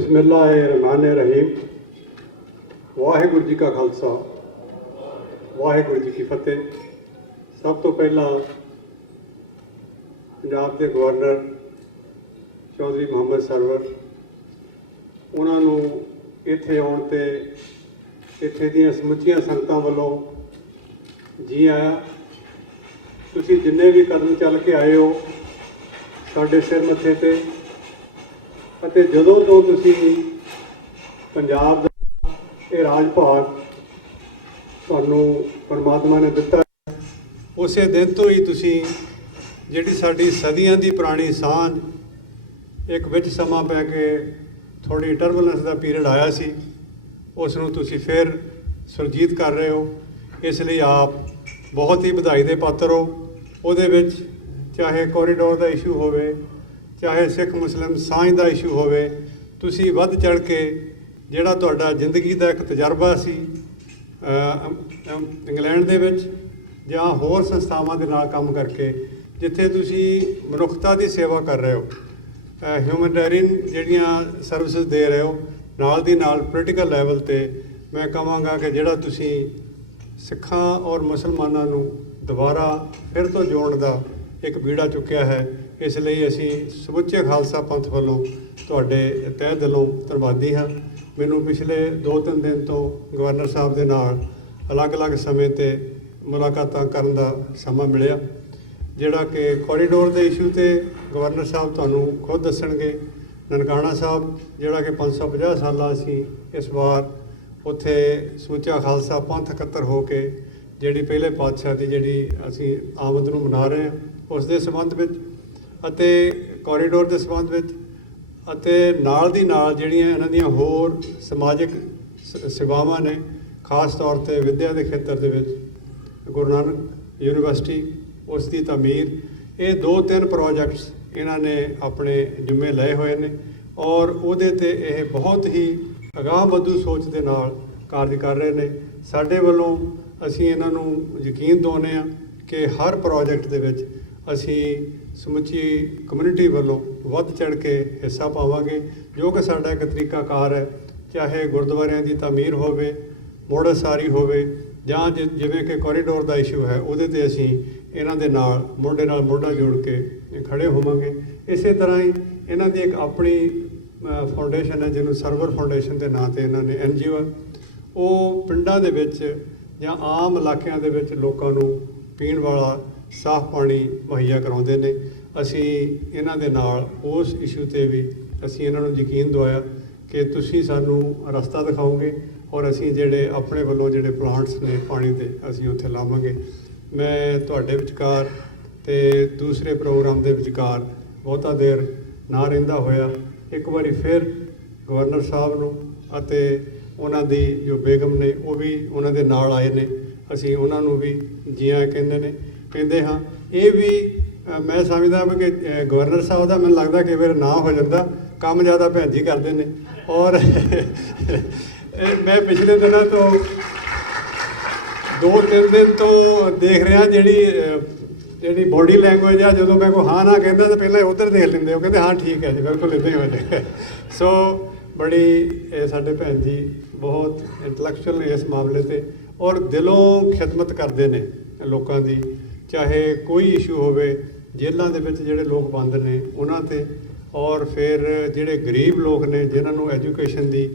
बिस्मिल्लाहिर्रहमानिर्रहीम। वाहिगुरू जी का खालसा वाहिगुरू जी की फतेह। सब तो पहला पंजाब के गवर्नर चौधरी मुहम्मद सरवर उन्होंने इत्थे आउण ते इत्थे दीयां समुच्चियां संगतां वल्लों जी आया। तुसीं जिन्ने भी कदम चल के आए हो साडे सिर मत्थे ते, ਅਤੇ ਜਦੋਂ ਤੋਂ ਤੁਸੀਂ ਪੰਜਾਬ ਦਾ ਇਹ ਰਾਜ ਭਾਗ ਤੁਹਾਨੂੰ ਪਰਮਾਤਮਾ ਨੇ ਦਿੱਤਾ, ਉਸੇ ਦਿਨ ਤੋਂ ਹੀ ਤੁਸੀਂ ਜਿਹੜੀ ਸਾਡੀ ਸਦੀਆਂ ਦੀ ਪੁਰਾਣੀ ਸਾਂਝ, ਇੱਕ ਵਿੱਚ ਸਮਾਂ ਪੈ ਕੇ ਥੋੜ੍ਹੀ ਟਰਬੂਲੈਂਸ ਦਾ ਪੀਰੀਅਡ ਆਇਆ ਸੀ, ਉਸ ਨੂੰ ਤੁਸੀਂ ਫਿਰ ਸੁਰਜੀਤ ਕਰ ਰਹੇ ਹੋ। ਇਸ ਲਈ ਆਪ ਬਹੁਤ ਹੀ ਵਧਾਈ ਦੇ ਪਾਤਰ ਹੋ। ਉਹਦੇ ਵਿੱਚ ਚਾਹੇ ਕੋਰੀਡੋਰ ਦਾ ਇਸ਼ੂ ਹੋਵੇ, ਚਾਹੇ ਸਿੱਖ ਮੁਸਲਿਮ ਸਾਂਝ ਦਾ ਇਸ਼ੂ ਹੋਵੇ, ਤੁਸੀਂ ਵੱਧ ਚੜ੍ਹ ਕੇ ਜਿਹੜਾ ਤੁਹਾਡਾ ਜ਼ਿੰਦਗੀ ਦਾ ਇੱਕ ਤਜਰਬਾ ਸੀ ਇੰਗਲੈਂਡ ਦੇ ਵਿੱਚ ਜਾਂ ਹੋਰ ਸੰਸਥਾਵਾਂ ਦੇ ਨਾਲ ਕੰਮ ਕਰਕੇ, ਜਿੱਥੇ ਤੁਸੀਂ ਮਨੁੱਖਤਾ ਦੀ ਸੇਵਾ ਕਰ ਰਹੇ ਹੋ, ਹਿਊਮਨਿਟੇਰੀਅਨ ਜਿਹੜੀਆਂ ਸਰਵਿਸਿਜ਼ ਦੇ ਰਹੇ ਹੋ, ਨਾਲ ਦੀ ਨਾਲ ਪੋਲੀਟੀਕਲ ਲੈਵਲ 'ਤੇ ਮੈਂ ਕਹਾਂਗਾ ਕਿ ਜਿਹੜਾ ਤੁਸੀਂ ਸਿੱਖਾਂ ਔਰ ਮੁਸਲਮਾਨਾਂ ਨੂੰ ਦੁਬਾਰਾ ਫਿਰ ਤੋਂ ਜੋੜਨ ਦਾ ਇੱਕ ਬੀੜਾ ਚੁੱਕਿਆ ਹੈ। ਇਸ ਲਈ ਅਸੀਂ ਸਮੁੱਚੇ ਖਾਲਸਾ ਪੰਥ ਵੱਲੋਂ ਤੁਹਾਡੇ ਤਹਿ ਦਿਲੋਂ ਧੰਨਵਾਦੀ ਹਾਂ। ਮੈਨੂੰ ਪਿਛਲੇ 2-3 ਦਿਨ ਤੋਂ ਗਵਰਨਰ ਸਾਹਿਬ ਦੇ ਨਾਲ ਅਲੱਗ-ਅਲੱਗ ਸਮੇਂ 'ਤੇ ਮੁਲਾਕਾਤਾਂ ਕਰਨ ਦਾ ਸਮਾਂ ਮਿਲਿਆ। ਜਿਹੜਾ ਕਿ ਕੋਰੀਡੋਰ ਦੇ ਇਸ਼ੂ 'ਤੇ ਗਵਰਨਰ ਸਾਹਿਬ ਤੁਹਾਨੂੰ ਖੁਦ ਦੱਸਣਗੇ। ਨਨਕਾਣਾ ਸਾਹਿਬ ਜਿਹੜਾ ਕਿ 550 ਸਾਲਾਂ ਅਸੀਂ ਇਸ ਵਾਰ ਉੱਥੇ ਸਮੁੱਚਾ ਖਾਲਸਾ ਪੰਥ ਇਕੱਤਰ ਹੋ ਕੇ ਜਿਹੜੀ ਪਹਿਲੇ ਪਾਤਸ਼ਾਹ ਦੀ ਜਿਹੜੀ ਅਸੀਂ ਆਮਦ ਨੂੰ ਮਨਾ ਰਹੇ ਹਾਂ, ਉਸ ਦੇ ਸੰਬੰਧ ਵਿੱਚ ਅਤੇ ਕੋਰੀਡੋਰ ਦੇ ਸੰਬੰਧ ਵਿੱਚ, ਅਤੇ ਨਾਲ ਦੀ ਨਾਲ ਜਿਹੜੀਆਂ ਇਹਨਾਂ ਦੀਆਂ ਹੋਰ ਸਮਾਜਿਕ ਸੇਵਾਵਾਂ ਨੇ, ਖਾਸ ਤੌਰ 'ਤੇ ਵਿੱਦਿਆ ਦੇ ਖੇਤਰ ਦੇ ਵਿੱਚ ਗੁਰੂ ਨਾਨਕ ਯੂਨੀਵਰਸਿਟੀ, ਉਸ ਦੀ ਤਾਮੀਰ, ਇਹ 2-3 ਪ੍ਰੋਜੈਕਟਸ ਇਹਨਾਂ ਨੇ ਆਪਣੇ ਜ਼ਿੰਮੇ ਲਏ ਹੋਏ ਨੇ ਔਰ ਉਹਦੇ 'ਤੇ ਇਹ ਬਹੁਤ ਹੀ ਅਗਾਂਹਵਧੂ ਸੋਚ ਦੇ ਨਾਲ ਕਾਰਜ ਕਰ ਰਹੇ ਨੇ। ਸਾਡੇ ਵੱਲੋਂ ਅਸੀਂ ਇਹਨਾਂ ਨੂੰ ਯਕੀਨ ਦਿਵਾਉਂਦੇ ਹਾਂ ਕਿ ਹਰ ਪ੍ਰੋਜੈਕਟ ਦੇ ਵਿੱਚ ਅਸੀਂ ਸਮੁੱਚੀ ਕਮਿਊਨਿਟੀ ਵੱਲੋਂ ਵੱਧ ਚੜ੍ਹ ਕੇ ਹਿੱਸਾ ਪਾਵਾਂਗੇ, ਜੋ ਕਿ ਸਾਡਾ ਇੱਕ ਤਰੀਕਾਕਾਰ ਹੈ। ਚਾਹੇ ਗੁਰਦੁਆਰਿਆਂ ਦੀ ਤਾਮੀਰ ਹੋਵੇ, ਮੁੜ ਉਸਾਰੀ ਹੋਵੇ, ਜਾਂ ਜਿਵੇਂ ਕਿ ਕੋਰੀਡੋਰ ਦਾ ਇਸ਼ੂ ਹੈ, ਉਹਦੇ 'ਤੇ ਅਸੀਂ ਇਹਨਾਂ ਦੇ ਨਾਲ ਮੋਢੇ ਨਾਲ ਮੋਢਾ ਜੋੜ ਕੇ ਖੜ੍ਹੇ ਹੋਵਾਂਗੇ। ਇਸੇ ਤਰ੍ਹਾਂ ਹੀ ਇਹਨਾਂ ਦੀ ਇੱਕ ਆਪਣੀ ਫਾਊਂਡੇਸ਼ਨ ਹੈ, ਜਿਹਨੂੰ ਸਰਵਰ ਫਾਊਂਡੇਸ਼ਨ ਦੇ ਨਾਂ 'ਤੇ ਇਹਨਾਂ ਨੇ NGO ਹੈ। ਉਹ ਪਿੰਡਾਂ ਦੇ ਵਿੱਚ ਜਾਂ ਆਮ ਇਲਾਕਿਆਂ ਦੇ ਵਿੱਚ ਲੋਕਾਂ ਨੂੰ ਪੀਣ ਵਾਲਾ ਸਾਫ਼ ਪਾਣੀ ਮੁਹੱਈਆ ਕਰਾਉਂਦੇ ਨੇ। ਅਸੀਂ ਇਹਨਾਂ ਦੇ ਨਾਲ ਉਸ ਇਸ਼ੂ 'ਤੇ ਵੀ ਅਸੀਂ ਇਹਨਾਂ ਨੂੰ ਯਕੀਨ ਦਿਵਾਇਆ ਕਿ ਤੁਸੀਂ ਸਾਨੂੰ ਰਸਤਾ ਦਿਖਾਓਗੇ ਔਰ ਅਸੀਂ ਜਿਹੜੇ ਆਪਣੇ ਵੱਲੋਂ ਜਿਹੜੇ ਪਲਾਂਟਸ ਨੇ ਪਾਣੀ ਦੇ, ਅਸੀਂ ਉੱਥੇ ਲਾਵਾਂਗੇ। ਮੈਂ ਤੁਹਾਡੇ ਵਿਚਕਾਰ ਅਤੇ ਦੂਸਰੇ ਪ੍ਰੋਗਰਾਮ ਦੇ ਵਿਚਕਾਰ ਬਹੁਤਾ ਦੇਰ ਨਾ ਰਹਿੰਦਾ ਹੋਇਆ ਇੱਕ ਵਾਰੀ ਫਿਰ ਗਵਰਨਰ ਸਾਹਿਬ ਨੂੰ ਅਤੇ ਉਹਨਾਂ ਦੀ ਜੋ ਬੇਗਮ ਨੇ, ਉਹ ਵੀ ਉਹਨਾਂ ਦੇ ਨਾਲ ਆਏ ਨੇ, ਅਸੀਂ ਉਹਨਾਂ ਨੂੰ ਵੀ ਜੀ ਆਇਆਂ ਕਹਿੰਦੇ ਹਾਂ। ਇਹ ਵੀ ਮੈਂ ਸਮਝਦਾ ਕਿ ਗਵਰਨਰ ਸਾਹਿਬ ਦਾ ਮੈਨੂੰ ਲੱਗਦਾ ਕਿ ਵਾਰ ਨਾ ਹੋ ਜਾਂਦਾ, ਕੰਮ ਜ਼ਿਆਦਾ ਭੈਣ ਜੀ ਕਰਦੇ ਨੇ। ਔਰ ਮੈਂ ਪਿਛਲੇ ਦਿਨਾਂ ਤੋਂ 2-3 ਦਿਨ ਤੋਂ ਦੇਖ ਰਿਹਾ ਜਿਹੜੀ ਬੋਡੀ ਲੈਂਗੁਏਜ ਆ, ਜਦੋਂ ਮੈਂ ਕੋਈ ਹਾਂ ਨਾ ਕਹਿੰਦਾ ਤਾਂ ਪਹਿਲਾਂ ਉੱਧਰ ਦੇਖ ਲੈਂਦੇ, ਉਹ ਕਹਿੰਦੇ ਹਾਂ ਠੀਕ ਹੈ ਜੀ, ਬਿਲਕੁਲ ਇੱਦਾਂ ਹੀ ਹੋ ਜਾਏ। ਸੋ ਬੜੀ ਸਾਡੇ ਭੈਣ ਜੀ ਬਹੁਤ ਇੰਟਲੈਕਚੁਅਲ ਨੇ ਇਸ ਮਾਮਲੇ 'ਤੇ ਔਰ ਦਿਲੋਂ ਖਿਦਮਤ ਕਰਦੇ ਨੇ ਲੋਕਾਂ ਦੀ। ਚਾਹੇ ਕੋਈ ਇਸ਼ੂ ਹੋਵੇ, ਜੇਲ੍ਹਾਂ ਦੇ ਵਿੱਚ ਜਿਹੜੇ ਲੋਕ ਬੰਦ ਨੇ ਉਹਨਾਂ 'ਤੇ, ਔਰ ਫਿਰ ਜਿਹੜੇ ਗਰੀਬ ਲੋਕ ਨੇ ਜਿਨ੍ਹਾਂ ਨੂੰ ਐਜੂਕੇਸ਼ਨ ਦੀ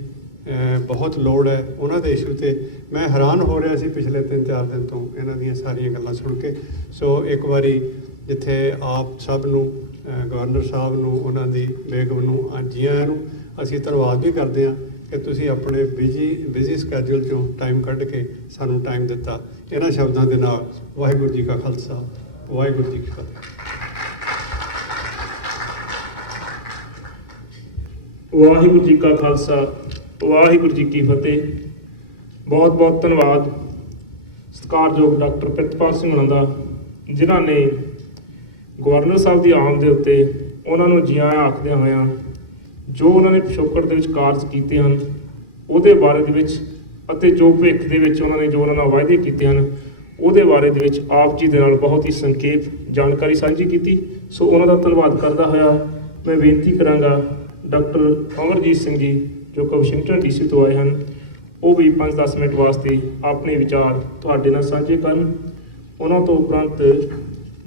ਬਹੁਤ ਲੋੜ ਹੈ, ਉਹਨਾਂ ਦੇ ਇਸ਼ੂ 'ਤੇ ਮੈਂ ਹੈਰਾਨ ਹੋ ਰਿਹਾ ਸੀ ਪਿਛਲੇ 3-4 ਦਿਨ ਤੋਂ ਇਹਨਾਂ ਦੀਆਂ ਸਾਰੀਆਂ ਗੱਲਾਂ ਸੁਣ ਕੇ। ਸੋ ਇੱਕ ਵਾਰੀ ਜਿੱਥੇ ਆਪ ਸਭ ਨੂੰ, ਗਵਰਨਰ ਸਾਹਿਬ ਨੂੰ, ਉਹਨਾਂ ਦੀ ਬੇਗਮ ਨੂੰ ਜੀ ਆਇਆਂ ਨੂੰ ਅਸੀਂ ਧੰਨਵਾਦ ਵੀ ਕਰਦੇ ਹਾਂ ਕਿ ਤੁਸੀਂ ਆਪਣੇ ਬਿਜ਼ੀ ਸਕੈਜੂਲ 'ਚੋਂ ਟਾਈਮ ਕੱਢ ਕੇ ਸਾਨੂੰ ਟਾਈਮ ਦਿੱਤਾ। ਇਹਨਾਂ ਸ਼ਬਦਾਂ ਦੇ ਨਾਲ ਵਾਹਿਗੁਰੂ ਜੀ ਕਾ ਖਾਲਸਾ ਵਾਹਿਗੁਰੂ ਜੀ ਕੀ ਫਤਿਹ। ਵਾਹਿਗੁਰੂ ਜੀ ਕਾ ਖਾਲਸਾ ਵਾਹਿਗੁਰੂ ਜੀ ਕੀ ਫਤਿਹ। ਬਹੁਤ ਬਹੁਤ ਧੰਨਵਾਦ ਸਤਿਕਾਰਯੋਗ ਡਾਕਟਰ ਪ੍ਰਿਤਪਾਲ ਸਿੰਘ ਹੋਣਾ ਦਾ, ਜਿਨ੍ਹਾਂ ਨੇ ਗਵਰਨਰ ਸਾਹਿਬ ਦੀ ਆਮਦ ਦੇ ਉੱਤੇ ਉਹਨਾਂ ਨੂੰ ਜੀ ਆਇਆਂ ਆਖਦਿਆਂ ਹੋਇਆਂ ਜੋ ਉਹਨਾਂ ਨੇ ਪਿਛੋਕੜ ਦੇ ਵਿੱਚ ਕਾਰਜ ਕੀਤੇ ਹਨ ਉਹਦੇ ਬਾਰੇ ਦੇ ਵਿੱਚ, ਅਤੇ ਜੋ ਭਵਿੱਖ ਦੇ ਵਿੱਚ ਉਹਨਾਂ ਨੇ ਜੋ ਉਹਨਾਂ ਨਾਲ ਵਾਅਦੇ ਕੀਤੇ ਹਨ ਉਹਦੇ ਬਾਰੇ ਦੇ ਵਿੱਚ ਆਪ ਜੀ ਦੇ ਨਾਲ ਬਹੁਤ ਹੀ ਸੰਖੇਪ ਜਾਣਕਾਰੀ ਸਾਂਝੀ ਕੀਤੀ। ਸੋ ਉਹਨਾਂ ਦਾ ਧੰਨਵਾਦ ਕਰਦਾ ਹੋਇਆ ਮੈਂ ਬੇਨਤੀ ਕਰਾਂਗਾ ਡਾਕਟਰ ਅਮਰਜੀਤ ਸਿੰਘ ਜੀ ਜੋ ਕਿ ਵਾਸ਼ਿੰਗਟਨ ਡੀਸੀ ਤੋਂ ਆਏ ਹਨ, ਉਹ ਵੀ 5-10 ਮਿੰਟ ਵਾਸਤੇ ਆਪਣੇ ਵਿਚਾਰ ਤੁਹਾਡੇ ਨਾਲ ਸਾਂਝੇ ਕਰਨ। ਉਹਨਾਂ ਤੋਂ ਉਪਰੰਤ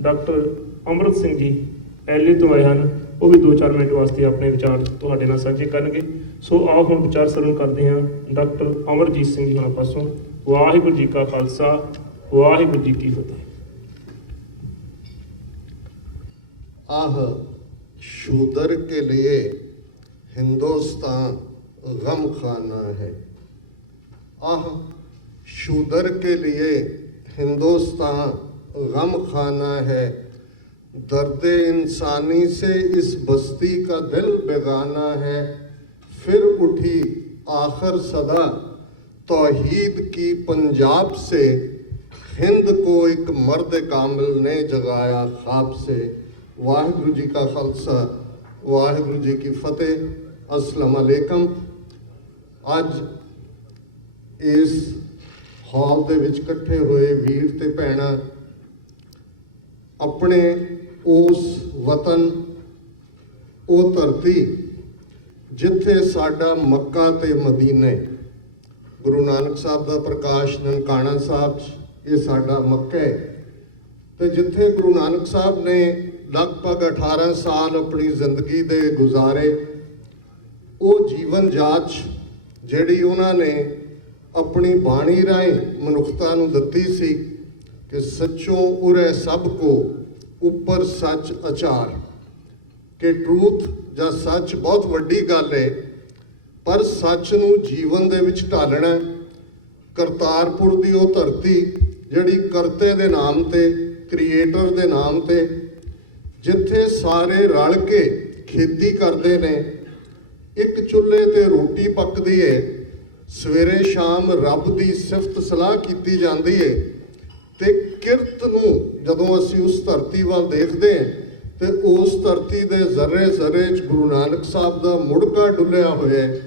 ਡਾਕਟਰ ਅਮਰਤ ਸਿੰਘ ਜੀ ਐਲਏ ਤੋਂ ਆਏ ਹਨ, ਉਹ ਵੀ 2-4 ਮਿੰਟ ਵਾਸਤੇ ਆਪਣੇ ਵਿਚਾਰ ਤੁਹਾਡੇ ਨਾਲ ਸਾਂਝੇ ਕਰਨਗੇ। ਸੋ ਆਓ ਹੁਣ ਵਿਚਾਰ ਸਰਵਣ ਕਰਦੇ ਹਾਂ ਡਾਕਟਰ ਅਮਰਜੀਤ ਸਿੰਘ ਜੀ ਹੋਣਾ ਪਾਸੋਂ। ਵਾਹਿਗੁਰੂ ਜੀ ਕਾ ਖਾਲਸਾ, ਵਾਹਿਗੁਰੂ ਜੀ ਕੀ ਫਤਿਹ। आह शूदर के लिए हिंदुस्तान गम खाना है। आह शूदर के लिए हिंदुस्तान गम खाना है। दर्द इंसानी से इस बस्ती का दिल बेगाना है। फिर उठी आखिर सदा तौहीद की पंजाब से। हिंद को एक मर्द कामिल ने जगाया ख्वाब से। वाहिगुरु जी का खालसा, वाहिगुरु जी की फतेह। अस्सलाम वालेकुम। ਅੱਜ ਇਸ ਹਾਲ ਦੇ ਵਿੱਚ ਇਕੱਠੇ ਹੋਏ ਵੀਰ ਤੇ ਭੈਣਾਂ ਆਪਣੇ ਉਸ ਵਤਨ, ਉਹ ਧਰਤੀ ਜਿੱਥੇ ਸਾਡਾ ਮੱਕਾ ਤੇ ਮਦੀਨਾ, ਗੁਰੂ ਨਾਨਕ ਸਾਹਿਬ ਦਾ ਪ੍ਰਕਾਸ਼ ਨਨਕਾਣਾ ਸਾਹਿਬ 'ਚ ਇਹ ਸਾਡਾ ਮੱਕਾ ਹੈ, ਤੇ ਜਿੱਥੇ ਗੁਰੂ ਨਾਨਕ ਸਾਹਿਬ ਨੇ ਲਗਭਗ 18 ਸਾਲ ਆਪਣੀ ਜ਼ਿੰਦਗੀ ਦੇ ਗੁਜ਼ਾਰੇ। ਉਹ ਜੀਵਨ ਜਾਂਚ ਜਿਹੜੀ ਉਹਨਾਂ ਨੇ ਆਪਣੀ ਬਾਣੀ ਰਾਹੀਂ ਮਨੁੱਖਤਾ ਨੂੰ ਦਿੱਤੀ ਸੀ ਕਿ ਸੱਚੋਂ ਉਰੇ ਸਭ ਕੋ ਉੱਪਰ ਸੱਚ ਅਚਾਰ, ਕਿ ਟਰੂਥ ਜਾਂ ਸੱਚ ਬਹੁਤ ਵੱਡੀ ਗੱਲ ਹੈ, ਪਰ ਸੱਚ ਨੂੰ ਜੀਵਨ ਦੇ ਵਿੱਚ ਢਾਲਣਾ। ਕਰਤਾਰਪੁਰ ਦੀ ਉਹ ਧਰਤੀ ਜਿਹੜੀ ਕਰਤੇ ਦੇ ਨਾਮ ਤੇ, ਕ੍ਰੀਏਟਰ ਦੇ ਨਾਮ ਤੇ, ਜਿੱਥੇ ਸਾਰੇ ਰਲ ਕੇ ਖੇਤੀ ਕਰਦੇ ਨੇ, ਇੱਕ ਚੁੱਲ੍ਹੇ ਤੇ ਰੋਟੀ ਪੱਕਦੀ ਹੈ, ਸਵੇਰੇ ਸ਼ਾਮ ਰੱਬ ਦੀ ਸਿਫਤ ਸਲਾਹ ਕੀਤੀ ਜਾਂਦੀ ਹੈ, ਤੇ ਕਿਰਤ ਨੂੰ ਜਦੋਂ ਅਸੀਂ ਉਸ ਧਰਤੀ ਵੱਲ ਦੇਖਦੇ ਹਾਂ ਤੇ ਉਸ ਧਰਤੀ ਦੇ ਜ਼ਰੇ ਜ਼ਰੇ 'ਚ ਗੁਰੂ ਨਾਨਕ ਸਾਹਿਬ ਦਾ ਮੁੜਕਾ ਡੁੱਲਿਆ ਹੋਇਆ ਹੈ।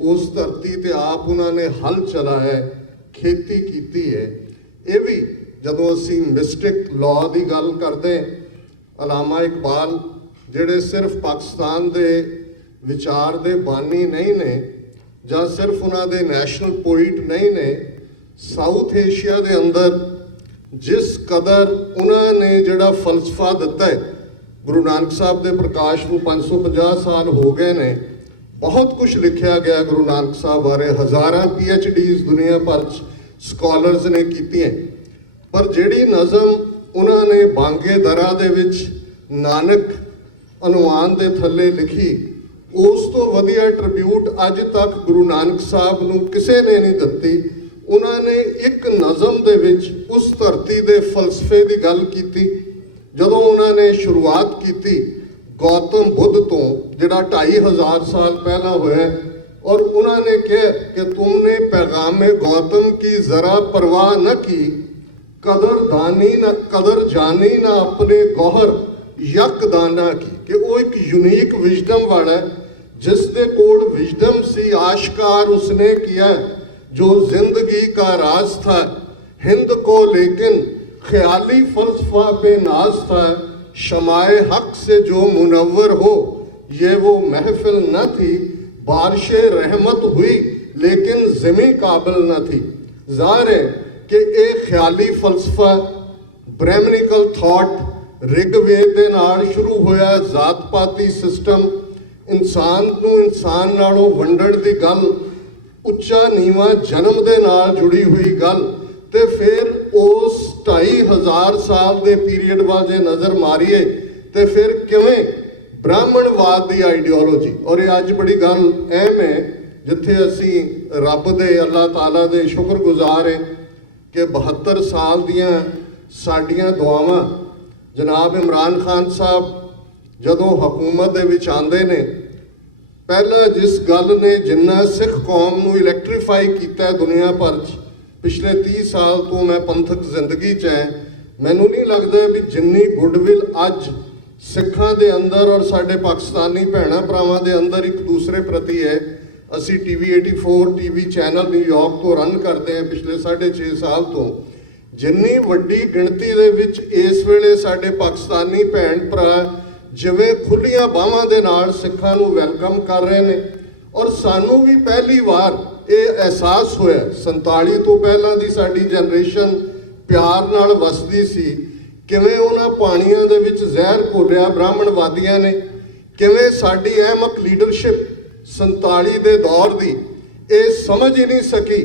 ਉਸ ਧਰਤੀ ਤੇ ਆਪ ਉਹਨਾਂ ਨੇ ਹਲ ਚਲਾਇਆ, ਖੇਤੀ ਕੀਤੀ ਹੈ। ਇਹ ਵੀ ਜਦੋਂ ਅਸੀਂ ਮਿਸਟਿਕ ਲਾਅ ਦੀ ਗੱਲ ਕਰਦੇ, ਅਲਾਮਾ ਇਕਬਾਲ ਜਿਹੜੇ ਸਿਰਫ ਪਾਕਿਸਤਾਨ ਦੇ ਵਿਚਾਰ ਦੇ ਬਾਨੀ ਨਹੀਂ ਨੇ ਜਾਂ ਸਿਰਫ ਉਹਨਾਂ ਦੇ ਨੈਸ਼ਨਲ ਪੋਇਟ ਨਹੀਂ ਨੇ, ਸਾਊਥ ਏਸ਼ੀਆ ਦੇ ਅੰਦਰ ਜਿਸ ਕਦਰ ਉਹਨਾਂ ਨੇ ਜਿਹੜਾ ਫਲਸਫਾ ਦਿੱਤਾ ਹੈ, ਗੁਰੂ ਨਾਨਕ ਸਾਹਿਬ ਦੇ ਪ੍ਰਕਾਸ਼ ਨੂੰ 550 ਸਾਲ ਹੋ ਗਏ ਨੇ, ਬਹੁਤ ਕੁਝ ਲਿਖਿਆ ਗਿਆ ਗੁਰੂ ਨਾਨਕ ਸਾਹਿਬ ਬਾਰੇ, ਹਜ਼ਾਰਾਂ PhDs ਦੁਨੀਆ ਭਰ 'ਚ ਸਕਾਲਰਸ ਨੇ ਕੀਤੀਆਂ, ਪਰ ਜਿਹੜੀ ਨਜ਼ਮ ਉਹਨਾਂ ਨੇ ਬਾਂਗੇ ਦਰਾ ਦੇ ਵਿੱਚ ਨਾਨਕ ਅਨੁਮਾਨ ਦੇ ਥੱਲੇ ਲਿਖੀ, ਉਸ ਤੋਂ ਵਧੀਆ ਟ੍ਰਿਬਿਊਟ ਅੱਜ ਤੱਕ ਗੁਰੂ ਨਾਨਕ ਸਾਹਿਬ ਨੂੰ ਕਿਸੇ ਨੇ ਨਹੀਂ ਦਿੱਤੀ। ਉਹਨਾਂ ਨੇ ਇੱਕ ਨਜ਼ਮ ਦੇ ਵਿੱਚ ਉਸ ਧਰਤੀ ਦੇ ਫਲਸਫੇ ਦੀ ਗੱਲ ਕੀਤੀ। ਜਦੋਂ ਉਹਨਾਂ ਨੇ ਸ਼ੁਰੂਆਤ ਕੀਤੀ ਗੌਤਮ ਬੁੱਧ ਤੋਂ, ਜਿਹੜਾ 2500 ਸਾਲ ਪਹਿਲਾਂ ਹੋਇਆ, और उन्होंने कहा कि तुमने पैगामे गौतम की जरा परवाह न की, कदर जानी ना अपने गौहर यक दाना की। कि वो एक यूनिक विजडम वाला है, जिसके कोल विजडम सी आश्कार उसने किया, जो जिंदगी का राज था हिंद को, लेकिन ख्याली फलसफा पे नाज था। शमाए हक से जो मुनव्वर हो, ये वो महफिल न थी, बारिशे रहमत हुई लेकिन ज़मी काबिल न थी। ज़ाहिर है कि एक ख्याली फलसफा, ब्रह्मनिकल थॉट, ਰਿਗਵੇਦ ਦੇ ਨਾਲ ਸ਼ੁਰੂ ਹੋਇਆ ਜ਼ਾਤ ਪਾਤੀ ਸਿਸਟਮ, ਇਨਸਾਨ ਨੂੰ ਇਨਸਾਨ ਨਾਲੋਂ ਵੰਡਣ ਦੀ ਗੱਲ, ਉੱਚਾ ਨੀਵਾਂ ਜਨਮ ਦੇ ਨਾਲ ਜੁੜੀ ਹੋਈ ਗੱਲ, ਤੇ ਫਿਰ ਉਸ 2500 ਸਾਲ ਦੇ ਪੀਰੀਅਡ ਵੱਲ ਜੇ ਨਜ਼ਰ ਮਾਰੀਏ ਤੇ ਫਿਰ ਕਿਵੇਂ ਬ੍ਰਾਹਮਣਵਾਦ ਦੀ ਆਈਡੀਓਲੋਜੀ, ਔਰ ਇਹ ਅੱਜ ਬੜੀ ਗੱਲ ਅਹਿਮ ਹੈ ਜਿੱਥੇ ਅਸੀਂ ਰੱਬ ਦੇ, ਅੱਲਾਹ ਤਾਲਾ ਦੇ ਸ਼ੁਕਰਗੁਜ਼ਾਰ ਹੈ ਕਿ 72 ਸਾਲ ਦੀਆਂ ਸਾਡੀਆਂ ਦੁਆਵਾਂ, ਜਨਾਬ ਇਮਰਾਨ ਖਾਨ ਸਾਹਿਬ ਜਦੋਂ ਹਕੂਮਤ ਦੇ ਵਿੱਚ ਆਉਂਦੇ ਨੇ, ਪਹਿਲਾਂ ਜਿਸ ਗੱਲ ਨੇ ਜਿੰਨਾ ਸਿੱਖ ਕੌਮ ਨੂੰ ਇਲੈਕਟ੍ਰੀਫਾਈ ਕੀਤਾ ਦੁਨੀਆ ਭਰ 'ਚ, ਪਿਛਲੇ 30 ਸਾਲ ਤੋਂ ਮੈਂ ਪੰਥਕ ਜ਼ਿੰਦਗੀ 'ਚ ਹੈ, ਮੈਨੂੰ ਨਹੀਂ ਲੱਗਦਾ ਵੀ ਜਿੰਨੀ ਗੁੱਡਵਿਲ ਅੱਜ ਸਿੱਖਾਂ ਦੇ ਅੰਦਰ ਔਰ ਸਾਡੇ ਪਾਕਿਸਤਾਨੀ ਭੈਣਾਂ ਭਰਾਵਾਂ ਦੇ ਅੰਦਰ ਇੱਕ ਦੂਸਰੇ ਪ੍ਰਤੀ ਹੈ। ਅਸੀਂ TV 84 TV ਚੈਨਲ ਨਿਊਯਾਰਕ ਤੋਂ ਰਨ ਕਰਦੇ ਹਾਂ ਪਿਛਲੇ 6.5 ਸਾਲ ਤੋਂ। ਜਿੰਨੀ ਵੱਡੀ ਗਿਣਤੀ ਦੇ ਵਿੱਚ ਇਸ ਵੇਲੇ ਸਾਡੇ ਪਾਕਿਸਤਾਨੀ ਭੈਣ ਭਰਾ ਜਿਵੇਂ ਖੁੱਲੀਆਂ ਬਾਹਾਂ ਦੇ ਨਾਲ ਸਿੱਖਾਂ ਨੂੰ ਵੈਲਕਮ ਕਰ ਰਹੇ ਨੇ। ਔਰ ਸਾਨੂੰ ਵੀ ਪਹਿਲੀ ਵਾਰ ਇਹ ਅਹਿਸਾਸ ਹੋਇਆ, 47 ਤੋਂ ਪਹਿਲਾਂ ਦੀ ਸਾਡੀ ਜਨਰੇਸ਼ਨ ਪਿਆਰ ਨਾਲ ਵਸਦੀ ਸੀ, ਕਿਵੇਂ ਉਹਨਾਂ ਪਾਣੀਆਂ ਦੇ ਵਿੱਚ ਜ਼ਹਿਰ ਘੋਲਿਆ ਬ੍ਰਾਹਮਣਵਾਦੀਆਂ ਨੇ, ਕਿਵੇਂ ਸਾਡੀ ਅਹਿਮਕ ਲੀਡਰਸ਼ਿਪ 47 ਦੇ ਦੌਰ ਦੀ ਇਹ ਸਮਝ ਹੀ ਨਹੀਂ ਸਕੀ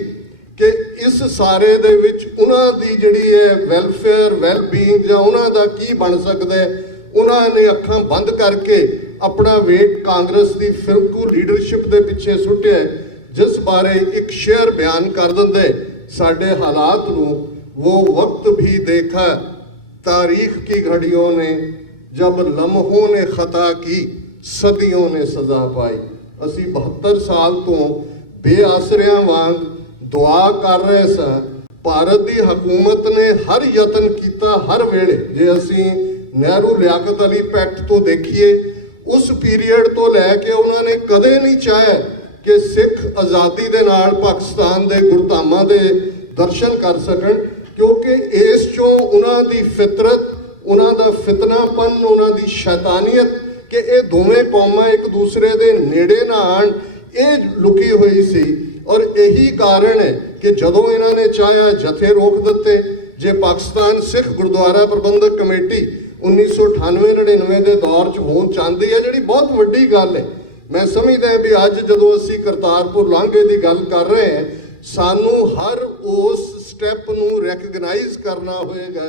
ਕਿ ਇਸ ਸਾਰੇ ਦੇ ਵਿੱਚ ਉਹਨਾਂ ਦੀ ਜਿਹੜੀ ਹੈ ਵੈਲਫੇਅਰ ਵੈਲਬੀਇੰਗ ਜਾਂ ਉਹਨਾਂ ਦਾ ਕੀ ਬਣ ਸਕਦਾ ਹੈ। ਉਹਨਾਂ ਨੇ ਅੱਖਾਂ ਬੰਦ ਕਰਕੇ ਆਪਣਾ ਵੇਟ ਕਾਂਗਰਸ ਦੀ ਫਿਰਕੂ ਲੀਡਰਸ਼ਿਪ ਦੇ ਪਿੱਛੇ ਸੁੱਟਿਆ, ਜਿਸ ਬਾਰੇ ਇੱਕ ਸ਼ੇਅਰ ਬਿਆਨ ਕਰ ਦਿੰਦੇ, ਸਾਡੇ ਹਾਲਾਤ ਨੂੰ वो वक्त भी देखा तारीख की घड़ियों ने, जब लम्हों ने खता की सदियों ने सजा पाई। ਅਸੀਂ 72 ਸਾਲ ਤੋਂ ਬੇਆਸਰਿਆਂ ਵਾਂਗ ਦੁਆ ਕਰ ਰਹੇ ਸਾਂ। ਭਾਰਤ ਦੀ ਹਕੂਮਤ ਨੇ ਹਰ ਯਤਨ ਕੀਤਾ ਹਰ ਵੇਲੇ। ਜੇ ਅਸੀਂ ਨਹਿਰੂ ਲਿਆਕਤ ਅਲੀ ਪੈਕਟ ਤੋਂ ਦੇਖੀਏ, ਉਸ ਪੀਰੀਅਡ ਤੋਂ ਲੈ ਕੇ ਉਹਨਾਂ ਨੇ ਕਦੇ ਨਹੀਂ ਚਾਹਿਆ ਕਿ ਸਿੱਖ ਆਜ਼ਾਦੀ ਦੇ ਨਾਲ ਪਾਕਿਸਤਾਨ ਦੇ ਗੁਰਧਾਮਾਂ ਦੇ ਦਰਸ਼ਨ ਕਰ ਸਕਣ, ਕਿਉਂਕਿ ਇਸ ਚੋਂ ਉਹਨਾਂ ਦੀ ਫਿਤਰਤ, ਉਹਨਾਂ ਦਾ ਫਿਤਨਾਪਨ, ਉਹਨਾਂ ਦੀ ਸ਼ੈਤਾਨੀਅਤ ਕਿ ਇਹ ਦੋਵੇਂ ਕੌਮਾਂ ਇੱਕ ਦੂਸਰੇ ਦੇ ਨੇੜੇ ਨਾ ਆਣ, ਇਹ ਲੁਕੀ ਹੋਈ ਸੀ। ਔਰ ਇਹੀ ਕਾਰਨ ਹੈ ਕਿ ਜਦੋਂ ਇਹਨਾਂ ਨੇ ਚਾਹਿਆ ਜਥੇ ਰੋਕ ਦਿੱਤੇ। ਜੇ ਪਾਕਿਸਤਾਨ ਸਿੱਖ ਗੁਰਦੁਆਰਾ ਪ੍ਰਬੰਧਕ ਕਮੇਟੀ 1998-99 ਦੇ ਦੌਰ 'ਚ ਹੋਣ ਚਾਹੁੰਦੀ ਹੈ, ਜਿਹੜੀ ਬਹੁਤ ਵੱਡੀ ਗੱਲ ਹੈ। ਮੈਂ ਸਮਝਦਾ ਵੀ ਅੱਜ ਜਦੋਂ ਅਸੀਂ ਕਰਤਾਰਪੁਰ ਲਾਂਘੇ ਦੀ ਗੱਲ ਕਰ ਰਹੇ ਹਾਂ, ਸਾਨੂੰ ਹਰ ਉਸ ਸਟੈਪ ਨੂੰ ਰੈਕਗਨਾਈਜ਼ ਕਰਨਾ ਹੋਏਗਾ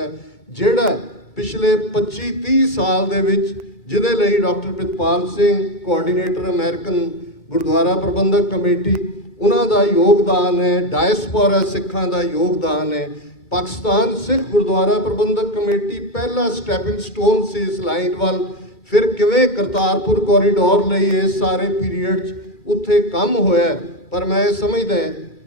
ਜਿਹੜਾ ਪਿਛਲੇ 25-30 ਸਾਲ ਦੇ ਵਿੱਚ, ਜਿਹਦੇ ਲਈ doctor Pritpal Singh coordinator American Gurdwara Prabandhak committee, ਉਹਨਾਂ ਦਾ ਯੋਗਦਾਨ ਹੈ, ਡਾਇਸਪੋਰਾ ਸਿੱਖਾਂ ਦਾ ਯੋਗਦਾਨ ਹੈ। ਪਾਕਿਸਤਾਨ ਸਿੱਖ ਗੁਰਦੁਆਰਾ ਪ੍ਰਬੰਧਕ ਕਮੇਟੀ ਪਹਿਲਾ ਸਟੈਪਿੰਗ ਸਟੋਨ ਸੀ ਇਸ ਲਾਈਨ ਵੱਲ। ਫਿਰ ਕਿਵੇਂ ਕਰਤਾਰਪੁਰ ਕੋਰੀਡੋਰ ਲਈ ਇਸ ਸਾਰੇ ਪੀਰੀਅਡ 'ਚ ਉੱਥੇ ਕੰਮ ਹੋਇਆ। ਪਰ ਮੈਂ ਸਮਝਦਾ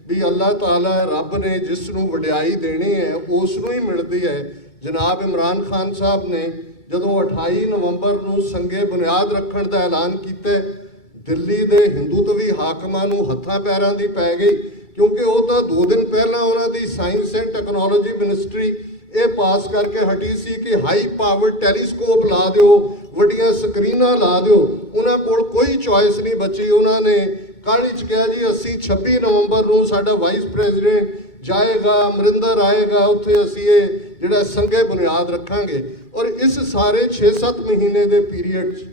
ਵੀ ਅੱਲਾਹ ਤਾਲਾ ਰੱਬ ਨੇ ਜਿਸ ਨੂੰ ਵਡਿਆਈ ਦੇਣੀ ਹੈ ਉਸ ਨੂੰ ਹੀ ਮਿਲਦੀ ਹੈ। ਜਨਾਬ ਇਮਰਾਨ ਖਾਨ ਸਾਹਿਬ ਨੇ ਜਦੋਂ 28 ਨਵੰਬਰ ਨੂੰ ਸੰਗੇ ਬੁਨਿਆਦ ਰੱਖਣ ਦਾ ਐਲਾਨ ਕੀਤਾ, ਦਿੱਲੀ ਦੇ ਹਿੰਦੂਤਵੀ ਹਾਕਮਾਂ ਨੂੰ ਹੱਥਾਂ ਪੈਰਾਂ ਦੀ ਪੈ ਗਈ, ਕਿਉਂਕਿ ਉਹ ਤਾਂ 2 ਦਿਨ ਪਹਿਲਾਂ ਉਹਨਾਂ ਦੀ ਸਾਇੰਸ ਐਂਡ ਟੈਕਨੋਲੋਜੀ ਮਿਨਿਸਟਰੀ ਇਹ ਪਾਸ ਕਰਕੇ ਹਟੀ ਸੀ ਕਿ ਹਾਈ ਪਾਵਰ ਟੈਲੀਸਕੋਪ ਲਾ ਦਿਓ, ਵੱਡੀਆਂ ਸਕਰੀਨਾਂ ਲਾ ਦਿਓ। ਉਹਨਾਂ ਕੋਲ ਕੋਈ ਚੋਇਸ ਨਹੀਂ ਬਚੀ। ਉਹਨਾਂ ਨੇ ਕਾਹਲੀ 'ਚ ਕਿਹਾ ਜੀ ਅਸੀਂ 26 ਨਵੰਬਰ ਨੂੰ ਸਾਡਾ ਵਾਈਸ ਪ੍ਰੈਜ਼ੀਡੈਂਟ ਜਾਏਗਾ, ਅਮਰਿੰਦਰ ਆਏਗਾ, ਉੱਥੇ ਅਸੀਂ ਇਹ ਜਿਹੜਾ ਸੰਗੇ ਬੁਨਿਆਦ ਰੱਖਾਂਗੇ। ਔਰ ਇਸ ਸਾਰੇ 6-7 ਮਹੀਨੇ ਦੇ ਪੀਰੀਅਡ 'ਚ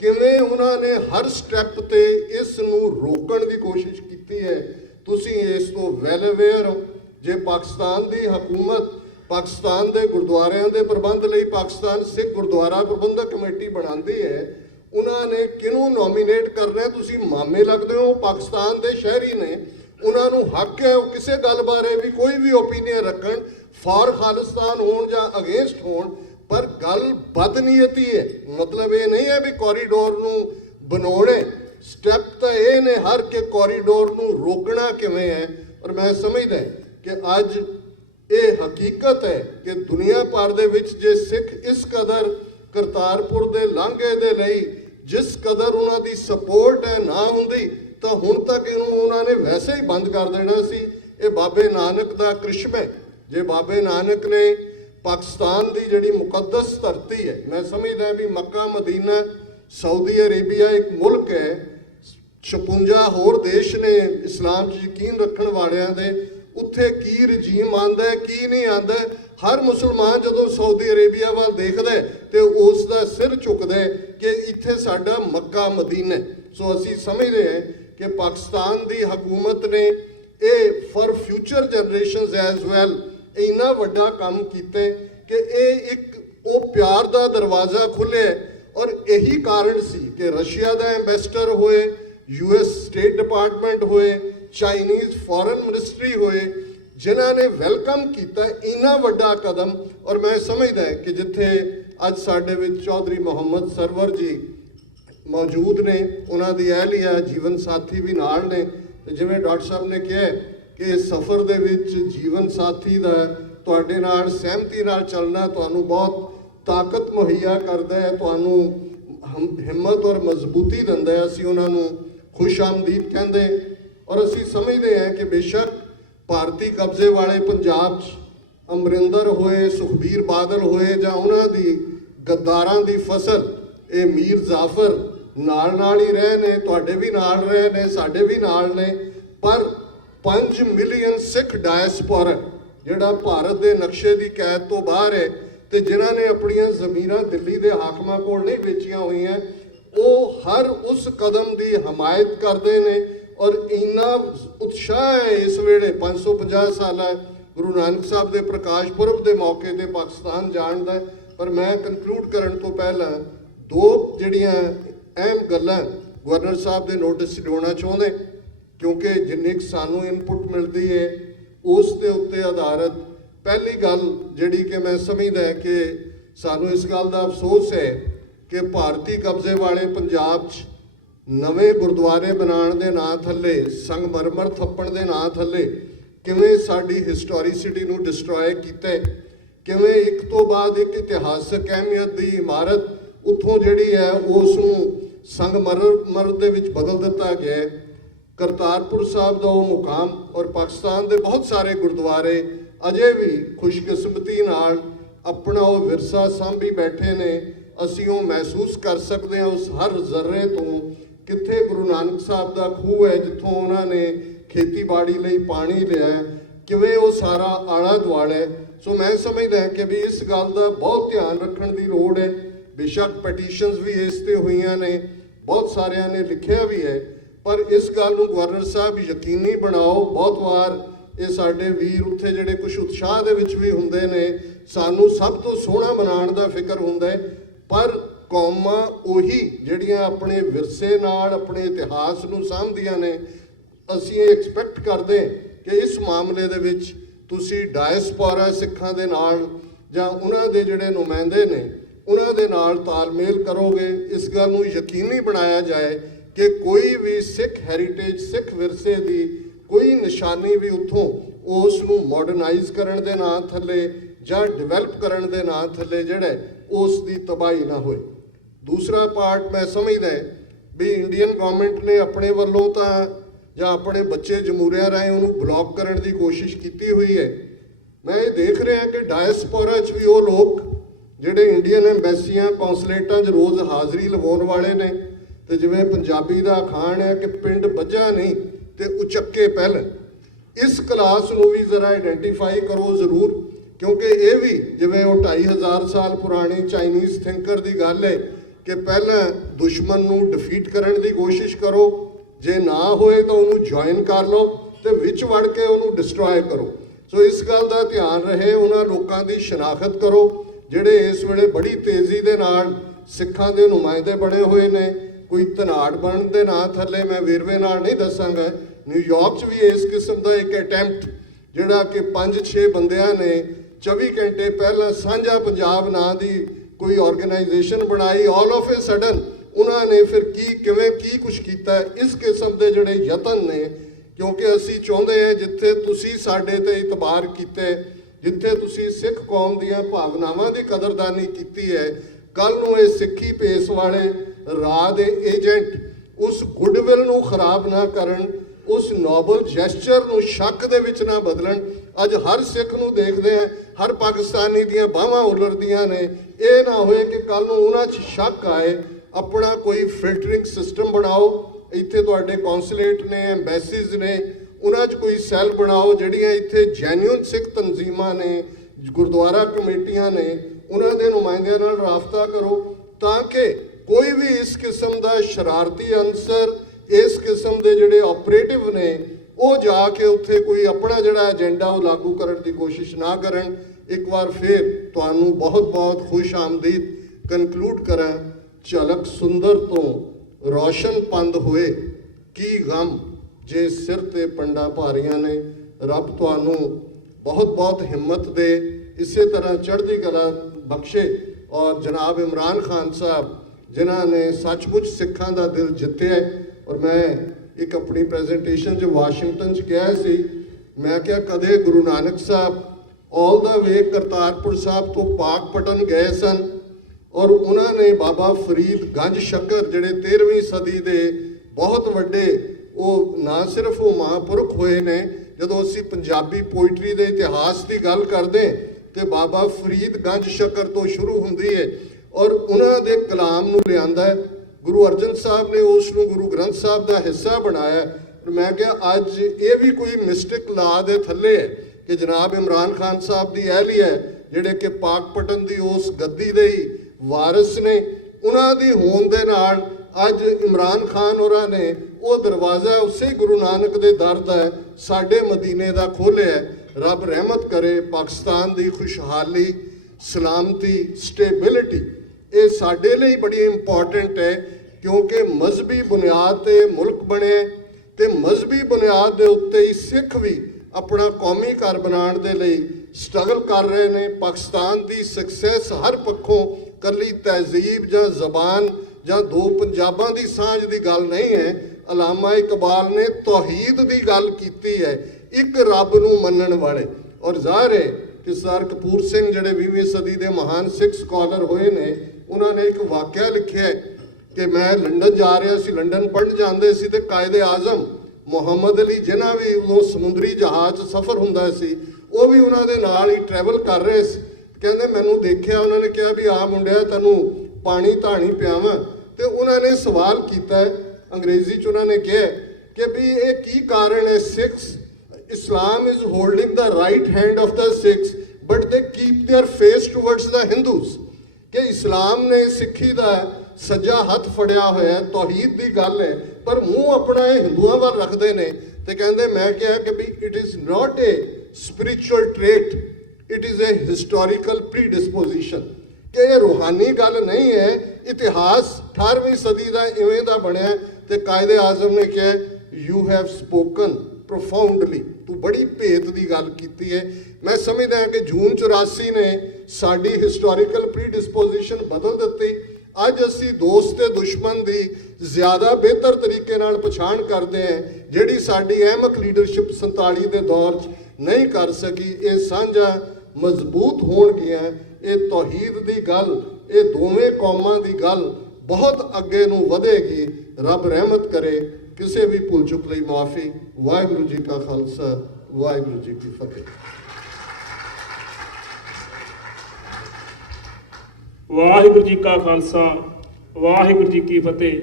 ਕਿਵੇਂ ਉਹਨਾਂ ਨੇ ਹਰ ਸਟੈਪ ਤੇ ਇਸ ਨੂੰ ਰੋਕਣ ਦੀ ਕੋਸ਼ਿਸ਼ ਕੀਤੀ ਹੈ, ਤੁਸੀਂ ਇਸ ਤੋਂ ਵੈਲ ਅਵੇਅਰ ਹੋ। ਜੇ ਪਾਕਿਸਤਾਨ ਦੀ ਹਕੂਮਤ ਪਾਕਿਸਤਾਨ ਦੇ ਗੁਰਦੁਆਰਿਆਂ ਦੇ ਪ੍ਰਬੰਧ ਲਈ ਪਾਕਿਸਤਾਨ ਸਿੱਖ ਗੁਰਦੁਆਰਾ ਪ੍ਰਬੰਧਕ ਕਮੇਟੀ ਬਣਾਉਂਦੀ ਹੈ, ਉਹਨਾਂ ਨੇ ਕਿਹਨੂੰ ਨੋਮੀਨੇਟ ਕਰਨਾ, ਤੁਸੀਂ ਮਾਮੇ ਲੱਗਦੇ ਹੋ, ਪਾਕਿਸਤਾਨ ਦੇ ਸ਼ਹਿਰੀ ਨੇ, ਉਹਨਾਂ ਨੂੰ ਹੱਕ ਹੈ ਉਹ ਕਿਸੇ ਗੱਲ ਬਾਰੇ ਵੀ ਕੋਈ ਵੀ ਓਪੀਨੀਅਨ ਰੱਖਣ, ਫਾਰ ਖਾਲਿਸਤਾਨ ਹੋਣ ਜਾਂ ਅਗੇਂਸਟ ਹੋਣ। ਪਰ ਗੱਲ ਬਦਨੀਅਤੀ ਹੈ। ਮਤਲਬ ਇਹ ਨਹੀਂ ਹੈ ਵੀ ਕੋਰੀਡੋਰ ਨੂੰ ਬਣਾਉਣੇ, ਸਟੈਪ ਤਾਂ ਇਹ ਨੇ ਹਰ ਕੇ ਕੋਰੀਡੋਰ ਨੂੰ ਰੋਕਣਾ ਕਿਵੇਂ ਹੈ। ਔਰ ਮੈਂ ਸਮਝਦਾ ਕਿ ਅੱਜ ਇਹ ਹਕੀਕਤ ਹੈ ਕਿ ਦੁਨੀਆ ਭਰ ਦੇ ਵਿੱਚ ਜੇ ਸਿੱਖ ਇਸ ਕਦਰ ਕਰਤਾਰਪੁਰ ਦੇ ਲਾਂਘੇ ਦੇ ਲਈ ਜਿਸ ਕਦਰ ਉਹਨਾਂ ਦੀ ਸਪੋਰਟ ਹੈ ਨਾ ਹੁੰਦੀ ਤਾਂ ਹੁਣ ਤੱਕ ਇਹਨੂੰ ਉਹਨਾਂ ਨੇ ਵੈਸੇ ਹੀ ਬੰਦ ਕਰ ਦੇਣਾ ਸੀ। ਇਹ ਬਾਬੇ ਨਾਨਕ ਦਾ ਕ੍ਰਿਸ਼ਮਾ ਹੈ। ਜੇ ਬਾਬੇ ਨਾਨਕ ਨੇ ਪਾਕਿਸਤਾਨ ਦੀ ਜਿਹੜੀ ਮੁਕੱਦਸ ਧਰਤੀ ਹੈ, ਮੈਂ ਸਮਝਦਾ ਵੀ ਮੱਕਾ ਮਦੀਨਾ ਸਾਊਦੀ ਅਰੇਬੀਆ ਇੱਕ ਮੁਲਕ ਹੈ, 56 ਹੋਰ ਦੇਸ਼ ਨੇ ਇਸਲਾਮ 'ਚ ਯਕੀਨ ਰੱਖਣ ਵਾਲਿਆਂ ਦੇ, ਉੱਥੇ ਕੀ ਰਜੀਮ ਆਉਂਦਾ ਹੈ ਕੀ ਨਹੀਂ ਆਉਂਦਾ। ਹਰ ਮੁਸਲਮਾਨ ਜਦੋਂ ਸਾਊਦੀ ਅਰੇਬੀਆ ਵੱਲ ਦੇਖਦਾ ਤੇ ਉਸ ਦਾ ਸਿਰ ਝੁਕਦਾ ਕਿ ਇੱਥੇ ਸਾਡਾ ਮੱਕਾ ਮਦੀਨਾ ਹੈ। ਸੋ ਅਸੀਂ ਸਮਝਦੇ ਹਾਂ ਕਿ ਪਾਕਿਸਤਾਨ ਦੀ ਹਕੂਮਤ ਨੇ ਇਹ for future generations as well ਇੰਨਾ ਵੱਡਾ ਕੰਮ ਕੀਤਾ ਕਿ ਇਹ ਇੱਕ ਉਹ ਪਿਆਰ ਦਾ ਦਰਵਾਜ਼ਾ ਖੁੱਲ੍ਹਿਆ। ਔਰ ਇਹੀ ਕਾਰਨ ਸੀ ਕਿ ਰਸ਼ੀਆ ਦਾ ਐਂਬੈਸਡਰ ਹੋਏ, US ਸਟੇਟ ਡਿਪਾਰਟਮੈਂਟ ਹੋਏ, ਚਾਈਨੀਜ਼ ਫੋਰਨ ਮਿਨਿਸਟਰੀ ਹੋਏ, ਜਿਨ੍ਹਾਂ ਨੇ ਵੈਲਕਮ ਕੀਤਾ ਇੰਨਾ ਵੱਡਾ ਕਦਮ। ਔਰ ਮੈਂ ਸਮਝਦਾ ਕਿ ਜਿੱਥੇ ਅੱਜ ਸਾਡੇ ਵਿੱਚ ਚੌਧਰੀ ਮੁਹੰਮਦ ਸਰਵਰ ਜੀ ਮੌਜੂਦ ਨੇ, ਉਹਨਾਂ ਦੀ ਅਹਿਲੀਆ ਜੀਵਨ ਸਾਥੀ ਵੀ ਨਾਲ ਨੇ, ਤੇ ਜਿਵੇਂ ਡਾਕਟਰ ਸਾਹਿਬ ਨੇ ਕਿਹਾ ਕਿ ਸਫ਼ਰ ਦੇ ਵਿੱਚ ਜੀਵਨ ਸਾਥੀ ਦਾ ਤੁਹਾਡੇ ਨਾਲ ਸਹਿਮਤੀ ਨਾਲ ਚੱਲਣਾ ਤੁਹਾਨੂੰ ਬਹੁਤ ਤਾਕਤ ਮੁਹੱਈਆ ਕਰਦਾ ਹੈ, ਤੁਹਾਨੂੰ ਹਿੰਮਤ ਔਰ ਮਜ਼ਬੂਤੀ ਦਿੰਦਾ ਹੈ। ਅਸੀਂ ਉਹਨਾਂ ਨੂੰ ਖੁਸ਼ ਆਮਦੀਦ ਕਹਿੰਦੇ। ਔਰ ਅਸੀਂ ਸਮਝਦੇ ਹਾਂ ਕਿ ਬੇਸ਼ੱਕ ਭਾਰਤੀ ਕਬਜ਼ੇ ਵਾਲੇ ਪੰਜਾਬ 'ਚ ਅਮਰਿੰਦਰ ਹੋਏ, ਸੁਖਬੀਰ ਬਾਦਲ ਹੋਏ ਜਾਂ ਉਹਨਾਂ ਦੀ ਗੱਦਾਰਾਂ ਦੀ ਫਸਲ ਇਹ ਮੀਰ ਜ਼ਾਫਰ ਨਾਲ ਹੀ ਰਹੇ ਨੇ, ਤੁਹਾਡੇ ਵੀ ਨਾਲ ਰਹੇ ਨੇ, ਸਾਡੇ ਵੀ ਨਾਲ ਨੇ, ਪਰ 5 ਮਿਲੀਅਨ ਸਿੱਖ ਡਾਇਸਪੋਰਾ ਜਿਹੜਾ ਭਾਰਤ ਦੇ ਨਕਸ਼ੇ ਦੀ ਕੈਦ ਤੋਂ ਬਾਹਰ ਹੈ ਤੇ ਜਿਨ੍ਹਾਂ ਨੇ ਆਪਣੀਆਂ ਜ਼ਮੀਰਾਂ ਦਿੱਲੀ ਦੇ ਹਾਕਮਾਂ ਕੋਲ ਨਹੀਂ ਵੇਚੀਆਂ ਹੋਈਆਂ, ਉਹ ਹਰ ਉਸ ਕਦਮ ਦੀ ਹਮਾਇਤ ਕਰਦੇ ਨੇ। ਔਰ ਇੰਨਾ ਉਤਸ਼ਾਹ ਹੈ ਇਸ ਵੇਲੇ 550 ਸਾਲਾ ਗੁਰੂ ਨਾਨਕ ਸਾਹਿਬ ਦੇ ਪ੍ਰਕਾਸ਼ ਪੁਰਬ ਦੇ ਮੌਕੇ ਤੇ ਪਾਕਿਸਤਾਨ ਜਾਣ ਦਾ। ਪਰ ਮੈਂ ਕਨਕਲੂਡ ਕਰਨ ਤੋਂ ਪਹਿਲਾਂ ਦੋ ਜਿਹੜੀਆਂ ਅਹਿਮ ਗੱਲਾਂ ਗਵਰਨਰ ਸਾਹਿਬ ਦੇ ਨੋਟਿਸ 'ਚ ਲਿਆਉਣਾ ਚਾਹੁੰਦੇ, ਕਿਉਂਕਿ ਜਿੰਨੀ ਕੁ ਸਾਨੂੰ ਇਨਪੁਟ ਮਿਲਦੀ ਹੈ ਉਸ ਦੇ ਉੱਤੇ ਆਧਾਰਿਤ। ਪਹਿਲੀ ਗੱਲ ਜਿਹੜੀ ਕਿ ਮੈਂ ਸਮਝਦਾ ਕਿ ਸਾਨੂੰ ਇਸ ਗੱਲ ਦਾ ਅਫਸੋਸ ਹੈ ਕਿ ਭਾਰਤੀ ਕਬਜ਼ੇ ਵਾਲੇ ਪੰਜਾਬ 'ਚ ਨਵੇਂ ਗੁਰਦੁਆਰੇ ਬਣਾਉਣ ਦੇ ਨਾਂ ਥੱਲੇ, ਸੰਗਮਰਮਰ ਥੱਪਣ ਦੇ ਨਾਂ ਥੱਲੇ ਕਿਵੇਂ ਸਾਡੀ ਹਿਸਟੋਰੀਸਿਟੀ ਨੂੰ ਡਿਸਟਰੋਏ ਕੀਤਾ, ਕਿਵੇਂ ਇੱਕ ਤੋਂ ਬਾਅਦ ਇੱਕ ਇਤਿਹਾਸਕ ਅਹਿਮੀਅਤ ਦੀ ਇਮਾਰਤ ਉੱਥੋਂ ਜਿਹੜੀ ਹੈ ਉਸ ਨੂੰ ਸੰਗਮਰਮਰ ਦੇ ਵਿੱਚ ਬਦਲ ਦਿੱਤਾ ਗਿਆ ਹੈ। ਕਰਤਾਰਪੁਰ ਸਾਹਿਬ ਦਾ ਉਹ ਮੁਕਾਮ ਔਰ ਪਾਕਿਸਤਾਨ ਦੇ ਬਹੁਤ ਸਾਰੇ ਗੁਰਦੁਆਰੇ ਅਜੇ ਵੀ ਖੁਸ਼ਕਿਸਮਤੀ ਨਾਲ ਆਪਣਾ ਉਹ ਵਿਰਸਾ ਸਾਂਭੀ ਬੈਠੇ ਨੇ। ਅਸੀਂ ਉਹ ਮਹਿਸੂਸ ਕਰ ਸਕਦੇ ਹਾਂ ਉਸ ਹਰ ਜ਼ਰਰੇ ਤੋਂ ਕਿੱਥੇ ਗੁਰੂ ਨਾਨਕ ਸਾਹਿਬ ਦਾ ਖੂਹ ਹੈ ਜਿੱਥੋਂ ਉਹਨਾਂ ਨੇ ਖੇਤੀਬਾੜੀ ਲਈ ਪਾਣੀ ਲਿਆ, ਕਿਵੇਂ ਉਹ ਸਾਰਾ ਆਲਾ ਦੁਆਲਾ ਹੈ। ਸੋ ਮੈਂ ਸਮਝਦਾ ਕਿ ਵੀ ਇਸ ਗੱਲ ਦਾ ਬਹੁਤ ਧਿਆਨ ਰੱਖਣ ਦੀ ਲੋੜ ਹੈ। ਬੇਸ਼ੱਕ ਪੈਟੀਸ਼ਨਸ ਵੀ ਇਸ ਤੇ ਹੋਈਆਂ ਨੇ, ਬਹੁਤ ਸਾਰਿਆਂ ਨੇ ਲਿਖਿਆ ਵੀ ਹੈ, ਪਰ ਇਸ ਗੱਲ ਨੂੰ ਗਵਰਨਰ ਸਾਹਿਬ ਯਕੀਨੀ ਬਣਾਓ। ਬਹੁਤ ਵਾਰ ਇਹ ਸਾਡੇ ਵੀਰ ਉੱਥੇ ਜਿਹੜੇ ਕੁਝ ਉਤਸ਼ਾਹ ਦੇ ਵਿੱਚ ਵੀ ਹੁੰਦੇ ਨੇ, ਸਾਨੂੰ ਸਭ ਤੋਂ ਸੋਹਣਾ ਬਣਾਉਣ ਦਾ ਫਿਕਰ ਹੁੰਦਾ ਹੈ, ਪਰ ਕੌਮਾਂ ਉਹੀ ਜਿਹੜੀਆਂ ਆਪਣੇ ਵਿਰਸੇ ਨਾਲ ਆਪਣੇ ਇਤਿਹਾਸ ਨੂੰ ਸਾਂਭਦੀਆਂ ਨੇ। ਅਸੀਂ ਇਹ ਐਕਸਪੈਕਟ ਕਰਦੇ ਕਿ ਇਸ ਮਾਮਲੇ ਦੇ ਵਿੱਚ ਤੁਸੀਂ ਡਾਇਸਪੋਰਾ ਸਿੱਖਾਂ ਦੇ ਨਾਲ ਜਾਂ ਉਹਨਾਂ ਦੇ ਜਿਹੜੇ ਨੁਮਾਇੰਦੇ ਨੇ ਉਹਨਾਂ ਦੇ ਨਾਲ ਤਾਲਮੇਲ ਕਰੋਗੇ। ਇਸ ਗੱਲ ਨੂੰ ਯਕੀਨੀ ਬਣਾਇਆ ਜਾਏ ਕਿ ਕੋਈ ਵੀ ਸਿੱਖ ਹੈਰੀਟੇਜ, ਸਿੱਖ ਵਿਰਸੇ ਦੀ ਕੋਈ ਨਿਸ਼ਾਨੀ ਵੀ ਉੱਥੋਂ ਉਸ ਨੂੰ ਮਾਡਰਨਾਈਜ਼ ਕਰਨ ਦੇ ਨਾਂ ਥੱਲੇ ਜਾਂ ਡਿਵੈਲਪ ਕਰਨ ਦੇ ਨਾਂ ਥੱਲੇ ਜਿਹੜਾ ਉਸ ਦੀ ਤਬਾਹੀ ਨਾ ਹੋਏ। ਦੂਸਰਾ ਪਾਰਟ ਮੈਂ ਸਮਝਦਾ ਵੀ ਇੰਡੀਅਨ ਗਵਰਨਮੈਂਟ ਨੇ ਆਪਣੇ ਵੱਲੋਂ ਤਾਂ ਜਾਂ ਆਪਣੇ ਬੱਚੇ ਜਮਹੂਰੀਆਂ ਰਾਹੀਂ ਉਹਨੂੰ ਬਲੌਕ ਕਰਨ ਦੀ ਕੋਸ਼ਿਸ਼ ਕੀਤੀ ਹੋਈ ਹੈ। ਮੈਂ ਇਹ ਦੇਖ ਰਿਹਾ ਕਿ ਡਾਇਸਪੋਰਾ 'ਚ ਵੀ ਉਹ ਲੋਕ ਜਿਹੜੇ ਇੰਡੀਅਨ ਐਮਬੈਸੀਆਂ, ਕੌਂਸਲੇਟਾਂ 'ਚ ਰੋਜ਼ ਹਾਜ਼ਰੀ ਲਵਾਉਣ ਵਾਲੇ ਨੇ, ਤੇ ਜਿਵੇਂ ਪੰਜਾਬੀ ਦਾ ਅਖਾਣ ਹੈ ਕਿ ਪਿੰਡ ਬੱਝਾ ਨਹੀਂ ਤੇ ਉਚੱਕੇ ਪਹਿਲ, ਇਸ ਕਲਾਸ ਨੂੰ ਵੀ ਜ਼ਰਾ ਆਈਡੈਂਟੀਫਾਈ ਕਰੋ ਜ਼ਰੂਰ, ਕਿਉਂਕਿ ਇਹ ਵੀ ਜਿਵੇਂ ਉਹ 2500 ਸਾਲ ਪੁਰਾਣੀ ਚਾਈਨੀਜ਼ ਥਿੰਕਰ ਦੀ ਗੱਲ ਹੈ ਕਿ ਪਹਿਲਾਂ ਦੁਸ਼ਮਣ ਨੂੰ ਡਿਫੀਟ ਕਰਨ ਦੀ ਕੋਸ਼ਿਸ਼ ਕਰੋ, ਜੇ ਨਾ ਹੋਏ ਤਾਂ ਉਹਨੂੰ ਜੁਆਇਨ ਕਰ ਲਓ ਤੇ ਵਿੱਚ ਵੜ ਕੇ ਉਹਨੂੰ ਡਿਸਟਰੋਏ ਕਰੋ। ਸੋ ਇਸ ਗੱਲ ਦਾ ਧਿਆਨ ਰਹੇ। ਉਹਨਾਂ ਲੋਕਾਂ ਦੀ ਸ਼ਨਾਖਤ ਕਰੋ ਜਿਹੜੇ ਇਸ ਵੇਲੇ ਬੜੀ ਤੇਜ਼ੀ ਦੇ ਨਾਲ ਸਿੱਖਾਂ ਦੇ ਨੁਮਾਇੰਦੇ ਬਣੇ ਹੋਏ ਨੇ। ਕੋਈ ਧਨਾੜ ਬਣਨ ਦੇ ਨਾਂ ਥੱਲੇ ਮੈਂ ਵੇਰਵੇ ਨਾਲ ਨਹੀਂ ਦੱਸਾਂਗਾ, ਨਿਊਯਾਰਕ 'ਚ ਵੀ ਇਸ ਕਿਸਮ ਦਾ ਇੱਕ ਅਟੈਂਪਟ ਜਿਹੜਾ ਕਿ 5-6 ਬੰਦਿਆਂ ਨੇ 24 ਘੰਟੇ ਪਹਿਲਾਂ ਸਾਂਝਾ ਪੰਜਾਬ ਨਾਂ ਦੀ ਕੋਈ ਆਰਗੇਨਾਈਜੇਸ਼ਨ ਬਣਾਈ, ਆਲ ਆਫ ਏ ਸਡਨ ਉਹਨਾਂ ਨੇ ਫਿਰ ਕਿਵੇਂ ਕੁਝ ਕੀਤਾ। ਇਸ ਕਿਸਮ ਦੇ ਜਿਹੜੇ ਯਤਨ ਨੇ, ਕਿਉਂਕਿ ਅਸੀਂ ਚਾਹੁੰਦੇ ਹਾਂ ਜਿੱਥੇ ਤੁਸੀਂ ਸਾਡੇ ਤੇ ਇਤਬਾਰ ਕੀਤੇ, ਜਿੱਥੇ ਤੁਸੀਂ ਸਿੱਖ ਕੌਮ ਦੀਆਂ ਭਾਵਨਾਵਾਂ ਦੀ ਕਦਰਦਾਨੀ ਕੀਤੀ ਹੈ, ਕੱਲ ਨੂੰ ਇਹ ਸਿੱਖੀ ਭੇਸ ਵਾਲੇ ਰਾਹ ਦੇ ਏਜੰਟ ਉਸ ਗੁੱਡਵਿਲ ਨੂੰ ਖਰਾਬ ਨਾ ਕਰਨ, ਉਸ ਨੋਬਲ ਜੈਸਚਰ ਨੂੰ ਸ਼ੱਕ ਦੇ ਵਿੱਚ ਨਾ ਬਦਲਣ। ਅੱਜ ਹਰ ਸਿੱਖ ਨੂੰ ਦੇਖਦੇ ਆ, ਹਰ ਪਾਕਿਸਤਾਨੀ ਦੀਆਂ ਬਾਹਾਂ ਉਲਰਦੀਆਂ ਨੇ। ਇਹ ਨਾ ਹੋਏ ਕਿ ਕੱਲ ਨੂੰ ਉਹਨਾਂ 'ਚ ਸ਼ੱਕ ਆਏ। ਆਪਣਾ ਕੋਈ ਫਿਲਟਰਿੰਗ ਸਿਸਟਮ ਬਣਾਓ। ਇੱਥੇ ਤੁਹਾਡੇ ਕੌਂਸੂਲੇਟ ਨੇ, ਐਮਬੈਸੀਜ਼ ਨੇ, ਉਹਨਾਂ 'ਚ ਕੋਈ ਸੈੱਲ ਬਣਾਓ ਜਿਹੜੀਆਂ ਇੱਥੇ ਜੈਨੂਇਨ ਸਿੱਖ ਤਨਜ਼ੀਮਾਂ ਨੇ, ਗੁਰਦੁਆਰਾ ਕਮੇਟੀਆਂ ਨੇ, ਉਹਨਾਂ ਦੇ ਨੁਮਾਇੰਦਿਆਂ ਨਾਲ ਰਾਬਤਾ ਕਰੋ ਤਾਂ ਕਿ ਕੋਈ ਵੀ ਇਸ ਕਿਸਮ ਦਾ ਸ਼ਰਾਰਤੀ ਅੰਸਰ, ਇਸ ਕਿਸਮ ਦੇ ਜਿਹੜੇ ਆਪਰੇਟਿਵ ਨੇ, ਉਹ ਜਾ ਕੇ ਉੱਥੇ ਕੋਈ ਆਪਣਾ ਜਿਹੜਾ ਏਜੰਡਾ ਉਹ ਲਾਗੂ ਕਰਨ ਦੀ ਕੋਸ਼ਿਸ਼ ਨਾ ਕਰਨ। ਇੱਕ ਵਾਰ ਫਿਰ ਤੁਹਾਨੂੰ ਬਹੁਤ ਖੁਸ਼ ਆਮਦੀਦ ਕਨਕਲੂਡ ਕਰਾਂ। ਝਲਕ ਸੁੰਦਰ ਤੋਂ ਰੌਸ਼ਨ ਪੰਦ ਹੋਏ, ਕੀ ਗਮ ਜੇ ਸਿਰ ਤੇ ਪੰਡਾ ਭਾਰੀਆਂ ਨੇ। ਰੱਬ ਤੁਹਾਨੂੰ ਬਹੁਤ ਹਿੰਮਤ ਦੇ, ਇਸੇ ਤਰ੍ਹਾਂ ਚੜ੍ਹਦੀ ਕਲਾ ਬਖਸ਼ੇ। ਔਰ ਜਨਾਬ ਇਮਰਾਨ ਖਾਨ ਸਾਹਿਬ ਜਿਨ੍ਹਾਂ ਨੇ ਸੱਚਮੁੱਚ ਸਿੱਖਾਂ ਦਾ ਦਿਲ ਜਿੱਤਿਆ। ਔਰ ਮੈਂ ਇੱਕ ਆਪਣੀ ਪ੍ਰੈਜੈਂਟੇਸ਼ਨ 'ਚ ਵਾਸ਼ਿੰਗਟਨ 'ਚ ਕਿਹਾ ਸੀ, ਮੈਂ ਕਿਹਾ ਕਦੇ ਗੁਰੂ ਨਾਨਕ ਸਾਹਿਬ ਆਲ ਦਾ ਵੇ ਕਰਤਾਰਪੁਰ ਸਾਹਿਬ ਤੋਂ ਪਾਕਪਟਨ ਗਏ ਸਨ ਔਰ ਉਹਨਾਂ ਨੇ ਬਾਬਾ ਫਰੀਦ ਗੰਜ ਸ਼ੱਕਰ ਜਿਹੜੇ 13ਵੀਂ ਸਦੀ ਦੇ ਬਹੁਤ ਵੱਡੇ, ਉਹ ਨਾ ਸਿਰਫ ਉਹ ਮਹਾਂਪੁਰਖ ਹੋਏ ਨੇ। ਜਦੋਂ ਅਸੀਂ ਪੰਜਾਬੀ ਪੋਇਟਰੀ ਦੇ ਇਤਿਹਾਸ ਦੀ ਗੱਲ ਕਰਦੇ ਤੇ ਬਾਬਾ ਫਰੀਦ ਗੰਜ ਸ਼ੱਕਰ ਤੋਂ ਸ਼ੁਰੂ ਹੁੰਦੀ ਹੈ। ਔਰ ਉਹਨਾਂ ਦੇ ਕਲਾਮ ਨੂੰ ਲਿਆਂਦਾ ਹੈ। ਗੁਰੂ ਅਰਜਨ ਸਾਹਿਬ ਨੇ ਉਸ ਨੂੰ ਗੁਰੂ ਗ੍ਰੰਥ ਸਾਹਿਬ ਦਾ ਹਿੱਸਾ ਬਣਾਇਆ ਹੈ। ਮੈਂ ਕਿਹਾ ਅੱਜ ਇਹ ਵੀ ਕੋਈ ਮਿਸਟਿਕ ਲਾ ਦੇ ਥੱਲੇ ਹੈ ਕਿ ਜਨਾਬ ਇਮਰਾਨ ਖਾਨ ਸਾਹਿਬ ਦੀ ਅਹਿਲੀ ਹੈ, ਜਿਹੜੇ ਕਿ ਪਾਕਪਟਨ ਦੀ ਉਸ ਗੱਦੀ ਦੇ ਹੀ ਵਾਰਿਸ ਨੇ, ਉਹਨਾਂ ਦੀ ਹੋਣ ਦੇ ਨਾਲ ਅੱਜ ਇਮਰਾਨ ਖਾਨ ਹੋਰਾਂ ਨੇ ਉਹ ਦਰਵਾਜ਼ਾ ਉਸੇ ਗੁਰੂ ਨਾਨਕ ਦੇ ਦਰ ਦਾ ਸਾਡੇ ਮਦੀਨੇ ਦਾ ਖੋਲ੍ਹਿਆ। ਰੱਬ ਰਹਿਮਤ ਕਰੇ, ਪਾਕਿਸਤਾਨ ਦੀ ਖੁਸ਼ਹਾਲੀ, ਸਲਾਮਤੀ, ਸਟੇਬਿਲਿਟੀ ਇਹ ਸਾਡੇ ਲਈ ਬੜੀ ਇੰਪੋਰਟੈਂਟ ਹੈ, ਕਿਉਂਕਿ ਮਜ਼ਹਬੀ ਬੁਨਿਆਦ ਤੇ ਮੁਲਕ ਬਣਿਆ ਤੇ ਮਜ਼ਹਬੀ ਬੁਨਿਆਦ ਦੇ ਉੱਤੇ ਹੀ ਸਿੱਖ ਵੀ ਆਪਣਾ ਕੌਮੀ ਘਰ ਬਣਾਉਣ ਦੇ ਲਈ ਸਟਰਗਲ ਕਰ ਰਹੇ ਨੇ। ਪਾਕਿਸਤਾਨ ਦੀ ਸਕਸੈਸ ਹਰ ਪੱਖੋਂ ਕੱਲੀ ਤਹਿਜ਼ੀਬ ਜਾਂ ਜ਼ਬਾਨ ਜਾਂ ਦੋ ਪੰਜਾਬਾਂ ਦੀ ਸਾਂਝ ਦੀ ਗੱਲ ਨਹੀਂ ਹੈ। ਅਲਾਮਾ ਇਕਬਾਲ ਨੇ ਤੌਹੀਦ ਦੀ ਗੱਲ ਕੀਤੀ ਹੈ, ਇੱਕ ਰੱਬ ਨੂੰ ਮੰਨਣ ਵਾਲੇ। ਔਰ ਜ਼ਾਹਿਰ ਹੈ ਕਿ ਸਰਦਾਰ ਕਪੂਰ ਸਿੰਘ ਜਿਹੜੇ 20ਵੀਂ ਸਦੀ ਦੇ ਮਹਾਨ ਸਿੱਖ ਸਕਾਲਰ ਹੋਏ ਨੇ, ਉਹਨਾਂ ਨੇ ਇੱਕ ਵਾਕਿਆ ਲਿਖਿਆ ਹੈ ਕਿ ਮੈਂ ਲੰਡਨ ਜਾ ਰਿਹਾ ਸੀ, ਲੰਡਨ ਪੜ੍ਹਨ ਜਾਂਦੇ ਸੀ ਤੇ ਕਾਇਦੇ ਆਜ਼ਮ ਮੁਹੰਮਦ ਅਲੀ ਜਿਨ੍ਹਾਂ ਵੀ ਉਦੋਂ ਸਮੁੰਦਰੀ ਜਹਾਜ਼ 'ਚ ਸਫ਼ਰ ਹੁੰਦਾ ਸੀ, ਉਹ ਵੀ ਉਹਨਾਂ ਦੇ ਨਾਲ ਹੀ ਟਰੈਵਲ ਕਰ ਰਹੇ ਸੀ। ਕਹਿੰਦੇ ਮੈਨੂੰ ਦੇਖਿਆ, ਉਹਨਾਂ ਨੇ ਕਿਹਾ ਵੀ ਆ ਮੁੰਡਿਆ ਤੈਨੂੰ ਪਾਣੀ ਧਾਣੀ ਪਿਆਵਾਂ, ਤੇ ਉਹਨਾਂ ਨੇ ਸਵਾਲ ਕੀਤਾ ਅੰਗਰੇਜ਼ੀ 'ਚ, ਉਹਨਾਂ ਨੇ ਕਿਹਾ ਕਿ ਵੀ ਇਹ ਕੀ ਕਾਰਨ ਹੈ Sikhs Islam is holding the right hand of the Sikhs but they keep their face towards the Hindus, ਕਿ ਇਸਲਾਮ ਨੇ ਸਿੱਖੀ ਦਾ ਸੱਜਾ ਹੱਥ ਫੜਿਆ ਹੋਇਆ, ਤੌਹੀਦ ਦੀ ਗੱਲ ਹੈ, ਪਰ ਮੂੰਹ ਆਪਣਾ ਇਹ ਹਿੰਦੂਆਂ ਵੱਲ ਰੱਖਦੇ ਨੇ। ਤੇ ਕਹਿੰਦੇ ਮੈਂ ਕਿਹਾ ਕਿ ਵੀ it is not a spiritual trait, it is a historical predisposition, ਕਿ ਇਹ ਰੂਹਾਨੀ ਗੱਲ ਨਹੀਂ ਹੈ। ਇਤਿਹਾਸ 18ਵੀਂ ਸਦੀ ਦਾ ਇਵੇਂ ਦਾ ਬਣਿਆ ਤੇ ਕਾਇਦੇ ਆਜ਼ਮ ਨੇ ਕਿਹਾ ਯੂ ਹੈਵ ਸਪੋਕਨ ਪ੍ਰੋਫਾਉਂਡਲੀ, ਤੂੰ ਬੜੀ ਭੇਤ ਦੀ ਗੱਲ ਕੀਤੀ ਹੈ। ਮੈਂ ਸਮਝਦਾ ਹਾਂ ਕਿ ਜੂਨ 84 ਨੇ ਸਾਡੀ ਹਿਸਟੋਰੀਕਲ ਪ੍ਰੀਡਿਸਪੋਜੀਸ਼ਨ ਬਦਲ ਦਿੱਤੀ। ਅੱਜ ਅਸੀਂ ਦੋਸਤ ਤੇ ਦੁਸ਼ਮਣ ਦੀ ਜ਼ਿਆਦਾ ਬਿਹਤਰ ਤਰੀਕੇ ਨਾਲ ਪਛਾਣ ਕਰਦੇ ਹਾਂ, ਜਿਹੜੀ ਸਾਡੀ ਅਹਿਮਕ ਲੀਡਰਸ਼ਿਪ 47 ਦੇ ਦੌਰ 'ਚ ਨਹੀਂ ਕਰ ਸਕੀ। ਇਹ ਸਾਂਝਾ ਮਜ਼ਬੂਤ ਹੋਣਗੀਆਂ। ਇਹ ਤੌਹੀਦ ਦੀ ਗੱਲ, ਇਹ ਦੋਵੇਂ ਕੌਮਾਂ ਦੀ ਗੱਲ ਬਹੁਤ ਅੱਗੇ ਨੂੰ ਵਧੇਗੀ। ਰੱਬ ਰਹਿਮਤ ਕਰੇ। ਕਿਸੇ ਵੀ ਭੁੱਲ ਚੁੱਕ ਲਈ ਮਾਫੀ। ਵਾਹਿਗੁਰੂ ਜੀ ਕਾ ਖਾਲਸਾ, ਵਾਹਿਗੁਰੂ ਜੀ ਕੀ ਫਤਿਹ। ਵਾਹਿਗੁਰੂ ਜੀ ਕਾ ਖਾਲਸਾ, ਵਾਹਿਗੁਰੂ ਜੀ ਕੀ ਫਤਿਹ।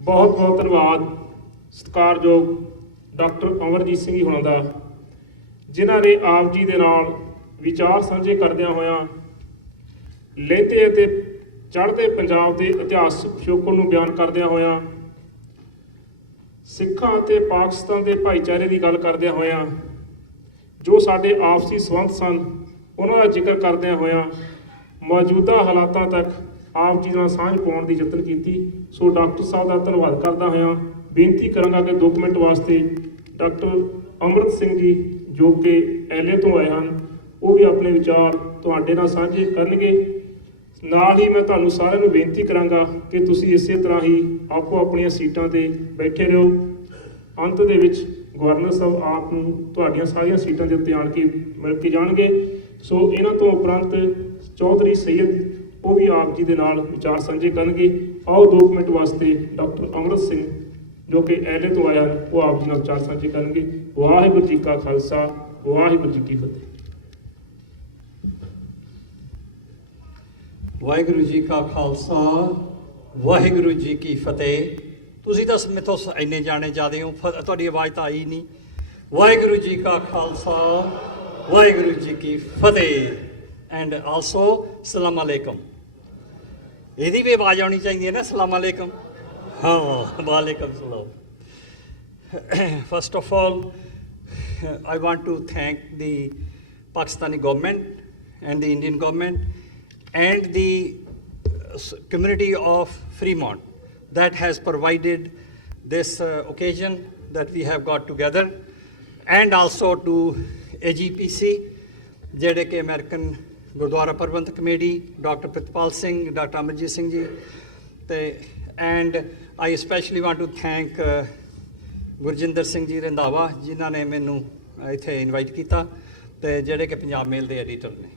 ਬਹੁਤ ਬਹੁਤ ਧੰਨਵਾਦ ਸਤਿਕਾਰਯੋਗ ਡਾਕਟਰ ਅਮਰਜੀਤ ਸਿੰਘ ਜੀ ਹੁਣਾਂ ਦਾ, ਜਿਨ੍ਹਾਂ ਨੇ ਆਪ ਜੀ ਦੇ ਨਾਲ ਵਿਚਾਰ ਸਾਂਝੇ ਕਰਦਿਆਂ ਹੋਇਆਂ ਲਹਿੰਦੇ ਅਤੇ ਚੜ੍ਹਦੇ ਪੰਜਾਬ ਦੇ ਇਤਿਹਾਸਕ ਪਿਛੋਕੜ ਨੂੰ ਬਿਆਨ ਕਰਦਿਆਂ ਹੋਇਆਂ, ਸਿੱਖਾਂ ਅਤੇ ਪਾਕਿਸਤਾਨ ਦੇ ਭਾਈਚਾਰੇ ਦੀ ਗੱਲ ਕਰਦਿਆਂ ਹੋਇਆਂ, ਜੋ ਸਾਡੇ ਆਪਸੀ ਸੰਬੰਧ ਸਨ ਉਹਨਾਂ ਦਾ ਜ਼ਿਕਰ ਕਰਦਿਆਂ ਹੋਇਆਂ ਮੌਜੂਦਾ ਹਾਲਾਤਾਂ ਤੱਕ ਆਪ ਜੀ ਨਾਲ ਸਾਂਝ ਪਾਉਣ ਦੀ ਯਤਨ ਕੀਤੀ। ਸੋ ਡਾਕਟਰ ਸਾਹਿਬ ਦਾ ਧੰਨਵਾਦ ਕਰਦਾ ਹੋਇਆਂ ਬੇਨਤੀ ਕਰਾਂਗਾ ਕਿ 2 ਮਿੰਟ ਵਾਸਤੇ ਡਾਕਟਰ ਅੰਮ੍ਰਿਤ ਸਿੰਘ ਜੀ ਜੋ ਕਿ ਐਲਏ ਤੋਂ ਆਏ ਹਨ, ਉਹ ਵੀ ਆਪਣੇ ਵਿਚਾਰ ਤੁਹਾਡੇ ਨਾਲ ਸਾਂਝੇ ਕਰਨਗੇ। ਨਾਲ ਹੀ ਮੈਂ ਤੁਹਾਨੂੰ ਸਾਰਿਆਂ ਨੂੰ ਬੇਨਤੀ ਕਰਾਂਗਾ ਕਿ ਤੁਸੀਂ ਇਸੇ ਤਰ੍ਹਾਂ ਹੀ ਆਪੋ ਆਪਣੀਆਂ ਸੀਟਾਂ 'ਤੇ ਬੈਠੇ ਰਹੋ। ਅੰਤ ਦੇ ਵਿੱਚ ਗਵਰਨਰ ਸਾਹਿਬ ਆਪ ਨੂੰ ਤੁਹਾਡੀਆਂ ਸਾਰੀਆਂ ਸੀਟਾਂ ਦੇ ਉੱਤੇ ਆਣ ਕੇ ਮਿਲ ਕੇ ਜਾਣਗੇ। ਸੋ ਇਹਨਾਂ ਤੋਂ ਉਪਰੰਤ ਚੌਧਰੀ ਸੈਯਦ ਉਹ ਵੀ ਆਪ ਜੀ ਦੇ ਨਾਲ ਵਿਚਾਰ ਸਾਂਝੇ ਕਰਨਗੇ। ਆਓ 2 ਮਿੰਟ ਵਾਸਤੇ ਡਾਕਟਰ ਅੰਮ੍ਰਿਤ ਸਿੰਘ ਜੋ ਕਿ ਐਲਏ ਤੋਂ ਆਏ ਹਨ, ਉਹ ਆਪ ਜੀ ਨਾਲ ਵਿਚਾਰ ਸਾਂਝੇ ਕਰਨਗੇ। ਵਾਹਿਗੁਰੂ ਜੀ ਕਾ ਖਾਲਸਾ, ਵਾਹਿਗੁਰੂ ਜੀ ਕੀ ਫਤਿਹ। ਵਾਹਿਗੁਰੂ ਜੀ ਕਾ ਖਾਲਸਾ, ਵਾਹਿਗੁਰੂ ਜੀ ਕੀ ਫਤਿਹ। ਤੁਸੀਂ ਤਾਂ ਮੇਥੋਂ ਇੰਨੇ ਜਾਣੇ ਜ਼ਿਆਦੇ ਹੋ, ਤੁਹਾਡੀ ਆਵਾਜ਼ ਤਾਂ ਆਈ ਨਹੀਂ। ਵਾਹਿਗੁਰੂ ਜੀ ਕਾ ਖਾਲਸਾ, ਵਾਹਿਗੁਰੂ ਜੀ ਕੀ ਫਤਿਹ। ਐਂਡ ਆਲਸੋ ਸਲਾਮ ਅਲੈਕਮ। ਇਹਦੀ ਵੀ ਆਵਾਜ਼ ਆਉਣੀ ਚਾਹੀਦੀ ਹੈ ਨਾ, ਸਲਾਮ ਅਲੈਕਮ। ਹਾਂ, ਵਾਲੇਕਮ ਸਲਾਮ। First of all, I want to thank the Pakistani government and the Indian government and the community of Fremont that has provided this occasion that we have got together, and also to AGPC, ਜਿਹੜੇ ਕਿ American Gurdwara Prabandhak committee, doctor Pritpal Singh, doctor Amarjit Singh ji, ਤੇ and I specially want to thank Gurjinder Singh ji Randhawa, ਜਿਨ੍ਹਾਂ ਨੇ ਮੈਨੂੰ ਇੱਥੇ invite ਕੀਤਾ, ਤੇ ਜਿਹੜੇ ਕਿ ਪੰਜਾਬ ਮੇਲ ਦੇ ਐਡੀਟਰ ਨੇ।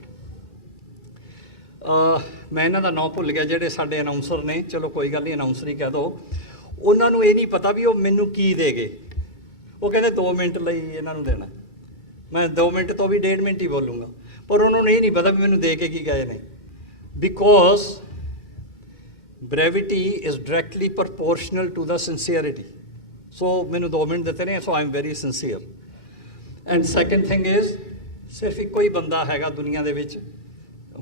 ਮੈਂ ਇਹਨਾਂ ਦਾ ਨਾਮ ਭੁੱਲ ਗਿਆ, ਜਿਹੜੇ ਸਾਡੇ ਅਨਾਊਂਸਰ ਨੇ। ਚਲੋ ਕੋਈ ਗੱਲ ਨਹੀਂ, ਅਨਾਊਂਸਰ ਹੀ ਕਹਿ ਦਿਓ। ਉਹਨਾਂ ਨੂੰ ਇਹ ਨਹੀਂ ਪਤਾ ਵੀ ਉਹ ਮੈਨੂੰ ਕੀ ਦੇ ਗਏ। ਉਹ ਕਹਿੰਦੇ 2 ਮਿੰਟ ਲਈ ਇਹਨਾਂ ਨੂੰ ਦੇਣਾ। ਮੈਂ 2 ਮਿੰਟ ਤੋਂ ਵੀ 1.5 ਮਿੰਟ ਹੀ ਬੋਲੂੰਗਾ, ਪਰ ਉਹਨਾਂ ਨੂੰ ਇਹ ਨਹੀਂ ਪਤਾ ਵੀ ਮੈਨੂੰ ਦੇ ਕੇ ਕੀ ਗਏ ਨੇ। because brevity is directly proportional to the sincerity. So ਮੈਨੂੰ 2 ਮਿੰਟ ਦਿੱਤੇ ਨੇ, so I am very sincere. And second thing is, ਸਿਰਫ ਇੱਕੋ ਹੀ ਬੰਦਾ ਹੈਗਾ ਦੁਨੀਆ ਦੇ ਵਿੱਚ।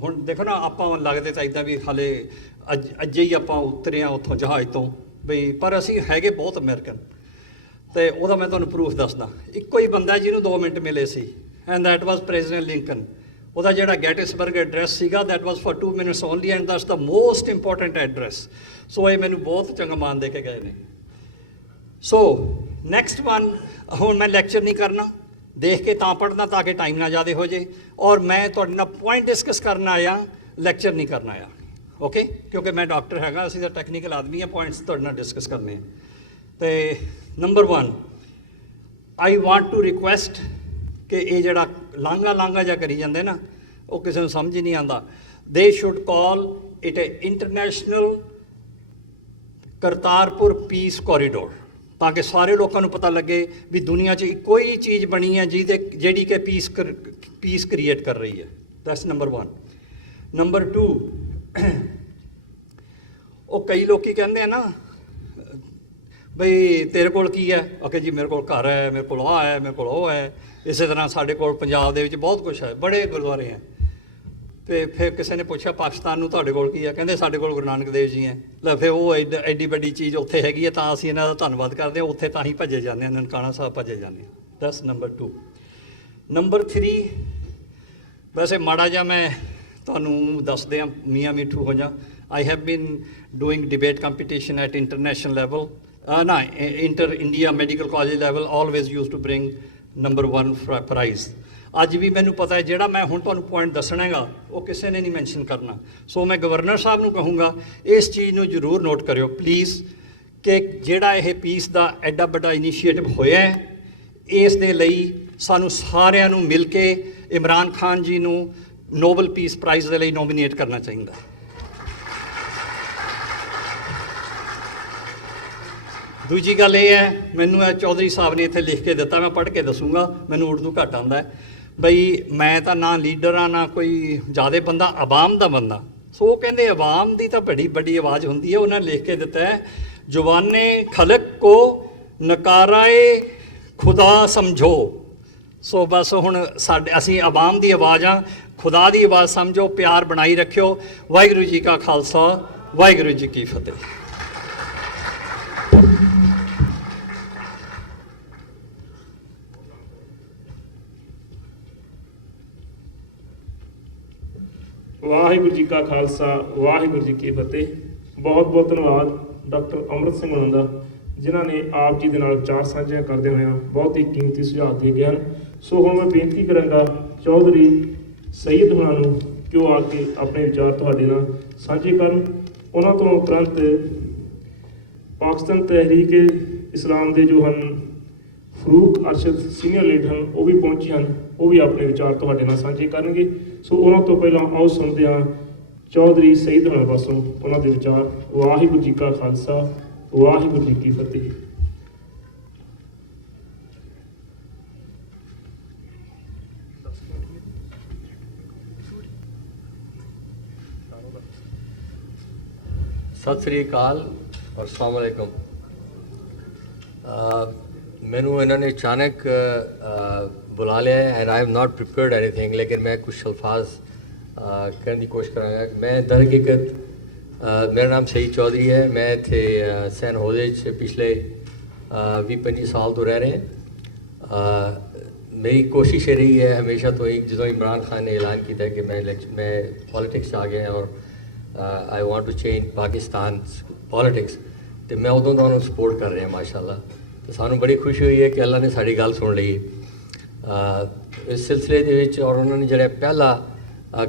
ਹੁਣ ਦੇਖੋ ਨਾ, ਆਪਾਂ ਲੱਗਦੇ ਤਾਂ ਇਦਾਂ ਵੀ ਹਾਲੇ ਅੱਜੇ ਹੀ ਆਪਾਂ ਉਤਰੇ ਆ ਉੱਥੋਂ ਜਹਾਜ਼ ਤੋਂ ਬਈ, ਪਰ ਅਸੀਂ ਹੈਗੇ ਬਹੁਤ ਅਮਰੀਕਨ। ਤੇ ਉਹਦਾ ਮੈਂ ਤੁਹਾਨੂੰ ਪ੍ਰੂਫ ਦੱਸਦਾ। ਇੱਕੋ ਹੀ ਬੰਦਾ ਜਿਹਨੂੰ 2 ਮਿੰਟ ਮਿਲੇ ਸੀ, and that was President Lincoln. ਉਹਦਾ ਜਿਹੜਾ ਗੈਟਿਸਬਰਗ ਐਡਰੈਸ ਸੀਗਾ, that was for 2 minutes only, and that's the most important address. So ਇਹ ਮੈਨੂੰ ਬਹੁਤ ਚੰਗਾ ਮਾਨ ਦੇ ਕੇ ਗਏ ਨੇ। ਸੋ ਨੈਕਸਟ ਵਨ, ਹੁਣ ਮੈਂ ਲੈਕਚਰ ਨਹੀਂ ਕਰਨਾ, ਦੇਖ ਕੇ ਤਾਂ ਪੜ੍ਹਨਾ ਤਾਂ ਕਿ ਟਾਈਮ ਨਾ ਜ਼ਿਆਦਾ ਹੋ ਜੇ। ਔਰ ਮੈਂ ਤੁਹਾਡੇ ਨਾਲ ਪੁਆਇੰਟ ਡਿਸਕਸ ਕਰਨ ਆਇਆ, ਲੈਕਚਰ ਨਹੀਂ ਕਰਨ ਆਇਆ, ਓਕੇ? ਕਿਉਂਕਿ ਮੈਂ ਡਾਕਟਰ ਹੈਗਾ, ਅਸੀਂ ਤਾਂ ਟੈਕਨੀਕਲ ਆਦਮੀ ਆ, ਪੁਆਇੰਟਸ ਤੁਹਾਡੇ ਨਾਲ ਡਿਸਕਸ ਕਰਨੇ ਆ। ਤੇ number 1, I want to request ਕਿ ਇਹ ਜਿਹੜਾ ਲਾਂਘਾ ਜਿਹਾ ਕਰੀ ਜਾਂਦੇ ਨਾ, ਉਹ ਕਿਸੇ ਨੂੰ ਸਮਝ ਹੀ ਨਹੀਂ ਆਉਂਦਾ। ਦੇ should call it A international Kartarpur piece corridor, ਤਾਂ ਕਿ ਸਾਰੇ ਲੋਕਾਂ ਨੂੰ ਪਤਾ ਲੱਗੇ ਵੀ ਦੁਨੀਆ 'ਚ ਇੱਕੋ ਹੀ ਚੀਜ਼ ਬਣੀ ਹੈ ਜਿਹੜੀ ਕਿ ਪੀਸ ਕ੍ਰੀਏਟ ਕਰ ਰਹੀ ਹੈ। That's number 1। ਨੰਬਰ 2, ਉਹ ਕਈ ਲੋਕੀ ਕਹਿੰਦੇ ਆ ਨਾ ਬਈ ਤੇਰੇ ਕੋਲ ਕੀ ਹੈ? ਓਕੇ ਜੀ, ਮੇਰੇ ਕੋਲ ਘਰ ਹੈ, ਮੇਰੇ ਕੋਲ ਆਹ ਹੈ, ਮੇਰੇ ਕੋਲ ਉਹ ਹੈ। ਇਸੇ ਤਰ੍ਹਾਂ ਸਾਡੇ ਕੋਲ ਪੰਜਾਬ ਦੇ ਵਿੱਚ ਬਹੁਤ ਕੁਛ ਹੈ, ਬੜੇ ਗੁਰਦੁਆਰੇ ਹੈ। ਤੇ ਫਿਰ ਕਿਸੇ ਨੇ ਪੁੱਛਿਆ ਪਾਕਿਸਤਾਨ ਨੂੰ ਤੁਹਾਡੇ ਕੋਲ ਕੀ ਹੈ? ਕਹਿੰਦੇ ਸਾਡੇ ਕੋਲ ਗੁਰੂ ਨਾਨਕ ਦੇਵ ਜੀ ਹੈ। ਲੈ ਫਿਰ ਉਹ ਐਡੀ ਵੱਡੀ ਚੀਜ਼ ਉੱਥੇ ਹੈਗੀ ਹੈ, ਤਾਂ ਅਸੀਂ ਇਹਨਾਂ ਦਾ ਧੰਨਵਾਦ ਕਰਦੇ ਹਾਂ। ਉੱਥੇ ਤਾਂ ਹੀ ਭੱਜੇ ਜਾਂਦੇ ਹਾਂ, ਨਨਕਾਣਾ ਸਾਹਿਬ ਭੱਜੇ ਜਾਂਦੇ ਹਾਂ। That's number 2। ਨੰਬਰ 3, ਵੈਸੇ ਮਾੜਾ ਜਿਹਾ ਮੈਂ ਤੁਹਾਨੂੰ ਦੱਸਦੇ ਹਾਂ, ਮੀਆਂ ਮਿੱਠੂ ਹੋ ਜਾ। I have been doing debate competition at international level, inter-India medical college level, always used to bring number 1 prize. ਅੱਜ ਵੀ ਮੈਨੂੰ ਪਤਾ ਹੈ ਜਿਹੜਾ ਮੈਂ ਹੁਣ ਤੁਹਾਨੂੰ ਪੁਆਇੰਟ ਦੱਸਣਾ ਹੈਗਾ ਉਹ ਕਿਸੇ ਨੇ ਨਹੀਂ ਮੈਂਸ਼ਨ ਕਰਨਾ। ਸੋ ਮੈਂ ਗਵਰਨਰ ਸਾਹਿਬ ਨੂੰ ਕਹੂੰਗਾ ਇਸ ਚੀਜ਼ ਨੂੰ ਜ਼ਰੂਰ ਨੋਟ ਕਰਿਓ ਪਲੀਜ਼, ਕਿ ਜਿਹੜਾ ਇਹ ਪੀਸ ਦਾ ਐਡਾ ਵੱਡਾ ਇਨੀਸ਼ੀਏਟਿਵ ਹੋਇਆ ਹੈ, ਇਸ ਦੇ ਲਈ ਸਾਨੂੰ ਸਾਰਿਆਂ ਨੂੰ ਮਿਲ ਕੇ ਇਮਰਾਨ ਖਾਨ ਜੀ ਨੂੰ ਨੋਬਲ ਪੀਸ ਪ੍ਰਾਈਜ਼ ਦੇ ਲਈ ਨੋਮੀਨੇਟ ਕਰਨਾ ਚਾਹੀਦਾ। ਦੂਜੀ ਗੱਲ ਇਹ ਹੈ, ਮੈਨੂੰ ਇਹ ਚੌਧਰੀ ਸਾਹਿਬ ਨੇ ਇੱਥੇ ਲਿਖ ਕੇ ਦਿੱਤਾ, ਮੈਂ ਪੜ੍ਹ ਕੇ ਦੱਸੂੰਗਾ, ਮੈਨੂੰ ਉਰਦੂ ਘੱਟ ਆਉਂਦਾ ਹੈ। ਬਈ ਮੈਂ ਤਾਂ ਨਾ ਲੀਡਰ ਆ, ਨਾ ਕੋਈ ਜ਼ਿਆਦਾ ਬੰਦਾ, ਆਵਾਮ ਦਾ ਬੰਦਾ। ਸੋ ਉਹ ਕਹਿੰਦੇ ਆਵਾਮ ਦੀ ਤਾਂ ਬੜੀ ਵੱਡੀ ਆਵਾਜ਼ ਹੁੰਦੀ ਹੈ। ਉਹਨਾਂ ਲਿਖ ਕੇ ਦਿੱਤਾ ਹੈ, ਜਵਾਨੇ ਖਲਕ ਕੋ ਨਕਾਰਾਏ ਖੁਦਾ ਸਮਝੋ। ਸੋ ਬਸ ਹੁਣ ਅਸੀਂ ਆਵਾਮ ਦੀ ਆਵਾਜ਼ ਆ, ਖੁਦਾ ਦੀ ਆਵਾਜ਼ ਸਮਝੋ, ਪਿਆਰ ਬਣਾਈ ਰੱਖਿਓ। ਵਾਹਿਗੁਰੂ ਜੀ ਕਾ ਖਾਲਸਾ, ਵਾਹਿਗੁਰੂ ਜੀ ਕੀ ਫਤਿਹ। ਵਾਹਿਗੁਰੂ ਜੀ ਕਾ ਖਾਲਸਾ, ਵਾਹਿਗੁਰੂ ਜੀ ਕੀ ਫਤਿਹ। ਬਹੁਤ ਬਹੁਤ ਧੰਨਵਾਦ ਡਾਕਟਰ ਅੰਮ੍ਰਿਤ ਸਿੰਘ ਹੋਣਾ ਦਾ, ਜਿਨ੍ਹਾਂ ਨੇ ਆਪ ਜੀ ਦੇ ਨਾਲ ਵਿਚਾਰ ਸਾਂਝੇ ਕਰਦੇ ਹੋਇਆ ਬਹੁਤ ਹੀ ਕੀਮਤੀ ਸੁਝਾਅ ਦੇ ਗਏ ਹਨ। ਸੋ ਹੁਣ ਮੈਂ ਬੇਨਤੀ ਕਰਾਂਗਾ ਚੌਧਰੀ ਸਈਦ ਹੋਣਾ ਨੂੰ ਕਿ ਉਹ ਆ ਕੇ ਆਪਣੇ ਵਿਚਾਰ ਤੁਹਾਡੇ ਨਾਲ ਸਾਂਝੇ ਕਰਨ। ਉਹਨਾਂ ਤੋਂ ਉਪਰੰਤ ਪਾਕਿਸਤਾਨ ਤਹਿਰੀਕ ਇਸਲਾਮ ਦੇ ਜੋ ਹਨ ਫਰੂਕ ਅਰਸ਼ਦ ਸੀਨੀਅਰ ਲੀਡਰ ਹਨ, ਉਹ ਵੀ ਪਹੁੰਚੇ ਹਨ, ਉਹ ਵੀ ਆਪਣੇ ਵਿਚਾਰ ਤੁਹਾਡੇ ਨਾਲ ਸਾਂਝੇ ਕਰਨਗੇ। ਸੋ ਉਹਨਾਂ ਤੋਂ ਪਹਿਲਾਂ ਆਓ ਸੁਣਦੇ ਹਾਂ ਚੌਧਰੀ ਸਈਦ ਹੋਣਾ ਪਾਸੋਂ ਉਹਨਾਂ ਦੇ ਵਿਚਾਰ। ਵਾਹਿਗੁਰੂ ਜੀ ਕਾ ਖਾਲਸਾ, ਵਾਹਿਗੁਰੂ ਜੀ ਕੀ ਫਤਿਹ। ਸਤਿ ਸ੍ਰੀ ਅਕਾਲ ਔਰ ਅਸਲਾਮ ਵਾਲੇਕੁਮ। ਮੈਨੂੰ ਇਹਨਾਂ ਨੇ ਅਚਾਨਕ ਬੁਲਾ ਲਿਆ ਹੈ and I am not prepared anything, ਲੇਕਿਨ ਮੈਂ ਕੁਛ ਅਲਫਾਜ਼ ਕਰਨ ਦੀ ਕੋਸ਼ਿਸ਼ ਕਰਾਂਗਾ। ਮੈਂ ਦਰ ਹਕੀਕਤ ਮੇਰਾ ਨਾਮ ਸਈਦ ਚੌਧਰੀ ਹੈ। ਮੈਂ ਇੱਥੇ ਸੈਨ ਹੋਜ਼ੇ 'ਚ ਪਿਛਲੇ 20-25 ਸਾਲ ਤੋਂ ਰਹਿ ਰਹੇ। ਮੇਰੀ ਕੋਸ਼ਿਸ਼ ਇਹ ਰਹੀ ਹੈ ਹਮੇਸ਼ਾ ਤੋਂ ਹੀ, ਜਦੋਂ ਇਮਰਾਨ ਖਾਨ ਨੇ ਐਲਾਨ ਕੀਤਾ ਕਿ ਮੈਂ ਪੋਲੀਟਿਕਸ 'ਚ ਆ ਗਿਆ ਔਰ I want to change Pakistan politics, ਅਤੇ ਮੈਂ ਉਦੋਂ ਦਾ ਉਹਨੂੰ ਸਪੋਰਟ ਕਰ ਰਿਹਾ ਮਾਸ਼ਾਅੱਲਾ। ਅਤੇ ਸਾਨੂੰ ਬੜੀ ਖੁਸ਼ੀ ਹੋਈ ਹੈ ਕਿ ਅੱਲਾ ਨੇ ਸਾਡੀ ਗੱਲ ਸੁਣ ਲਈ ਇਸ ਸਿਲਸਿਲੇ ਦੇ ਵਿੱਚ। ਔਰ ਉਹਨਾਂ ਨੇ ਜਿਹੜਾ ਪਹਿਲਾ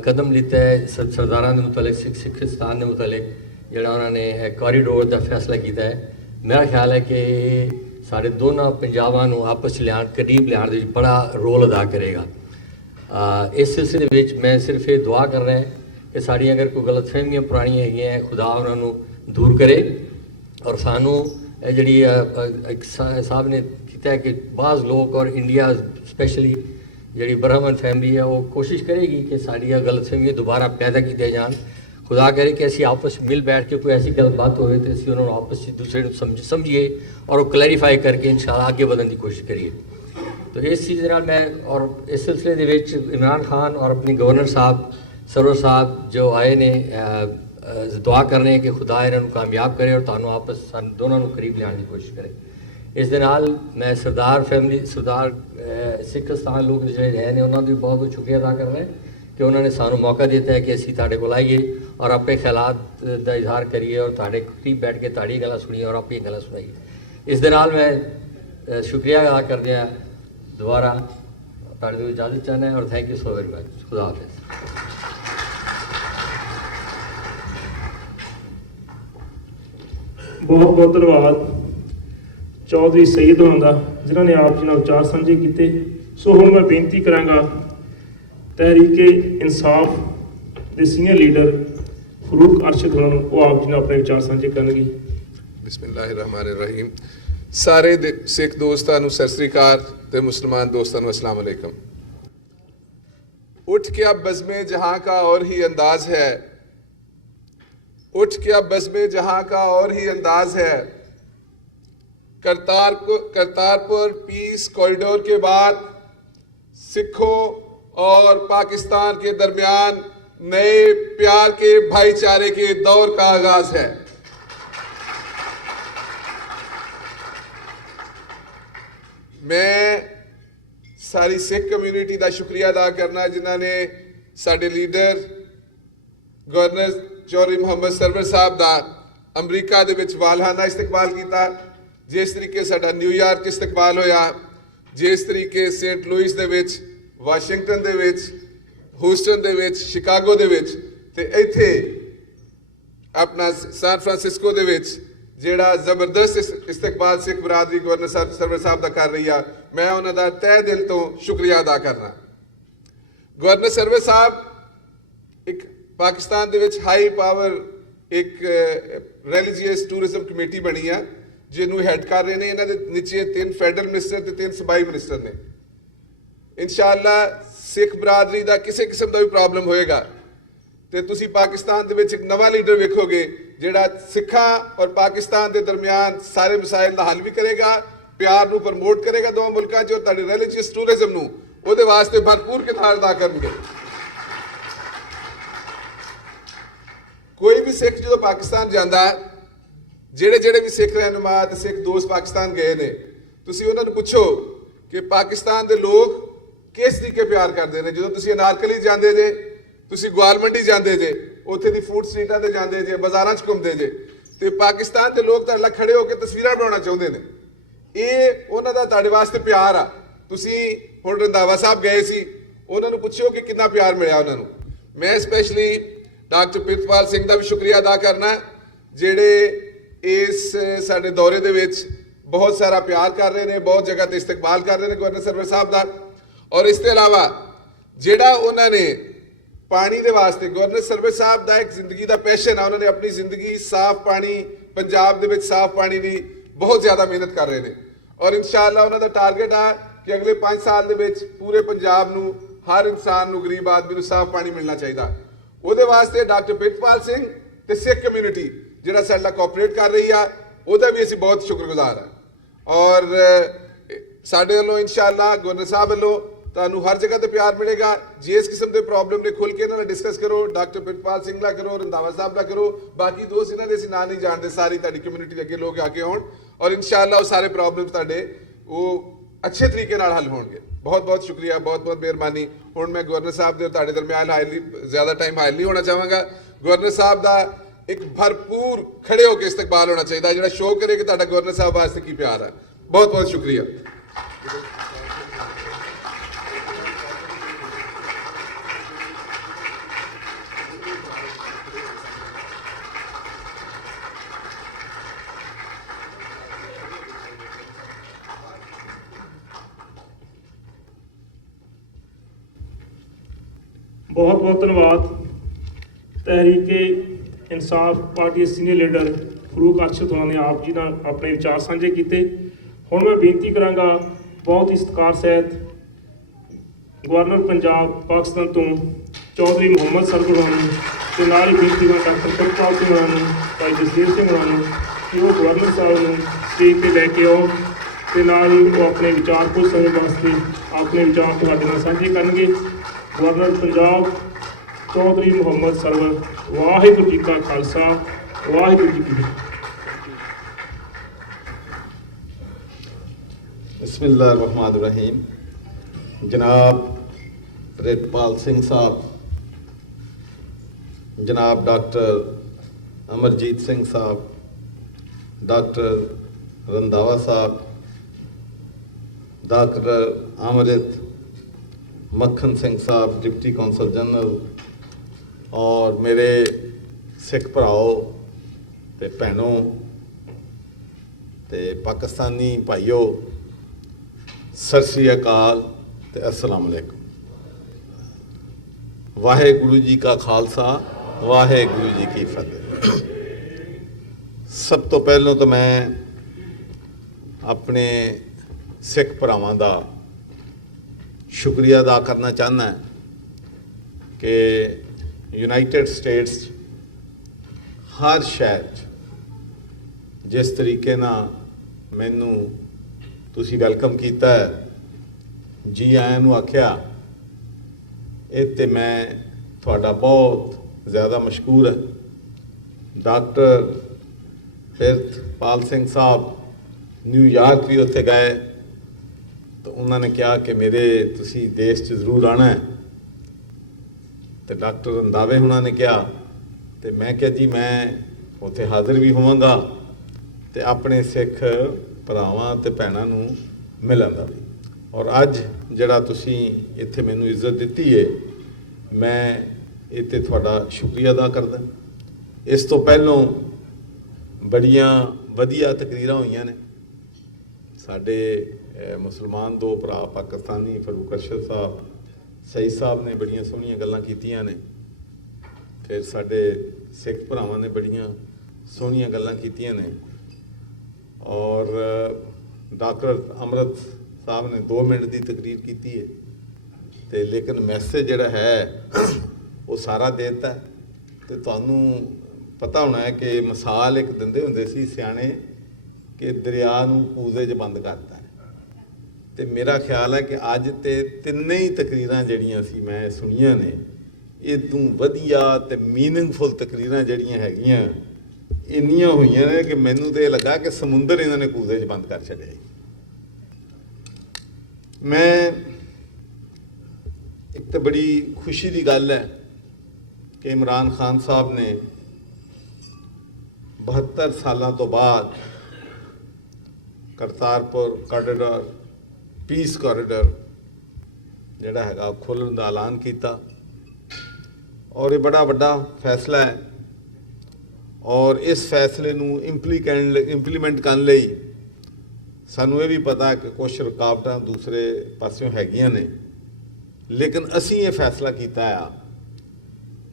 ਕਦਮ ਲਿੱਤਾ ਹੈ ਸਰਦਾਰਾਂ ਦੇ ਮੁਤਲਕ, ਸਿੱਖਿਸਤਾਨ ਦੇ ਮੁਤਲਕ, ਜਿਹੜਾ ਉਹਨਾਂ ਨੇ ਕੋਰੀਡੋਰ ਦਾ ਫੈਸਲਾ ਕੀਤਾ ਹੈ, ਮੇਰਾ ਖਿਆਲ ਹੈ ਕਿ ਸਾਡੇ ਦੋਨਾਂ ਪੰਜਾਬਾਂ ਨੂੰ ਆਪਸ 'ਚ ਕਰੀਬ ਲਿਆਉਣ ਦੇ ਵਿੱਚ ਬੜਾ ਰੋਲ ਅਦਾ ਕਰੇਗਾ। ਇਸ ਸਿਲਸਿਲੇ ਵਿੱਚ ਮੈਂ ਸਿਰਫ ਇਹ ਦੁਆ ਕਰ ਰਿਹਾ ਕਿ ਸਾਡੀਆਂ ਅਗਰ ਕੋਈ ਗਲਤਫਹਿਮੀਆਂ ਪੁਰਾਣੀਆਂ ਹੈਗੀਆਂ, ਖੁਦਾ ਉਹਨਾਂ ਨੂੰ ਦੂਰ ਕਰੇ। ਔਰ ਸਾਨੂੰ ਇਹ ਜਿਹੜੀ ਇੱਕ ਸਾਹਿਬ ਨੇ ਕੀਤਾ ਕਿ ਬਾਜ਼ ਲੋਕ ਔਰ ਇੰਡੀਆ ਸਪੈਸ਼ਲੀ ਜਿਹੜੀ ਬ੍ਰਾਹਮਣ ਫੈਮਿਲੀ ਹੈ, ਉਹ ਕੋਸ਼ਿਸ਼ ਕਰੇਗੀ ਕਿ ਸਾਡੀਆਂ ਗਲਤਫਹਿਮੀਆਂ ਦੁਬਾਰਾ ਪੈਦਾ ਕੀਤੀਆਂ ਜਾਣ। खुदा करे कि ਅਸੀਂ ਆਪਸ ਵਿੱਚ ਮਿਲ ਬੈਠ ਕੇ ਕੋਈ ਐਸੀ ਗੱਲਬਾਤ ਹੋਵੇ ਤੇ ਅਸੀਂ ਉਹਨਾਂ ਨੂੰ ਆਪਸ ਵਿੱਚ ਦੂਸਰੇ ਨੂੰ ਸਮਝੀਏ ਔਰ ਉਹ ਕਲੈਰੀਫਾਈ ਕਰਕੇ ਇਨਸ਼ਾਅੱਲਾ ਅੱਗੇ ਵਧਣ ਦੀ ਕੋਸ਼ਿਸ਼ ਕਰੀਏ। तो इस चीज़ ਨਾਲ मैं और इस सिलसिले ਦੇ ਵਿੱਚ इमरान खान और अपनी गवर्नर साहब सरवर साहब जो आए ने दुआ करने कि खुदा इन्हों कामयाब करे और ਤੁਹਾਨੂੰ ਆਪਸ ਸਾਨੂੰ ਦੋਨਾਂ ਨੂੰ ਕਰੀਬ ਲਿਆਉਣ ਦੀ ਕੋਸ਼ਿਸ਼ ਕਰੇ। ਇਸ ਦੇ ਨਾਲ ਮੈਂ ਸਰਦਾਰ ਫੈਮਿਲੀ ਸਰਦਾਰ ਸਿੱਖਸਤਾਨ ਲੋਕ ਜਿਹੜੇ ਹੈ ਨੇ ਉਹਨਾਂ ਦਾ ਵੀ ਬਹੁਤ ਬਹੁਤ ਸ਼ੁਕਰੀਆ ਅਦਾ ਕਰਨਾ ਹੈ ਕਿ ਉਹਨਾਂ ਨੇ ਸਾਨੂੰ ਮੌਕਾ ਦਿੱਤਾ ਹੈ ਕਿ ਅਸੀਂ ਤੁਹਾਡੇ ਕੋਲ ਆਈਏ ਔਰ ਆਪਣੇ ਖਿਆਲਾਤ ਦਾ ਇਜ਼ਹਾਰ ਕਰੀਏ ਔਰ ਤੁਹਾਡੇ ਕਰੀਬ ਬੈਠ ਕੇ ਤੁਹਾਡੀ ਗੱਲਾਂ ਸੁਣੀਏ ਔਰ ਆਪਣੀਆਂ ਗੱਲਾਂ ਸੁਣਾਈਏ। ਇਸ ਦੇ ਨਾਲ ਮੈਂ ਸ਼ੁਕਰੀਆ ਅਦਾ ਕਰਦੇ ਹਾਂ ਦੁਬਾਰਾ ਤੁਹਾਡੇ ਤੋਂ ਇਜਾਜ਼ਤ ਚਾਹੁੰਦਾ ਹਾਂ ਔਰ thank you so very much. ਖੁਦਾ ਹਾਫਿਜ਼। ਬਹੁਤ ਬਹੁਤ ਧੰਨਵਾਦ ਚੌਧਰੀ ਸਈਦ ਹੋਣਾ ਦਾ ਜਿਨ੍ਹਾਂ ਨੇ ਆਪ ਜੀ ਨਾਲ ਵਿਚਾਰ ਸਾਂਝੇ ਕੀਤੇ। ਸੋ ਹੁਣ ਮੈਂ ਬੇਨਤੀ ਕਰਾਂਗਾ ਤਹਿਰੀਕੇ ਇਨਸਾਫ ਦੇ ਸੀਨੀਅਰ ਲੀਡਰ ਫਰੂਕ ਅਰਸ਼ਦ ਹੋਣਾ ਨੂੰ, ਉਹ ਆਪ ਜੀ ਨਾਲ ਆਪਣੇ ਵਿਚਾਰ ਸਾਂਝੇ ਕਰਨਗੇ। ਬਿਸਮਿਲ੍ਲਾਹਿਰਰਹਿਮਾਨਿਰਰਹੀਮ। ਸਾਰੇ ਸਿੱਖ ਦੋਸਤਾਂ ਨੂੰ ਸਤਿ ਸ੍ਰੀ ਅਕਾਲ ਤੇ ਮੁਸਲਮਾਨ ਦੋਸਤਾਂ ਨੂੰ अस्सलाम वालेकुम। उठ के अब बज़्म जहां का और ही अंदाज है, उठ के अब बज़्म जहां का और ही अंदाज है। करतारपुर पीस कॉरिडोर के बाद सिखों और पाकिस्तान के दरमियान नए प्यार के भाईचारे के दौर का आगाज है। मैं सारी सिख कम्यूनिटी का शुक्रिया अदा करना जिन्होंने साडे लीडर गवर्नर चौधरी मोहम्मद सरवर साहब का अमरीका दे विच वालहाना इस्तकबाल किया, जिस तरीके साडा न्यूयॉर्क इस्तकबाल होया, जिस तरीके सेंट लुइस दे विच, वाशिंगटन दे विच, ह्यूस्टन दे विच, शिकागो दे विच ते इत्थे अपना सैन फ्रांसिस्को दे विच ਜਿਹੜਾ ਜ਼ਬਰਦਸਤ ਇਸਤਕਬਾਲ ਸਿੱਖ ਬਰਾਦਰੀ ਗਵਰਨਰ ਸਰਵਰ ਸਾਹਿਬ ਦਾ ਕਰ ਰਹੀ ਆ, ਮੈਂ ਉਹਨਾਂ ਦਾ ਤਹਿ ਦਿਲ ਤੋਂ ਸ਼ੁਕਰੀਆ ਅਦਾ ਕਰਨਾ। ਗਵਰਨਰ ਸਰਵਰ ਸਾਹਿਬ ਇੱਕ ਪਾਕਿਸਤਾਨ ਦੇ ਵਿੱਚ ਹਾਈ ਪਾਵਰ ਇੱਕ ਰਿਲੀਜੀਅਸ ਟੂਰਿਜ਼ਮ ਕਮੇਟੀ ਬਣੀ ਆ ਜਿਹਨੂੰ ਹੈਡ ਕਰ ਰਹੇ ਨੇ। ਇਹਨਾਂ ਦੇ ਨੀਚੇ 3 ਫੈਡਰਲ ਮਿਨਿਸਟਰ ਤੇ 3 ਸੂਬਾਈ ਮਿਨਿਸਟਰ ਨੇ। ਇਨਸ਼ਾਅੱਲਾ ਸਿੱਖ ਬਰਾਦਰੀ ਦਾ ਕਿਸੇ ਕਿਸਮ ਦਾ ਵੀ ਪ੍ਰੋਬਲਮ ਹੋਏਗਾ ਤੇ ਤੁਸੀਂ ਪਾਕਿਸਤਾਨ ਦੇ ਵਿੱਚ ਇੱਕ ਨਵਾਂ ਲੀਡਰ ਵੇਖੋਗੇ ਜਿਹੜਾ ਸਿੱਖਾਂ ਔਰ ਪਾਕਿਸਤਾਨ ਦੇ ਦਰਮਿਆਨ ਸਾਰੇ ਮਸਾਇਲ ਦਾ ਹੱਲ ਵੀ ਕਰੇਗਾ, ਪਿਆਰ ਨੂੰ ਪ੍ਰਮੋਟ ਕਰੇਗਾ ਦੋਵਾਂ ਮੁਲਕਾਂ 'ਚ, ਤੁਹਾਡੇ ਰਿਲੀਜੀਅਸ ਟੂਰਿਜ਼ਮ ਨੂੰ ਉਹਦੇ ਵਾਸਤੇ ਭਰਪੂਰ ਕਿਰਦਾਰ ਅਦਾ ਕਰਨਗੇ। ਕੋਈ ਵੀ ਸਿੱਖ ਜਦੋਂ ਪਾਕਿਸਤਾਨ ਜਾਂਦਾ, ਜਿਹੜੇ ਵੀ ਸਿੱਖ ਰਹਿਨੁਮਾ ਤੇ ਸਿੱਖ ਦੋਸਤ ਪਾਕਿਸਤਾਨ ਗਏ ਨੇ, ਤੁਸੀਂ ਉਹਨਾਂ ਨੂੰ ਪੁੱਛੋ ਕਿ ਪਾਕਿਸਤਾਨ ਦੇ ਲੋਕ ਕਿਸ ਤਰੀਕੇ ਪਿਆਰ ਕਰਦੇ ਨੇ। ਜਦੋਂ ਤੁਸੀਂ ਅਨਾਰਕਲੀ ਜਾਂਦੇ ਜੇ, ਤੁਸੀਂ ਗਵਾਲ ਮੰਡੀ ਜਾਂਦੇ ਜੇ, ਉੱਥੇ ਦੀ ਫੂਡ ਸਟਰੀਟਾਂ ਤੇ ਜਾਂਦੇ ਜੇ, ਬਾਜ਼ਾਰਾਂ 'ਚ ਘੁੰਮਦੇ ਜੇ ਤੇ ਪਾਕਿਸਤਾਨ ਦੇ ਲੋਕ ਤੁਹਾਡੇ ਨਾਲ ਖੜੇ ਹੋ ਕੇ ਤਸਵੀਰਾਂ ਬਣਾਉਣਾ ਚਾਹੁੰਦੇ ਨੇ। ਇਹ ਉਹਨਾਂ ਦਾ ਤੁਹਾਡੇ ਵਾਸਤੇ ਪਿਆਰ ਆ। ਤੁਸੀਂ ਹੁਣ ਰੰਧਾਵਾ ਸਾਹਿਬ ਗਏ ਸੀ, ਉਹਨਾਂ ਨੂੰ ਪੁੱਛੋ ਕਿ ਕਿੰਨਾ ਪਿਆਰ ਮਿਲਿਆ ਉਹਨਾਂ ਨੂੰ। ਮੈਂ ਸਪੈਸ਼ਲੀ ਡਾਕਟਰ ਪ੍ਰਿਤਪਾਲ ਸਿੰਘ ਦਾ ਵੀ ਸ਼ੁਕਰੀਆ ਅਦਾ ਕਰਨਾ ਜਿਹੜੇ ਇਸ ਸਾਡੇ ਦੌਰੇ ਦੇ ਵਿੱਚ ਬਹੁਤ ਸਾਰਾ ਪਿਆਰ ਕਰ ਰਹੇ ਨੇ, ਬਹੁਤ ਜਗ੍ਹਾ ਤੇ ਇਸਤਕਬਾਲ ਕਰ ਰਹੇ ਨੇ ਗਵਰਨਰ ਸਰਵਰ ਸਾਹਿਬ ਦਾ। ਔਰ ਇਸ ਤੋਂ ਇਲਾਵਾ ਜਿਹੜਾ ਉਹਨਾਂ ਨੇ ਪਾਣੀ ਦੇ ਵਾਸਤੇ, ਗਵਰਨਰ ਸਰਵਰ ਸਾਹਿਬ ਦਾ ਇੱਕ ਜ਼ਿੰਦਗੀ ਦਾ ਪੈਸ਼ਨ ਆ, ਉਹਨਾਂ ਨੇ ਆਪਣੀ ਜ਼ਿੰਦਗੀ ਸਾਫ਼ ਪਾਣੀ, ਪੰਜਾਬ ਦੇ ਵਿੱਚ ਸਾਫ਼ ਪਾਣੀ ਦੀ ਬਹੁਤ ਜ਼ਿਆਦਾ ਮਿਹਨਤ ਕਰ ਰਹੇ ਨੇ। ਔਰ ਇਨਸ਼ਾਅੱਲਾ ਉਹਨਾਂ ਦਾ ਟਾਰਗੇਟ ਆ ਕਿ ਅਗਲੇ 5 ਸਾਲ ਦੇ ਵਿੱਚ ਪੂਰੇ ਪੰਜਾਬ ਨੂੰ, ਹਰ ਇਨਸਾਨ ਨੂੰ, ਗਰੀਬ ਆਦਮੀ ਨੂੰ ਸਾਫ਼ ਪਾਣੀ ਮਿਲਣਾ ਚਾਹੀਦਾ। ਉਹਦੇ ਵਾਸਤੇ ਡਾਕਟਰ ਪ੍ਰਿਤਪਾਲ ਸਿੰਘ ਤੇ ਸਿੱਖ ਕਮਿਊਨਿਟੀ ਜਿਹੜਾ ਸਾਡੇ ਨਾਲ ਕੋਆਪਰੇਟ ਕਰ ਰਹੀ ਆ, ਉਹਦਾ ਵੀ ਅਸੀਂ ਬਹੁਤ ਸ਼ੁਕਰਗੁਜ਼ਾਰ ਆ। ਔਰ ਸਾਡੇ ਵੱਲੋਂ ਇਨਸ਼ਾਅੱਲਾ ਗਵਰਨਰ ਸਾਹਿਬ ਵੱਲੋਂ ਤੁਹਾਨੂੰ ਹਰ ਜਗ੍ਹਾ ਤੇ ਪਿਆਰ ਮਿਲੇਗਾ। ਜਿਸ ਕਿਸਮ ਦੇ ਪ੍ਰੋਬਲਮ ਨੇ ਖੁੱਲ ਕੇ ਇਹਨਾਂ ਨਾਲ ਡਿਸਕਸ ਕਰੋ, ਡਾਕਟਰ ਪ੍ਰਿਤਪਾਲ ਸਿੰਘ ਨਾਲ ਕਰੋ, ਰੰਧਾਵਾ ਸਾਹਿਬ ਨਾਲ ਕਰੋ, ਬਾਕੀ ਦੋਸਤ ਇਹਨਾਂ ਦੇ ਅਸੀਂ ਨਾਂ ਨਹੀਂ ਜਾਣਦੇ, ਸਾਰੀ ਤੁਹਾਡੀ ਕਮਿਊਨਿਟੀ ਦੇ ਅੱਗੇ ਲੋਕ ਆ ਕੇ ਆਉਣ ਔਰ ਇਨਸ਼ਾਅੱਲਾ ਉਹ ਸਾਰੇ ਪ੍ਰੋਬਲਮ ਤੁਹਾਡੇ ਉਹ ਅੱਛੇ ਤਰੀਕੇ ਨਾਲ ਹੱਲ ਹੋਣਗੇ। ਬਹੁਤ ਬਹੁਤ ਸ਼ੁਕਰੀਆ, ਬਹੁਤ ਬਹੁਤ ਮਿਹਰਬਾਨੀ। ਹੁਣ ਮੈਂ ਗਵਰਨਰ ਸਾਹਿਬ ਦੇ ਤੁਹਾਡੇ ਦਰਮਿਆਨ ਜ਼ਿਆਦਾ ਟਾਈਮ ਹਾਇਲ ਨਹੀਂ ਹੋਣਾ ਚਾਹਾਂਗਾ। ਗਵਰਨਰ ਸਾਹਿਬ ਦਾ ਇੱਕ ਭਰਪੂਰ ਖੜੇ ਹੋ ਕੇ ਇਸਤਕਬਾਲ ਹੋਣਾ ਚਾਹੀਦਾ ਜਿਹੜਾ ਸ਼ੋਅ ਕਰੇ ਕਿ ਤੁਹਾਡਾ ਗਵਰਨਰ ਸਾਹਿਬ ਵਾਸਤੇ ਕੀ ਪਿਆਰ ਹੈ। ਬਹੁਤ ਬਹੁਤ ਸ਼ੁਕਰੀਆ। ਬਹੁਤ ਬਹੁਤ ਧੰਨਵਾਦ ਤਹਿਰੀਕੇ ਇਨਸਾਫ ਪਾਰਟੀ ਦੇ ਸੀਨੀਅਰ ਲੀਡਰ ਫਰੂਕ ਅਰਸ਼ਦ ਹੋਣਾ ਨੇ ਆਪ ਜੀ ਨਾਲ ਆਪਣੇ ਵਿਚਾਰ ਸਾਂਝੇ ਕੀਤੇ। ਹੁਣ ਮੈਂ ਬੇਨਤੀ ਕਰਾਂਗਾ ਬਹੁਤ ਹੀ ਸਤਿਕਾਰ ਸਹਿਤ ਗਵਰਨਰ ਪੰਜਾਬ ਪਾਕਿਸਤਾਨ ਤੋਂ ਚੌਧਰੀ ਮੁਹੰਮਦ ਸਰਵਰ ਹੋਰਾਂ ਨੂੰ ਤੇ ਨਾਲ ਹੀ ਬੇਨਤੀ ਕਰ ਡਾਕਟਰ ਪ੍ਰਿਤਪਾਲ ਸਿੰਘ ਹੋਰਾਂ ਨੂੰ, ਭਾਈ ਜਸਵੀਰ ਸਿੰਘ ਹੋਰਾਂ ਨੂੰ ਕਿ ਉਹ ਗਵਰਨਰ ਸਾਹਿਬ ਨੂੰ ਸਟੇਜ 'ਤੇ ਲੈ ਕੇ ਆਓ ਤੇ ਨਾਲ ਹੀ ਉਹ ਆਪਣੇ ਵਿਚਾਰ ਕੁਝ ਸਮੇਂ ਵਾਸਤੇ ਆਪਣੇ ਵਿਚਾਰ ਤੁਹਾਡੇ ਨਾਲ ਸਾਂਝੇ ਕਰਨਗੇ। ਗਵਰਨਰ ਪੰਜਾਬ ਚੌਧਰੀ ਮੁਹੰਮਦ ਸਰਵਰ। ਵਾਹਿਗੁਰੂ ਜੀ ਕਾ ਖਾਲਸਾ, ਵਾਹਿਗੁਰੂ ਜੀ ਕੀ ਫਤਿਹ। बिस्मिल्लाहिर्रहमानिर्रहीम। जनाब प्रितपाल सिंह साहब, जनाब डॉक्टर अमरजीत सिंह साहब, डॉक्टर रंधावा साहब, डॉक्टर अमृत मक्खन सिंह साहब डिप्टी कौंसल जनरल, और मेरे सिख भराओ ते भैनों ते पाकिस्तानी भाइयों, सत श्री अकाल ते अस्सलाम वालेकुम। वाहेगुरु जी का खालसा, वाहेगुरु जी की फतेह। सब तो पहलों तो मैं अपने सिख भरावां दा शुक्रिया अदा करना चाहना कि यूनाइटेड स्टेट्स हर शहर जिस तरीके ना मैनू तुसी वेलकम किया है, जी आया नूं आख्या, ये ते मैं थोड़ा बहुत ज़्यादा मशहूर है। डॉक्टर प्रितपाल सिंह साहब न्यूयॉर्क भी उत्थे गए तो उन्होंने कहा कि मेरे तुसी देश च जरूर आना है। तो डॉक्टर रंधावे उन्होंने कहा तो मैं क्या जी मैं उत्थे हाज़र भी होवांगा तो अपने सिख ਭਰਾਵਾਂ ਤੇ ਭੈਣਾਂ ਨੂੰ ਮਿਲਣ ਦਾ ਵੀ। ਔਰ ਅੱਜ ਜਿਹੜਾ ਤੁਸੀਂ ਇੱਥੇ ਮੈਨੂੰ ਇੱਜ਼ਤ ਦਿੱਤੀ ਹੈ, ਮੈਂ ਇੱਥੇ ਤੁਹਾਡਾ ਸ਼ੁਕਰੀਆ ਅਦਾ ਕਰਦਾ। ਇਸ ਤੋਂ ਪਹਿਲਾਂ ਬੜੀਆਂ ਵਧੀਆ ਤਕਰੀਰਾਂ ਹੋਈਆਂ ਨੇ। ਸਾਡੇ ਮੁਸਲਮਾਨ ਦੋ ਭਰਾ ਪਾਕਿਸਤਾਨੀ ਫਰੂਕ ਅਰਸ਼ਦ ਸਾਹਿਬ, ਸਈਦ ਸਾਹਿਬ ਨੇ ਬੜੀਆਂ ਸੋਹਣੀਆਂ ਗੱਲਾਂ ਕੀਤੀਆਂ ਨੇ। ਫਿਰ ਸਾਡੇ ਸਿੱਖ ਭਰਾਵਾਂ ਨੇ ਬੜੀਆਂ ਸੋਹਣੀਆਂ ਗੱਲਾਂ ਕੀਤੀਆਂ ਨੇ। और डॉक्टर अमृत साहब ने 2 मिनट की तकरीर की है तो लेकिन मैसेज जोड़ा है वो सारा देता है। तो तुहानू पता होना है कि मिसाल एक दिंदे हुंदे सी सियाणे कि दरिया नूं कूजे च बंद करता है। तो मेरा ख्याल है कि अज तो तिन्ने ही तकरीरां जड़ियां सी मैं सुनिया ने, इदों वधिया ते मीनिंगफुल तकरीरां जड़ियां हैगियां ਇੰਨੀਆਂ ਹੋਈਆਂ ਨੇ ਕਿ ਮੈਨੂੰ ਤੇ ਲੱਗਾ ਕਿ ਸਮੁੰਦਰ ਇਹਨਾਂ ਨੇ ਕੂਜ਼ੇ 'ਚ ਬੰਦ ਕਰ ਛੱਡਿਆ। ਮੈਂ ਇੱਕ ਤਾਂ ਬੜੀ ਖੁਸ਼ੀ ਦੀ ਗੱਲ ਹੈ ਕਿ ਇਮਰਾਨ ਖਾਨ ਸਾਹਿਬ ਨੇ 72 ਸਾਲਾਂ ਤੋਂ ਬਾਅਦ ਕਰਤਾਰਪੁਰ ਕਾਰੀਡੋਰ, ਪੀਸ ਕਾਰੀਡੋਰ ਜਿਹੜਾ ਹੈਗਾ ਖੋਲ੍ਹਣ ਦਾ ਐਲਾਨ ਕੀਤਾ। ਔਰ ਇਹ ਬੜਾ ਵੱਡਾ ਫੈਸਲਾ ਹੈ। और इस फैसले नूं इंप्लीमेंट करने लई सानू ये भी पता है कि कुछ रुकावटां दूसरे पासों हैगियां ने, लेकिन असी ये फैसला किया है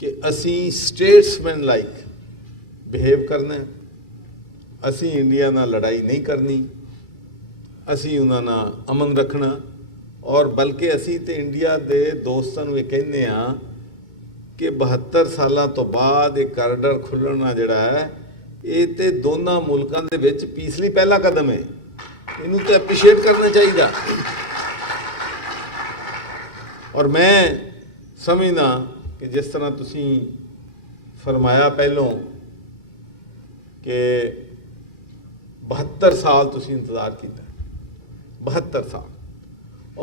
कि असी स्टेट्समैन लाइक बिहेव करना। असी इंडिया नाल लड़ाई नहीं करनी, असी उन्हां नाल अमन रखना। और बल्कि असी तो इंडिया के दोस्तों नूं ये कहने आ कि 72 सालों तो बाद एक कारीडोर खुलना जोड़ा है ये तो दोनों मुल्कों के विच पीस लई पहला कदम है। इनू तो एप्रीशिएट करना चाहिए। और मैं समझना कि जिस तरह तुसी फरमाया पहलों कि 72 साल तुसी इंतज़ार किया, 72 साल।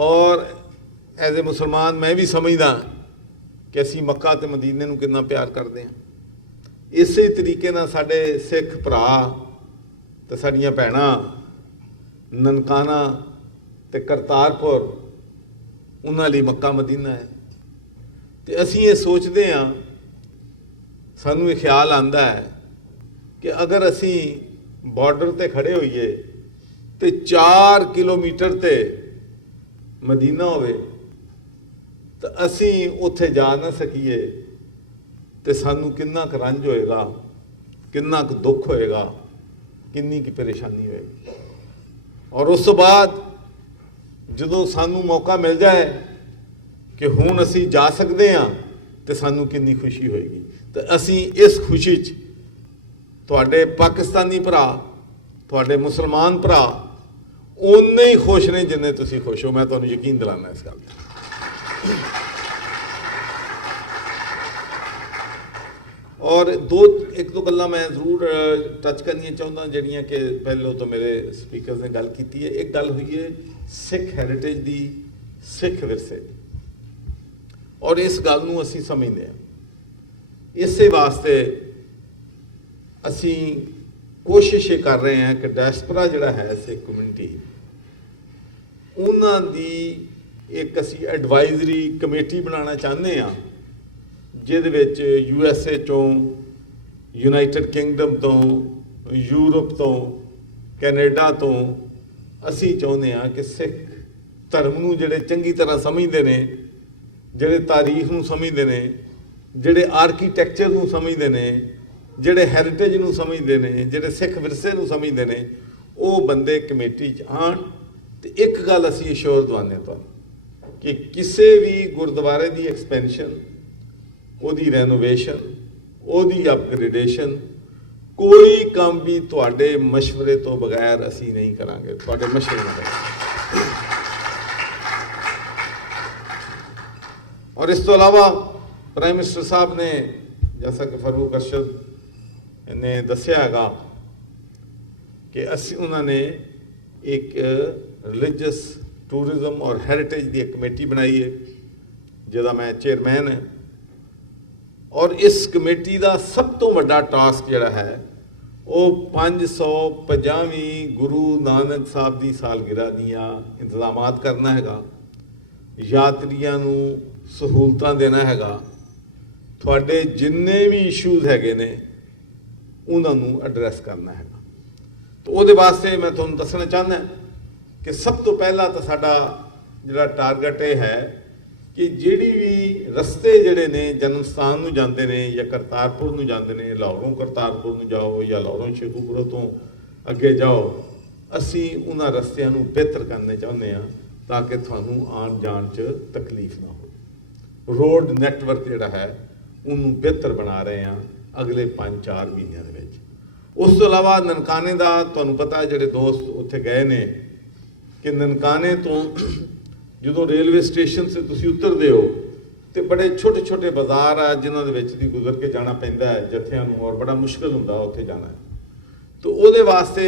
और एज ए मुसलमान मैं भी समझदा कि असी मक्का ते मदीने नूं कितना प्यार करते हैं। इस तरीके नाल साडे सिख भरा ते साडियां भैणां ननकाना ते करतारपुर उन्हां लई मक्का मदीना है। तो असी ये सोचते हाँ, सानू ये ख्याल आंदा है कि अगर असी बॉर्डर ते खड़े होइए तो 4 किलोमीटर ते मदीना होवे तो असी उत्थे जा ना सकीए तो सानू किन्ना क रंज होएगा, किन्ना क दुख होएगा, किन्नी की परेशानी होएगी। और उस तो बाद जदों सानू मौका मिल जाए कि हुण असी जा सकते हाँ ਤੇ ਸਾਨੂੰ ਕਿੰਨੀ ਖੁਸ਼ੀ ਹੋਏਗੀ। ਤੇ ਅਸੀਂ ਇਸ ਖੁਸ਼ੀ 'ਚ ਤੁਹਾਡੇ ਪਾਕਿਸਤਾਨੀ ਭਰਾ, ਤੁਹਾਡੇ ਮੁਸਲਮਾਨ ਭਰਾ ਉਨੇ ਹੀ ਖੁਸ਼ ਨੇ ਜਿੰਨੇ ਤੁਸੀਂ ਖੁਸ਼ ਹੋ। ਮੈਂ ਤੁਹਾਨੂੰ ਯਕੀਨ ਦਿਲਾਨਾ ਇਸ ਗੱਲ ਤੇ। ਔਰ ਇੱਕ ਦੋ ਗੱਲਾਂ ਮੈਂ ਜ਼ਰੂਰ ਟੱਚ ਕਰਨੀਆਂ ਚਾਹੁੰਦਾ ਜਿਹੜੀਆਂ ਕਿ ਪਹਿਲੋਂ ਤੋਂ ਮੇਰੇ ਸਪੀਕਰਸ ਨੇ ਗੱਲ ਕੀਤੀ ਹੈ। ਇੱਕ ਗੱਲ ਹੋਈ ਹੈ ਸਿੱਖ ਹੈਰੀਟੇਜ ਦੀ, ਸਿੱਖ ਵਿਰਸੇ ਦੀ, ਔਰ ਇਸ ਗੱਲ ਨੂੰ ਅਸੀਂ ਸਮਝਦੇ ਹਾਂ। ਇਸੇ ਵਾਸਤੇ ਅਸੀਂ ਕੋਸ਼ਿਸ਼ ਇਹ ਕਰ ਰਹੇ ਹਾਂ ਕਿ ਡਾਇਸਪੋਰਾ ਜਿਹੜਾ ਹੈ ਸਿੱਖ ਕਮਿਊਨਿਟੀ, ਉਹਨਾਂ ਦੀ ਇੱਕ ਅਸੀਂ ਐਡਵਾਈਜ਼ਰੀ ਕਮੇਟੀ ਬਣਾਉਣਾ ਚਾਹੁੰਦੇ ਹਾਂ, ਜਿਹਦੇ ਵਿੱਚ USA ਚੋਂ, ਯੂਨਾਈਟਿਡ ਕਿੰਗਡਮ ਤੋਂ, ਯੂਰਪ ਤੋਂ, ਕੈਨੇਡਾ ਤੋਂ ਅਸੀਂ ਚਾਹੁੰਦੇ ਹਾਂ ਕਿ ਸਿੱਖ ਧਰਮ ਨੂੰ ਜਿਹੜੇ ਚੰਗੀ ਤਰ੍ਹਾਂ ਸਮਝਦੇ ਨੇ, ਜਿਹੜੇ ਤਾਰੀਖ ਨੂੰ ਸਮਝਦੇ ਨੇ, ਜਿਹੜੇ ਆਰਕੀਟੈਕਚਰ ਨੂੰ ਸਮਝਦੇ ਨੇ, ਜਿਹੜੇ ਹੈਰੀਟੇਜ ਨੂੰ ਸਮਝਦੇ ਨੇ, ਜਿਹੜੇ ਸਿੱਖ ਵਿਰਸੇ ਨੂੰ ਸਮਝਦੇ ਨੇ, ਉਹ ਬੰਦੇ ਕਮੇਟੀ 'ਚ ਆਉਣ। ਤੇ ਇੱਕ ਗੱਲ ਅਸੀਂ ਅਸ਼ੋਰ ਦਵਾਉਂਦੇ ਤੁਹਾਨੂੰ ਕਿ ਕਿਸੇ ਵੀ ਗੁਰਦੁਆਰੇ ਦੀ ਐਕਸਪੈਂਸ਼ਨ, ਉਹਦੀ ਰੈਨੋਵੇਸ਼ਨ, ਉਹਦੀ ਅਪਗ੍ਰੇਡੇਸ਼ਨ, ਕੋਈ ਕੰਮ ਵੀ ਤੁਹਾਡੇ ਮਸ਼ਵਰੇ ਤੋਂ ਬਗੈਰ ਅਸੀਂ ਨਹੀਂ ਕਰਾਂਗੇ, ਤੁਹਾਡੇ ਮਸ਼ਵਰੇ ਤੋਂ। ਔਰ ਇਸ ਤੋਂ ਇਲਾਵਾ ਪ੍ਰਾਈਮ ਮਿਨਿਸਟਰ ਸਾਹਿਬ ਨੇ, ਜੈਸਾ ਕਿ ਫਾਰੂਕ ਅਰਸ਼ਦ ਨੇ ਦੱਸਿਆ ਹੈਗਾ ਕਿ ਉਹਨਾਂ ਨੇ ਇੱਕ ਰਿਲੀਜੀਅਸ ਟੂਰਿਜ਼ਮ ਔਰ ਹੈਰੀਟੇਜ ਦੀ ਇੱਕ ਕਮੇਟੀ ਬਣਾਈ ਹੈ, ਜਿਹਦਾ ਮੈਂ ਚੇਅਰਮੈਨ ਹਾਂ। ਔਰ ਇਸ ਕਮੇਟੀ ਦਾ ਸਭ ਤੋਂ ਵੱਡਾ ਟਾਸਕ ਜਿਹੜਾ ਹੈ ਉਹ 550ਵੀਂ ਗੁਰੂ ਨਾਨਕ ਸਾਹਿਬ ਦੀ ਸਾਲਗਿਰਾ ਦੀਆਂ ਇੰਤਜ਼ਾਮਾਤ ਕਰਨਾ ਹੈਗਾ, ਯਾਤਰੀਆਂ ਨੂੰ ਸਹੂਲਤਾਂ ਦੇਣਾ ਹੈਗਾ, ਤੁਹਾਡੇ ਜਿੰਨੇ ਵੀ ਇਸ਼ੂਜ਼ ਹੈਗੇ ਨੇ ਉਹਨਾਂ ਨੂੰ ਐਡਰੈਸ ਕਰਨਾ ਹੈਗਾ। ਤਾਂ ਉਹਦੇ ਵਾਸਤੇ ਮੈਂ ਤੁਹਾਨੂੰ ਦੱਸਣਾ ਚਾਹੁੰਦਾ ਕਿ ਸਭ ਤੋਂ ਪਹਿਲਾਂ ਤਾਂ ਸਾਡਾ ਜਿਹੜਾ ਟਾਰਗੇਟ ਇਹ ਹੈ ਕਿ ਜਿਹੜੀ ਵੀ ਰਸਤੇ ਜਿਹੜੇ ਨੇ ਜਨਮ ਸਥਾਨ ਨੂੰ ਜਾਂਦੇ ਨੇ ਜਾਂ ਕਰਤਾਰਪੁਰ ਨੂੰ ਜਾਂਦੇ ਨੇ, ਲਾਹੌਰੋਂ ਕਰਤਾਰਪੁਰ ਨੂੰ ਜਾਓ ਜਾਂ ਲਾਹੌਰੋਂ ਸ਼ੇਖੂਪੁਰਾ ਤੋਂ ਅੱਗੇ ਜਾਓ, ਅਸੀਂ ਉਹਨਾਂ ਰਸਤਿਆਂ ਨੂੰ ਬਿਹਤਰ ਕਰਨੇ ਚਾਹੁੰਦੇ ਹਾਂ ਤਾਂ ਕਿ ਤੁਹਾਨੂੰ ਆਉਣ ਜਾਣ 'ਚ ਤਕਲੀਫ ਨਾ ਹੋਵੇ। ਰੋਡ ਨੈਟਵਰਕ ਜਿਹੜਾ ਹੈ ਉਹਨੂੰ ਬਿਹਤਰ ਬਣਾ ਰਹੇ ਹਾਂ ਅਗਲੇ 5-4 ਮਹੀਨਿਆਂ ਦੇ ਵਿੱਚ। ਉਸ ਤੋਂ ਇਲਾਵਾ ਨਨਕਾਣੇ ਦਾ ਤੁਹਾਨੂੰ ਪਤਾ, ਜਿਹੜੇ ਦੋਸਤ ਉੱਥੇ ਗਏ ਨੇ, ਕਿ ਨਨਕਾਣੇ ਤੋਂ ਜਦੋਂ ਰੇਲਵੇ ਸਟੇਸ਼ਨ ਸੇ ਤੁਸੀਂ ਉਤਰਦੇ ਹੋ ਤੇ ਬੜੇ ਛੋਟੇ ਛੋਟੇ ਬਾਜ਼ਾਰ ਆ ਜਿਨ੍ਹਾਂ ਦੇ ਵਿੱਚ ਦੀ ਗੁਜ਼ਰ ਕੇ ਜਾਣਾ ਪੈਂਦਾ ਹੈ ਜੱਥਿਆਂ ਨੂੰ, ਔਰ ਬੜਾ ਮੁਸ਼ਕਲ ਹੁੰਦਾ ਉੱਥੇ ਜਾਣਾ। ਤਾਂ ਉਹਦੇ ਵਾਸਤੇ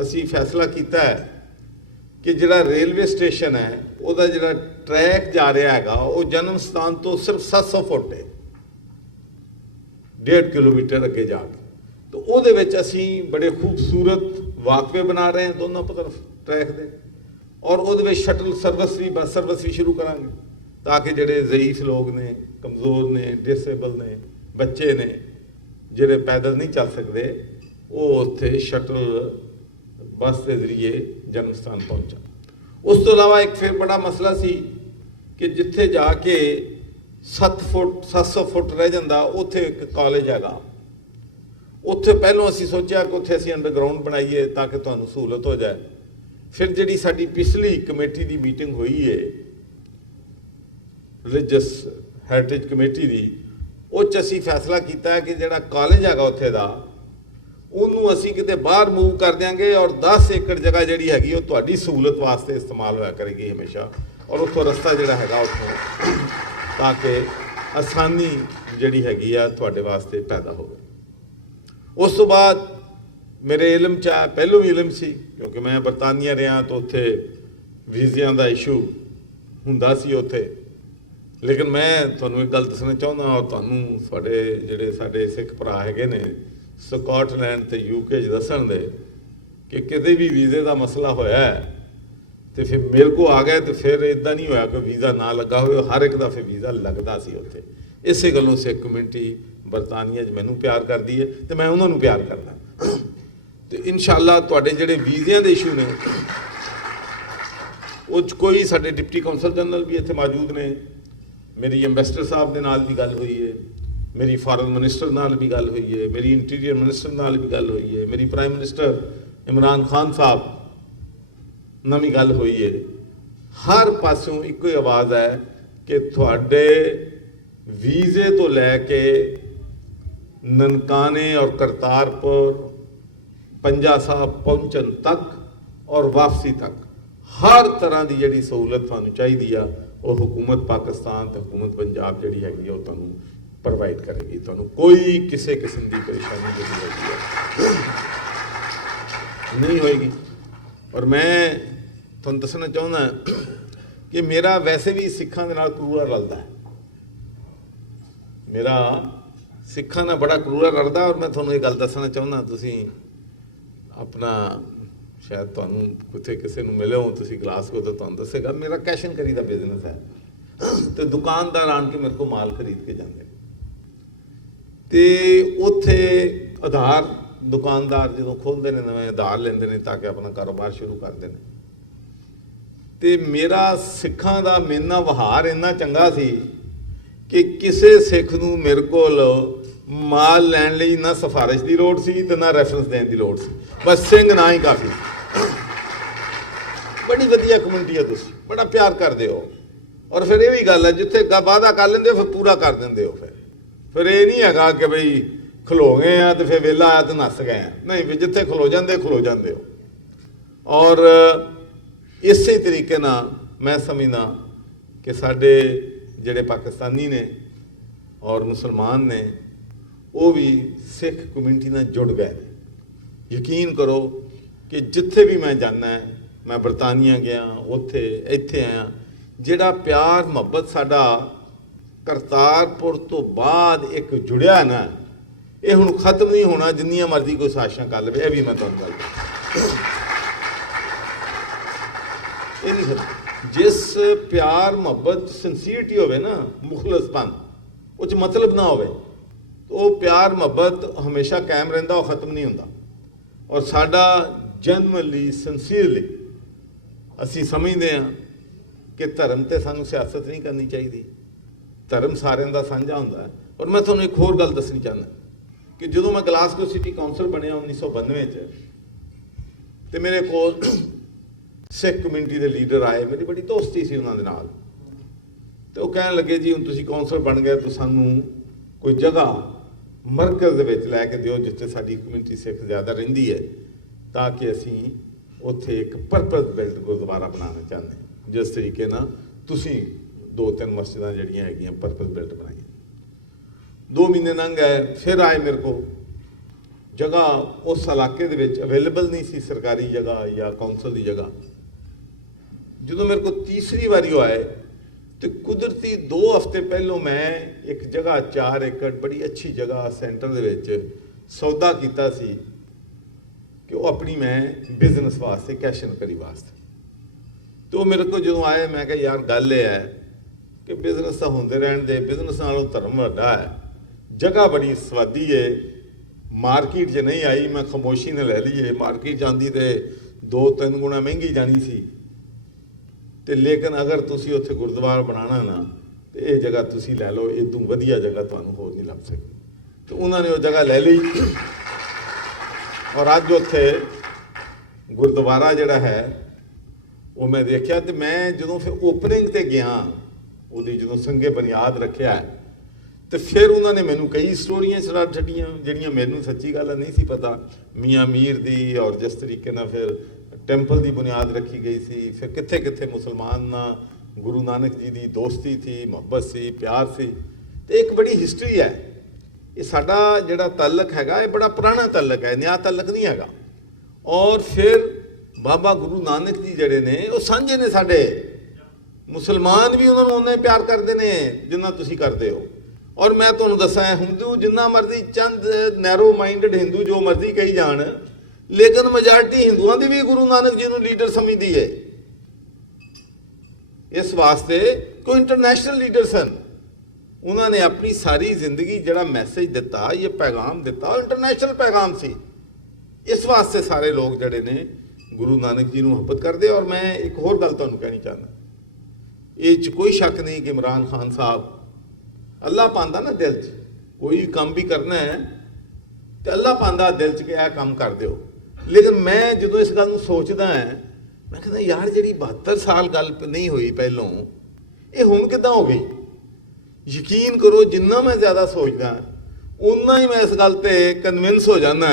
ਅਸੀਂ ਫੈਸਲਾ ਕੀਤਾ ਹੈ ਕਿ ਜਿਹੜਾ ਰੇਲਵੇ ਸਟੇਸ਼ਨ ਹੈ ਉਹਦਾ ਜਿਹੜਾ ਟਰੈਕ ਜਾ ਰਿਹਾ ਹੈਗਾ ਉਹ ਜਨਮ ਸਥਾਨ ਤੋਂ ਸਿਰਫ 700 ਫੁੱਟ ਹੈ, 1.5 ਕਿਲੋਮੀਟਰ ਅੱਗੇ ਜਾ ਕੇ। ਤਾਂ ਉਹਦੇ ਵਿੱਚ ਅਸੀਂ ਬੜੇ ਖੂਬਸੂਰਤ ਵਾਕਵੇ ਬਣਾ ਰਹੇ ਹਾਂ ਦੋਨੋਂ ਤਰਫ ਟਰੈਕ ਦੇ, ਔਰ ਉਹਦੇ ਵਿੱਚ ਸ਼ਟਲ ਸਰਵਿਸ ਵੀ, ਬੱਸ ਸਰਵਿਸ ਵੀ ਸ਼ੁਰੂ ਕਰਾਂਗੇ ਤਾਂ ਕਿ ਜਿਹੜੇ ਜ਼ਈਫ ਲੋਕ ਨੇ, ਕਮਜ਼ੋਰ ਨੇ, ਡਿਸੇਬਲ ਨੇ, ਬੱਚੇ ਨੇ, ਜਿਹੜੇ ਪੈਦਲ ਨਹੀਂ ਚੱਲ ਸਕਦੇ, ਉਹ ਉੱਥੇ ਸ਼ਟਲ ਬੱਸ ਦੇ ਜ਼ਰੀਏ ਜਨਮ ਸਥਾਨ ਪਹੁੰਚਣ। ਉਸ ਤੋਂ ਇਲਾਵਾ ਇੱਕ ਫਿਰ ਬੜਾ ਮਸਲਾ ਸੀ ਕਿ ਜਿੱਥੇ ਜਾ ਕੇ 700 ਫੁੱਟ ਰਹਿ ਜਾਂਦਾ ਉੱਥੇ ਇੱਕ ਕਾਲਜ ਹੈਗਾ, ਉੱਥੇ ਪਹਿਲੋਂ ਅਸੀਂ ਸੋਚਿਆ ਕਿ ਉੱਥੇ ਅਸੀਂ ਅੰਡਰਗਰਾਊਂਡ ਬਣਾਈਏ ਤਾਂ ਕਿ ਤੁਹਾਨੂੰ ਸਹੂਲਤ ਹੋ ਜਾਏ। ਫਿਰ ਜਿਹੜੀ ਸਾਡੀ ਪਿਛਲੀ ਕਮੇਟੀ ਦੀ ਮੀਟਿੰਗ ਹੋਈ ਹੈ ਰਿਲੀਜੀਅਸ ਹੈਰੀਟੇਜ ਕਮੇਟੀ ਦੀ, ਉਹ 'ਚ ਅਸੀਂ ਫੈਸਲਾ ਕੀਤਾ ਹੈ ਕਿ ਜਿਹੜਾ ਕਾਲਜ ਹੈਗਾ ਉੱਥੇ ਦਾ, ਉਹਨੂੰ ਅਸੀਂ ਕਿਤੇ ਬਾਹਰ ਮੂਵ ਕਰ ਦਿਆਂਗੇ ਔਰ 10 ਏਕੜ ਜਗ੍ਹਾ ਜਿਹੜੀ ਹੈਗੀ ਉਹ ਤੁਹਾਡੀ ਸਹੂਲਤ ਵਾਸਤੇ ਇਸਤੇਮਾਲ ਹੋਇਆ ਕਰੇਗੀ ਹਮੇਸ਼ਾ, ਔਰ ਉੱਥੋਂ ਰਸਤਾ ਜਿਹੜਾ ਹੈਗਾ ਉੱਥੋਂ, ਤਾਂ ਕਿ ਆਸਾਨੀ ਜਿਹੜੀ ਹੈਗੀ ਆ ਤੁਹਾਡੇ ਵਾਸਤੇ ਪੈਦਾ ਹੋਵੇ। ਉਸ ਤੋਂ ਬਾਅਦ ਮੇਰੇ ਇਲਮ 'ਚ ਆ, ਪਹਿਲੋਂ ਵੀ ਇਲਮ ਸੀ ਕਿਉਂਕਿ ਮੈਂ ਬਰਤਾਨੀਆ ਰਿਹਾ ਤਾਂ ਉੱਥੇ ਵੀਜ਼ਿਆਂ ਦਾ ਇਸ਼ੂ ਹੁੰਦਾ ਸੀ ਉੱਥੇ, ਲੇਕਿਨ ਮੈਂ ਤੁਹਾਨੂੰ ਇੱਕ ਗੱਲ ਦੱਸਣਾ ਚਾਹੁੰਦਾ ਔਰ ਤੁਹਾਨੂੰ ਜਿਹੜੇ ਸਾਡੇ ਸਿੱਖ ਭਰਾ ਹੈਗੇ ਨੇ ਸਕਾਟਲੈਂਡ ਤੇ UK 'ਚ ਦੱਸਣ ਦੇ ਕਿ ਕਿਤੇ ਵੀ ਵੀਜ਼ੇ ਦਾ ਮਸਲਾ ਹੋਇਆ ਤੇ ਫਿਰ ਮੇਰੇ ਕੋਲ ਆ ਗਏ ਤੇ ਫਿਰ ਇਦਾਂ ਨਹੀਂ ਹੋਇਆ ਕਿ ਵੀਜ਼ਾ ਨਾ ਲੱਗਾ ਹੋਵੇ, ਹਰ ਇੱਕ ਦਾ ਫਿਰ ਵੀਜ਼ਾ ਲੱਗਦਾ ਸੀ ਉੱਥੇ। ਇਸੇ ਗੱਲੋਂ ਸਿੱਖ ਕਮਿਊਨਿਟੀ ਬਰਤਾਨੀਆ 'ਚ ਮੈਨੂੰ ਪਿਆਰ ਕਰਦੀ ਹੈ ਤੇ ਮੈਂ ਉਹਨਾਂ ਨੂੰ ਪਿਆਰ ਕਰਦਾ। ਤੇ ਇਨਸ਼ਾਅੱਲਾ ਤੁਹਾਡੇ ਜਿਹੜੇ ਵੀਜ਼ਿਆਂ ਦੇ ਇਸ਼ੂ ਨੇ ਉਹ 'ਚ ਕੋਈ ਸਾਡੇ ਡਿਪਟੀ ਕੌਂਸਲ ਜਨਰਲ ਵੀ ਇੱਥੇ ਮੌਜੂਦ ਨੇ, ਮੇਰੀ ਐਂਬੈਸਡਰ ਸਾਹਿਬ ਦੇ ਨਾਲ ਵੀ ਗੱਲ ਹੋਈ ਹੈ, ਮੇਰੀ ਫਾਰਨ ਮਿਨਿਸਟਰ ਨਾਲ ਵੀ ਗੱਲ ਹੋਈ ਹੈ, ਮੇਰੀ ਇੰਟੀਰੀਅਰ ਮਿਨਿਸਟਰ ਨਾਲ ਵੀ ਗੱਲ ਹੋਈ ਹੈ, ਮੇਰੀ ਪ੍ਰਾਈਮ ਮਿਨਿਸਟਰ ਇਮਰਾਨ ਖਾਨ ਸਾਹਿਬ ਨਾਲ ਵੀ ਗੱਲ ਹੋਈ ਹੈ। ਹਰ ਪਾਸੋਂ ਇੱਕੋ ਹੀ ਆਵਾਜ਼ ਹੈ ਕਿ ਤੁਹਾਡੇ ਵੀਜ਼ੇ ਤੋਂ ਲੈ ਕੇ ਨਨਕਾਣੇ ਔਰ ਕਰਤਾਰਪੁਰ ਪੰਜਾ ਸਾਹਿਬ ਪਹੁੰਚਣ ਤੱਕ ਔਰ ਵਾਪਸੀ ਤੱਕ ਹਰ ਤਰ੍ਹਾਂ ਦੀ ਜਿਹੜੀ ਸਹੂਲਤ ਤੁਹਾਨੂੰ ਚਾਹੀਦੀ ਆ ਉਹ ਹੁਕੂਮਤ ਪਾਕਿਸਤਾਨ ਤੇ ਹੁਕੂਮਤ ਪੰਜਾਬ ਜਿਹੜੀ ਹੈਗੀ ਆ ਉਹ ਤੁਹਾਨੂੰ ਪ੍ਰੋਵਾਈਡ ਕਰੇਗੀ। ਤੁਹਾਨੂੰ ਕੋਈ ਕਿਸੇ ਕਿਸਮ ਦੀ ਪਰੇਸ਼ਾਨੀ ਜਿਹੜੀ ਹੈਗੀ ਆ ਨਹੀਂ ਹੋਏਗੀ। ਔਰ ਮੈਂ ਤੁਹਾਨੂੰ ਦੱਸਣਾ ਚਾਹੁੰਦਾ ਕਿ ਮੇਰਾ ਵੈਸੇ ਵੀ ਸਿੱਖਾਂ ਦੇ ਨਾਲ ਕਰੂਰਾ ਰਲਦਾ ਹੈ। ਮੇਰਾ ਸਿੱਖਾਂ ਨਾਲ ਬੜਾ ਕਰੂਰਾ ਰਲਦਾ। ਔਰ ਮੈਂ ਤੁਹਾਨੂੰ ਇਹ ਗੱਲ ਦੱਸਣਾ ਚਾਹੁੰਦਾ, ਤੁਸੀਂ ਆਪਣਾ ਸ਼ਾਇਦ ਤੁਹਾਨੂੰ ਕਿਤੇ ਕਿਸੇ ਨੂੰ ਮਿਲੇ ਹੋ ਤੁਸੀਂ ਗਲਾਸਗੋ ਤੋਂ, ਤੁਹਾਨੂੰ ਦੱਸੇਗਾ ਮੇਰਾ ਕੈਸ਼ ਐਂਡ ਕਰੀ ਦਾ ਬਿਜ਼ਨਸ ਹੈ ਤੇ ਦੁਕਾਨਦਾਰ ਆਣ ਕੇ ਮੇਰੇ ਕੋਲ ਮਾਲ ਖਰੀਦ ਕੇ ਜਾਂਦੇ ਤੇ ਉੱਥੇ ਆਧਾਰ ਦੁਕਾਨਦਾਰ ਜਦੋਂ ਖੋਲ੍ਹਦੇ ਨੇ ਨਵੇਂ ਆਧਾਰ ਲੈਂਦੇ ਨੇ ਤਾਂ ਕਿ ਆਪਣਾ ਕਾਰੋਬਾਰ ਸ਼ੁਰੂ ਕਰਦੇ ਨੇ। ਤੇ ਮੇਰਾ ਸਿੱਖਾਂ ਦਾ ਮੇਰੇ ਨਾਲ ਵਿਹਾਰ ਇੰਨਾ ਚੰਗਾ ਸੀ ਕਿ ਕਿਸੇ ਸਿੱਖ ਨੂੰ ਮੇਰੇ ਕੋਲ ਮਾਲ ਲੈਣ ਲਈ ਨਾ ਸਿਫਾਰਿਸ਼ ਦੀ ਲੋੜ ਸੀ ਤੇ ਨਾ ਰੈਫਰੈਂਸ ਦੇਣ ਦੀ ਲੋੜ ਸੀ, ਬਸ ਸਿੰਘ ਨਾ ਹੀ ਕਾਫੀ। ਬੜੀ ਵਧੀਆ ਕਮਿਊਨਿਟੀ ਹੈ, ਤੁਸੀਂ ਬੜਾ ਪਿਆਰ ਕਰਦੇ ਹੋ। ਔਰ ਫਿਰ ਇਹ ਵੀ ਗੱਲ ਹੈ ਜਿੱਥੇ ਵਾਅਦਾ ਕਰ ਲੈਂਦੇ ਹੋ ਫਿਰ ਪੂਰਾ ਕਰ ਦਿੰਦੇ ਹੋ। ਫਿਰ ਇਹ ਨਹੀਂ ਹੈਗਾ ਕਿ ਬਈ ਖਲੋ ਗਏ ਆ ਤੇ ਫਿਰ ਵਿਹਲਾ ਆਇਆ ਤੇ ਨੱਸ ਗਏ ਆ, ਨਹੀਂ ਵੀ ਜਿੱਥੇ ਖਲੋ ਜਾਂਦੇ ਹੋ। ਔਰ ਇਸੇ ਤਰੀਕੇ ਨਾਲ ਮੈਂ ਸਮਝਦਾ ਕਿ ਸਾਡੇ ਜਿਹੜੇ ਪਾਕਿਸਤਾਨੀ ਨੇ ਔਰ ਮੁਸਲਮਾਨ ਨੇ ਉਹ ਵੀ ਸਿੱਖ ਕਮਿਊਨਿਟੀ ਨਾਲ ਜੁੜ ਗਏ ਨੇ। ਯਕੀਨ ਕਰੋ ਕਿ ਜਿੱਥੇ ਵੀ ਮੈਂ ਜਾਂਦਾ, ਮੈਂ ਬਰਤਾਨੀਆ ਗਿਆ, ਉੱਥੇ ਇੱਥੇ ਆਇਆ, ਜਿਹੜਾ ਪਿਆਰ ਮੁਹੱਬਤ ਸਾਡਾ ਕਰਤਾਰਪੁਰ ਤੋਂ ਬਾਅਦ ਇੱਕ ਜੁੜਿਆ ਨਾ, ਇਹ ਹੁਣ ਖਤਮ ਨਹੀਂ ਹੋਣਾ ਜਿੰਨੀਆਂ ਮਰਜ਼ੀ ਕੋਈ ਸਾਜ਼ਿਸ਼ਾਂ ਕਰ ਲਵੇ। ਇਹ ਵੀ ਮੈਂ ਤੁਹਾਨੂੰ ਗੱਲ ਇਹ ਨਹੀਂ ਖਤਮ। ਜਿਸ ਪਿਆਰ ਮੁਹੱਬਤ ਸਿੰਸੀਅਰਟੀ ਹੋਵੇ ਨਾ, ਮੁਖਲਸਪਨ, ਉਹ 'ਚ ਮਤਲਬ ਨਾ ਹੋਵੇ, ਉਹ ਪਿਆਰ ਮੁਹੱਬਤ ਹਮੇਸ਼ਾ ਕਾਇਮ ਰਹਿੰਦਾ, ਉਹ ਖਤਮ ਨਹੀਂ ਹੁੰਦਾ। ਔਰ ਸਾਡਾ ਜਨਰਲੀ ਸਿੰਸੀਅਰਲੀ ਅਸੀਂ ਸਮਝਦੇ ਹਾਂ ਕਿ ਧਰਮ ਤੇ ਸਾਨੂੰ ਸਿਆਸਤ ਨਹੀਂ ਕਰਨੀ ਚਾਹੀਦੀ, ਧਰਮ ਸਾਰਿਆਂ ਦਾ ਸਾਂਝਾ ਹੁੰਦਾ ਹੈ। ਔਰ ਮੈਂ ਤੁਹਾਨੂੰ ਇੱਕ ਹੋਰ ਗੱਲ ਦੱਸਣੀ ਚਾਹੁੰਦਾ ਕਿ ਜਦੋਂ ਮੈਂ ਗਲਾਸਗੋ ਸਿਟੀ ਕਾਉਂਸਲ ਬਣਿਆ 1992 'ਚ, ਤੇ ਮੇਰੇ ਕੋਲ ਸਿੱਖ ਕਮਿਊਨਿਟੀ ਦੇ ਲੀਡਰ ਆਏ, ਮੇਰੀ ਬੜੀ ਦੋਸਤੀ ਸੀ ਉਹਨਾਂ ਦੇ ਨਾਲ, ਤੇ ਉਹ ਕਹਿਣ ਲੱਗੇ ਜੀ ਹੁਣ ਤੁਸੀਂ ਕਾਉਂਸਲ ਬਣ ਗਏ ਤਾਂ ਸਾਨੂੰ ਕੋਈ ਜਗ੍ਹਾ ਮਰਕਜ਼ ਦੇ ਵਿੱਚ ਲੈ ਕੇ ਦਿਓ ਜਿੱਥੇ ਸਾਡੀ ਕਮਿਊਨਿਟੀ ਸਿੱਖ ਜ਼ਿਆਦਾ ਰਹਿੰਦੀ ਹੈ, ਤਾਂ ਕਿ ਅਸੀਂ ਉੱਥੇ ਇੱਕ ਪਰਪਸ ਬਿਲਡ ਗੁਰਦੁਆਰਾ ਬਣਾਉਣਾ ਚਾਹੁੰਦੇ ਹਾਂ, ਜਿਸ ਤਰੀਕੇ ਨਾਲ ਤੁਸੀਂ 2-3 ਮਸਜਿਦਾਂ ਜਿਹੜੀਆਂ ਹੈਗੀਆਂ ਪਰਪਸ ਬਿਲਡ ਬਣਾਈਆਂ। 2 ਮਹੀਨੇ ਲੰਘ ਗਏ, ਫਿਰ ਆਏ ਮੇਰੇ ਕੋਲ। ਜਗ੍ਹਾ ਉਸ ਇਲਾਕੇ ਦੇ ਵਿੱਚ ਅਵੇਲੇਬਲ ਨਹੀਂ ਸੀ, ਸਰਕਾਰੀ ਜਗ੍ਹਾ ਜਾਂ ਕੌਂਸਲ ਦੀ ਜਗ੍ਹਾ। ਜਦੋਂ ਮੇਰੇ ਕੋਲ ਤੀਸਰੀ ਵਾਰੀ ਉਹ ਆਏ ਤੇ ਕੁਦਰਤੀ 2 ਹਫ਼ਤੇ ਪਹਿਲੋਂ ਮੈਂ ਇੱਕ ਜਗ੍ਹਾ 4 ਏਕੜ ਬੜੀ ਅੱਛੀ ਜਗ੍ਹਾ ਸੈਂਟਰ ਦੇ ਵਿੱਚ ਸੌਦਾ ਕੀਤਾ ਸੀ ਕਿ ਉਹ ਆਪਣੀ ਮੈਂ ਬਿਜ਼ਨਸ ਵਾਸਤੇ, ਕੈਸ਼ ਐਂਡ ਕਰੀ ਵਾਸਤੇ। ਤੇ ਉਹ ਮੇਰੇ ਕੋਲ ਜਦੋਂ ਆਏ, ਮੈਂ ਕਿਹਾ ਯਾਰ ਗੱਲ ਇਹ ਹੈ ਕਿ ਬਿਜ਼ਨਸ ਤਾਂ ਹੁੰਦੇ ਰਹਿਣ ਦੇ, ਬਿਜ਼ਨਸ ਨਾਲੋਂ ਧਰਮ ਵੱਡਾ ਹੈ। ਜਗ੍ਹਾ ਬੜੀ ਸਵਾਦੀ ਹੈ, ਮਾਰਕੀਟ 'ਚ ਨਹੀਂ ਆਈ, ਮੈਂ ਖਾਮੋਸ਼ੀ ਨਾਲ ਲੈ ਲਈਏ। ਮਾਰਕੀਟ ਜਾਂਦੀ ਤੇ 2-3 ਗੁਣਾ ਮਹਿੰਗੀ ਜਾਣੀ ਸੀ, ਤੇ ਲੇਕਿਨ ਅਗਰ ਤੁਸੀਂ ਉੱਥੇ ਗੁਰਦੁਆਰਾ ਬਣਾਉਣਾ ਨਾ ਤੇ ਇਹ ਜਗ੍ਹਾ ਤੁਸੀਂ ਲੈ ਲਓ, ਇਹ ਤੋਂ ਵਧੀਆ ਜਗ੍ਹਾ ਤੁਹਾਨੂੰ ਹੋਰ ਨਹੀਂ ਲੱਭ ਸਕਦੀ। ਤੇ ਉਹਨਾਂ ਨੇ ਉਹ ਜਗ੍ਹਾ ਲੈ ਲਈ ਔਰ ਅੱਜ ਉੱਥੇ ਗੁਰਦੁਆਰਾ ਜਿਹੜਾ ਹੈ ਉਹ ਮੈਂ ਦੇਖਿਆ। ਤੇ ਮੈਂ ਜਦੋਂ ਫਿਰ ਓਪਨਿੰਗ ਤੇ ਗਿਆ, ਉਹਦੀ ਜਦੋਂ ਸੰਗੇ ਬੁਨਿਆਦ ਰੱਖਿਆ, ਤੇ ਫਿਰ ਉਹਨਾਂ ਨੇ ਮੈਨੂੰ ਕਈ ਸਟੋਰੀਆਂ ਸੁਣਾ ਛੱਡੀਆਂ ਜਿਹੜੀਆਂ ਮੈਨੂੰ ਸੱਚੀ ਗੱਲ ਨਹੀਂ ਸੀ ਪਤਾ, ਮੀਆਂ ਮੀਰ ਦੀ, ਔਰ ਜਿਸ ਤਰੀਕੇ ਨਾਲ ਫਿਰ ਟੈਂਪਲ ਦੀ ਬੁਨਿਆਦ ਰੱਖੀ ਗਈ ਸੀ, ਫਿਰ ਕਿੱਥੇ ਕਿੱਥੇ ਮੁਸਲਮਾਨ ਨਾਲ ਗੁਰੂ ਨਾਨਕ ਜੀ ਦੀ ਦੋਸਤੀ ਸੀ, ਮੁਹੱਬਤ ਸੀ, ਪਿਆਰ ਸੀ। ਤੇ ਇੱਕ ਬੜੀ ਹਿਸਟਰੀ ਹੈ। ਇਹ ਸਾਡਾ ਜਿਹੜਾ ਤਾਲੁਕ ਹੈਗਾ, ਇਹ ਬੜਾ ਪੁਰਾਣਾ ਤਾਲੁਕ ਹੈ, ਨਿਆ ਤਾਲੁਕ ਨਹੀਂ ਹੈਗਾ। ਔਰ ਫਿਰ ਬਾਬਾ ਗੁਰੂ ਨਾਨਕ ਜੀ ਜਿਹੜੇ ਨੇ ਉਹ ਸਾਂਝੇ ਨੇ ਸਾਡੇ। ਮੁਸਲਮਾਨ ਵੀ ਉਹਨਾਂ ਨੂੰ ਉਨਾ ਹੀ ਪਿਆਰ ਕਰਦੇ ਨੇ ਜਿੰਨਾ ਤੁਸੀਂ ਕਰਦੇ ਹੋ। ਔਰ ਮੈਂ ਤੁਹਾਨੂੰ ਦੱਸਾਂ, ਹਿੰਦੂ ਜਿੰਨਾ ਮਰਜ਼ੀ ਚੰਦ ਨੈਰੋ ਮਾਈਂਡਡ ਹਿੰਦੂ ਜੋ ਮਰਜ਼ੀ ਕਹੀ ਜਾਣ, ਲੇਕਿਨ ਮੈਜੋਰਟੀ ਹਿੰਦੂਆਂ ਦੀ ਵੀ ਗੁਰੂ ਨਾਨਕ ਜੀ ਨੂੰ ਲੀਡਰ ਸਮਝਦੀ ਹੈ। ਇਸ ਵਾਸਤੇ ਕੋਈ ਇੰਟਰਨੈਸ਼ਨਲ ਲੀਡਰ ਸਨ, ਉਹਨਾਂ ਨੇ ਆਪਣੀ ਸਾਰੀ ਜ਼ਿੰਦਗੀ ਜਿਹੜਾ ਮੈਸੇਜ ਦਿੱਤਾ, ਇਹ ਪੈਗਾਮ ਦਿੱਤਾ, ਉਹ ਇੰਟਰਨੈਸ਼ਨਲ ਪੈਗਾਮ ਸੀ। ਇਸ ਵਾਸਤੇ ਸਾਰੇ ਲੋਕ ਜਿਹੜੇ ਨੇ ਗੁਰੂ ਨਾਨਕ ਜੀ ਨੂੰ ਮੁਹੱਬਤ ਕਰਦੇ। ਔਰ ਮੈਂ ਇੱਕ ਹੋਰ ਗੱਲ ਤੁਹਾਨੂੰ ਕਹਿਣੀ ਚਾਹੁੰਦਾ, ਇਹ 'ਚ ਕੋਈ ਸ਼ੱਕ ਨਹੀਂ ਕਿ ਇਮਰਾਨ ਖਾਨ ਸਾਹਿਬ, ਅੱਲਾ ਪਾਉਂਦਾ ਨਾ ਦਿਲ 'ਚ, ਕੋਈ ਕੰਮ ਵੀ ਕਰਨਾ ਹੈ ਤੇ ਅੱਲਾ ਪਾਉਂਦਾ ਦਿਲ 'ਚ ਕਿ ਇਹ ਕੰਮ ਕਰ ਦਿਓ। ਲੇਕਿਨ ਮੈਂ ਜਦੋਂ ਇਸ ਗੱਲ ਨੂੰ ਸੋਚਦਾ ਹਾਂ, ਮੈਂ ਕਹਿੰਦਾ ਯਾਰ ਜਿਹੜੀ 72 ਸਾਲ ਗੱਲ ਨਹੀਂ ਹੋਈ ਪਹਿਲੋਂ, ਇਹ ਹੁਣ ਕਿੱਦਾਂ ਹੋ ਗਈ? ਯਕੀਨ ਕਰੋ ਜਿੰਨਾ ਮੈਂ ਜ਼ਿਆਦਾ ਸੋਚਦਾ ਉਨਾ ਹੀ ਮੈਂ ਇਸ ਗੱਲ ਤੇ ਕਨਵਿੰਸ ਹੋ ਜਾਂਦਾ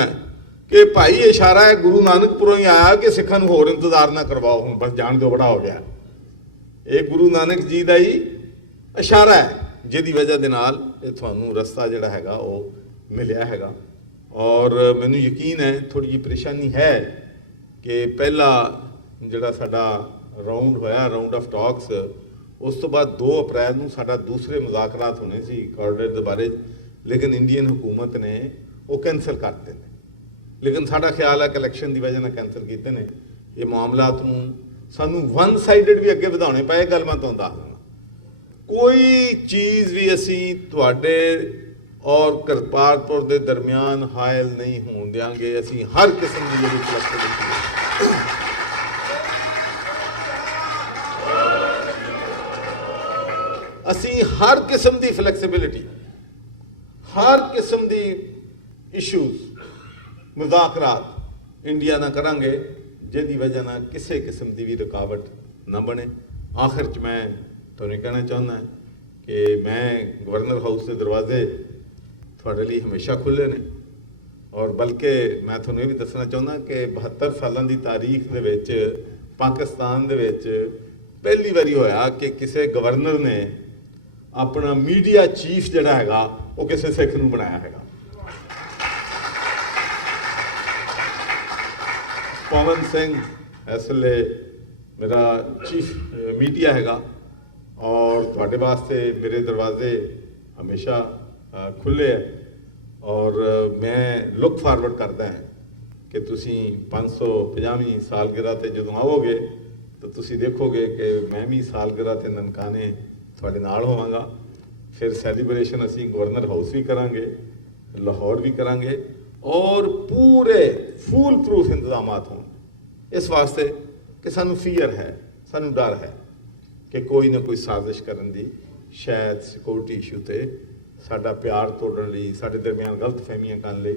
ਕਿ ਭਾਈ ਇਸ਼ਾਰਾ ਹੈ ਗੁਰੂ ਨਾਨਕਪੁਰੋਂ ਹੀ ਆਇਆ ਕਿ ਸਿੱਖਾਂ ਨੂੰ ਹੋਰ ਇੰਤਜ਼ਾਰ ਨਾ ਕਰਵਾਓ, ਹੁਣ ਬਸ ਜਾਣ ਦਿਓ, ਬੜਾ ਹੋ ਗਿਆ। ਇਹ ਗੁਰੂ ਨਾਨਕ ਜੀ ਦਾ ਹੀ ਇਸ਼ਾਰਾ ਹੈ ਜਿਹਦੀ ਵਜ੍ਹਾ ਦੇ ਨਾਲ ਇਹ ਤੁਹਾਨੂੰ ਰਸਤਾ ਜਿਹੜਾ ਹੈਗਾ ਉਹ ਮਿਲਿਆ ਹੈਗਾ। ਔਰ ਮੈਨੂੰ ਯਕੀਨ ਹੈ ਥੋੜ੍ਹੀ ਜਿਹੀ ਪਰੇਸ਼ਾਨੀ ਹੈ ਕਿ ਪਹਿਲਾ ਜਿਹੜਾ ਸਾਡਾ ਰਾਉਂਡ ਹੋਇਆ, ਰਾਉਂਡ ਆਫ ਟਾਕਸ, ਉਸ ਤੋਂ ਬਾਅਦ 2 ਅਪ੍ਰੈਲ ਨੂੰ ਸਾਡਾ ਦੂਸਰੇ ਮੁਜ਼ਾਕਰਾਤ ਹੋਣੇ ਸੀ ਕਾਰੀਡੋਰ ਦੇ ਬਾਰੇ, ਲੇਕਿਨ ਇੰਡੀਅਨ ਹੁਕੂਮਤ ਨੇ ਉਹ ਕੈਂਸਲ ਕਰ ਦਿੱਤੇ ਨੇ। ਲੇਕਿਨ ਸਾਡਾ ਖਿਆਲ ਹੈ ਕਿ ਇਲੈਕਸ਼ਨ ਦੀ ਵਜ੍ਹਾ ਨਾਲ ਕੈਂਸਲ ਕੀਤੇ ਨੇ। ਇਹ ਮਾਮਲਾਤ ਨੂੰ ਸਾਨੂੰ ਵਨ ਸਾਈਡਡ ਵੀ ਅੱਗੇ ਵਧਾਉਣੇ ਪਏ, ਗੱਲ ਮੈਂ ਤੁਹਾਨੂੰ ਦੱਸ ਦਿੰਦਾ। ਕੋਈ ਚੀਜ਼ ਵੀ ਅਸੀਂ ਤੁਹਾਡੇ ਔਰ ਕਰਤਾਰਪੁਰ ਦੇ ਦਰਮਿਆਨ ਹਾਇਲ ਨਹੀਂ ਹੋਣ ਦਿਆਂਗੇ। ਅਸੀਂ ਹਰ ਕਿਸਮ ਦੀ ਜਿਹੜੀ ਫਲੈਕਸੀਬਿਲਿਟੀ ਅਸੀਂ ਹਰ ਕਿਸਮ ਦੀ ਫਲੈਕਸੀਬਿਲਿਟੀ, ਹਰ ਕਿਸਮ ਦੀ ਇਸ਼ੂਜ਼, ਮੁਜ਼ਾਕਰਾਤ ਇੰਡੀਆ ਨਾਲ ਕਰਾਂਗੇ ਜਿਹਦੀ ਵਜ੍ਹਾ ਨਾਲ ਕਿਸੇ ਕਿਸਮ ਦੀ ਵੀ ਰੁਕਾਵਟ ਨਾ ਬਣੇ। ਆਖਿਰ 'ਚ ਮੈਂ ਤੁਹਾਨੂੰ ਕਹਿਣਾ ਚਾਹੁੰਦਾ ਕਿ ਮੈਂ ਗਵਰਨਰ ਹਾਊਸ ਦੇ ਦਰਵਾਜ਼ੇ ਤੁਹਾਡੇ ਲਈ ਹਮੇਸ਼ਾ ਖੁੱਲ੍ਹੇ ਨੇ। ਔਰ ਬਲਕਿ ਮੈਂ ਤੁਹਾਨੂੰ ਇਹ ਵੀ ਦੱਸਣਾ ਚਾਹੁੰਦਾ ਕਿ 72 ਸਾਲਾਂ ਦੀ ਤਾਰੀਖ ਦੇ ਵਿੱਚ ਪਾਕਿਸਤਾਨ ਦੇ ਵਿੱਚ ਪਹਿਲੀ ਵਾਰੀ ਹੋਇਆ ਕਿ ਕਿਸੇ ਗਵਰਨਰ ਨੇ ਆਪਣਾ ਮੀਡੀਆ ਚੀਫ ਜਿਹੜਾ ਹੈਗਾ ਉਹ ਕਿਸੇ ਸਿੱਖ ਨੂੰ ਬਣਾਇਆ ਹੈਗਾ। ਪਵਨ ਸਿੰਘ ਇਸ ਵੇਲੇ ਮੇਰਾ ਚੀਫ ਮੀਡੀਆ ਹੈਗਾ ਔਰ ਤੁਹਾਡੇ ਵਾਸਤੇ ਮੇਰੇ ਦਰਵਾਜ਼ੇ ਹਮੇਸ਼ਾ ਖੁੱਲ੍ਹੇ ਹੈ। ਔਰ ਮੈਂ ਲੁੱਕ ਫਾਰਵਰਡ ਕਰਦਾ ਹਾਂ ਕਿ ਤੁਸੀਂ 550ਵੀਂ ਸਾਲਗਿਰਾ 'ਤੇ ਜਦੋਂ ਆਵੋਗੇ ਤਾਂ ਤੁਸੀਂ ਦੇਖੋਗੇ ਕਿ ਮੈਂ ਵੀ ਸਾਲਗਿਰਾ 'ਤੇ ਨਨਕਾਣੇ ਤੁਹਾਡੇ ਨਾਲ ਹੋਵਾਂਗਾ। ਫਿਰ ਸੈਲੀਬ੍ਰੇਸ਼ਨ ਅਸੀਂ ਗਵਰਨਰ ਹਾਊਸ ਵੀ ਕਰਾਂਗੇ, ਲਾਹੌਰ ਵੀ ਕਰਾਂਗੇ ਔਰ ਪੂਰੇ ਫੂਲ ਪ੍ਰੂਫ ਇੰਤਜ਼ਾਮਾਤ ਹੋਣ। ਇਸ ਵਾਸਤੇ ਕਿ ਸਾਨੂੰ ਫੀਅਰ ਹੈ, ਸਾਨੂੰ ਡਰ ਹੈ ਕਿ ਕੋਈ ਨਾ ਕੋਈ ਸਾਜ਼ਿਸ਼ ਕਰਨ ਦੀ ਸ਼ਾਇਦ ਸਿਕਿਉਰਿਟੀ ਇਸ਼ੂ 'ਤੇ ਸਾਡਾ ਪਿਆਰ ਤੋੜਨ ਲਈ, ਸਾਡੇ ਦਰਮਿਆਨ ਗਲਤ ਫਹਿਮੀਆਂ ਕਰਨ ਲਈ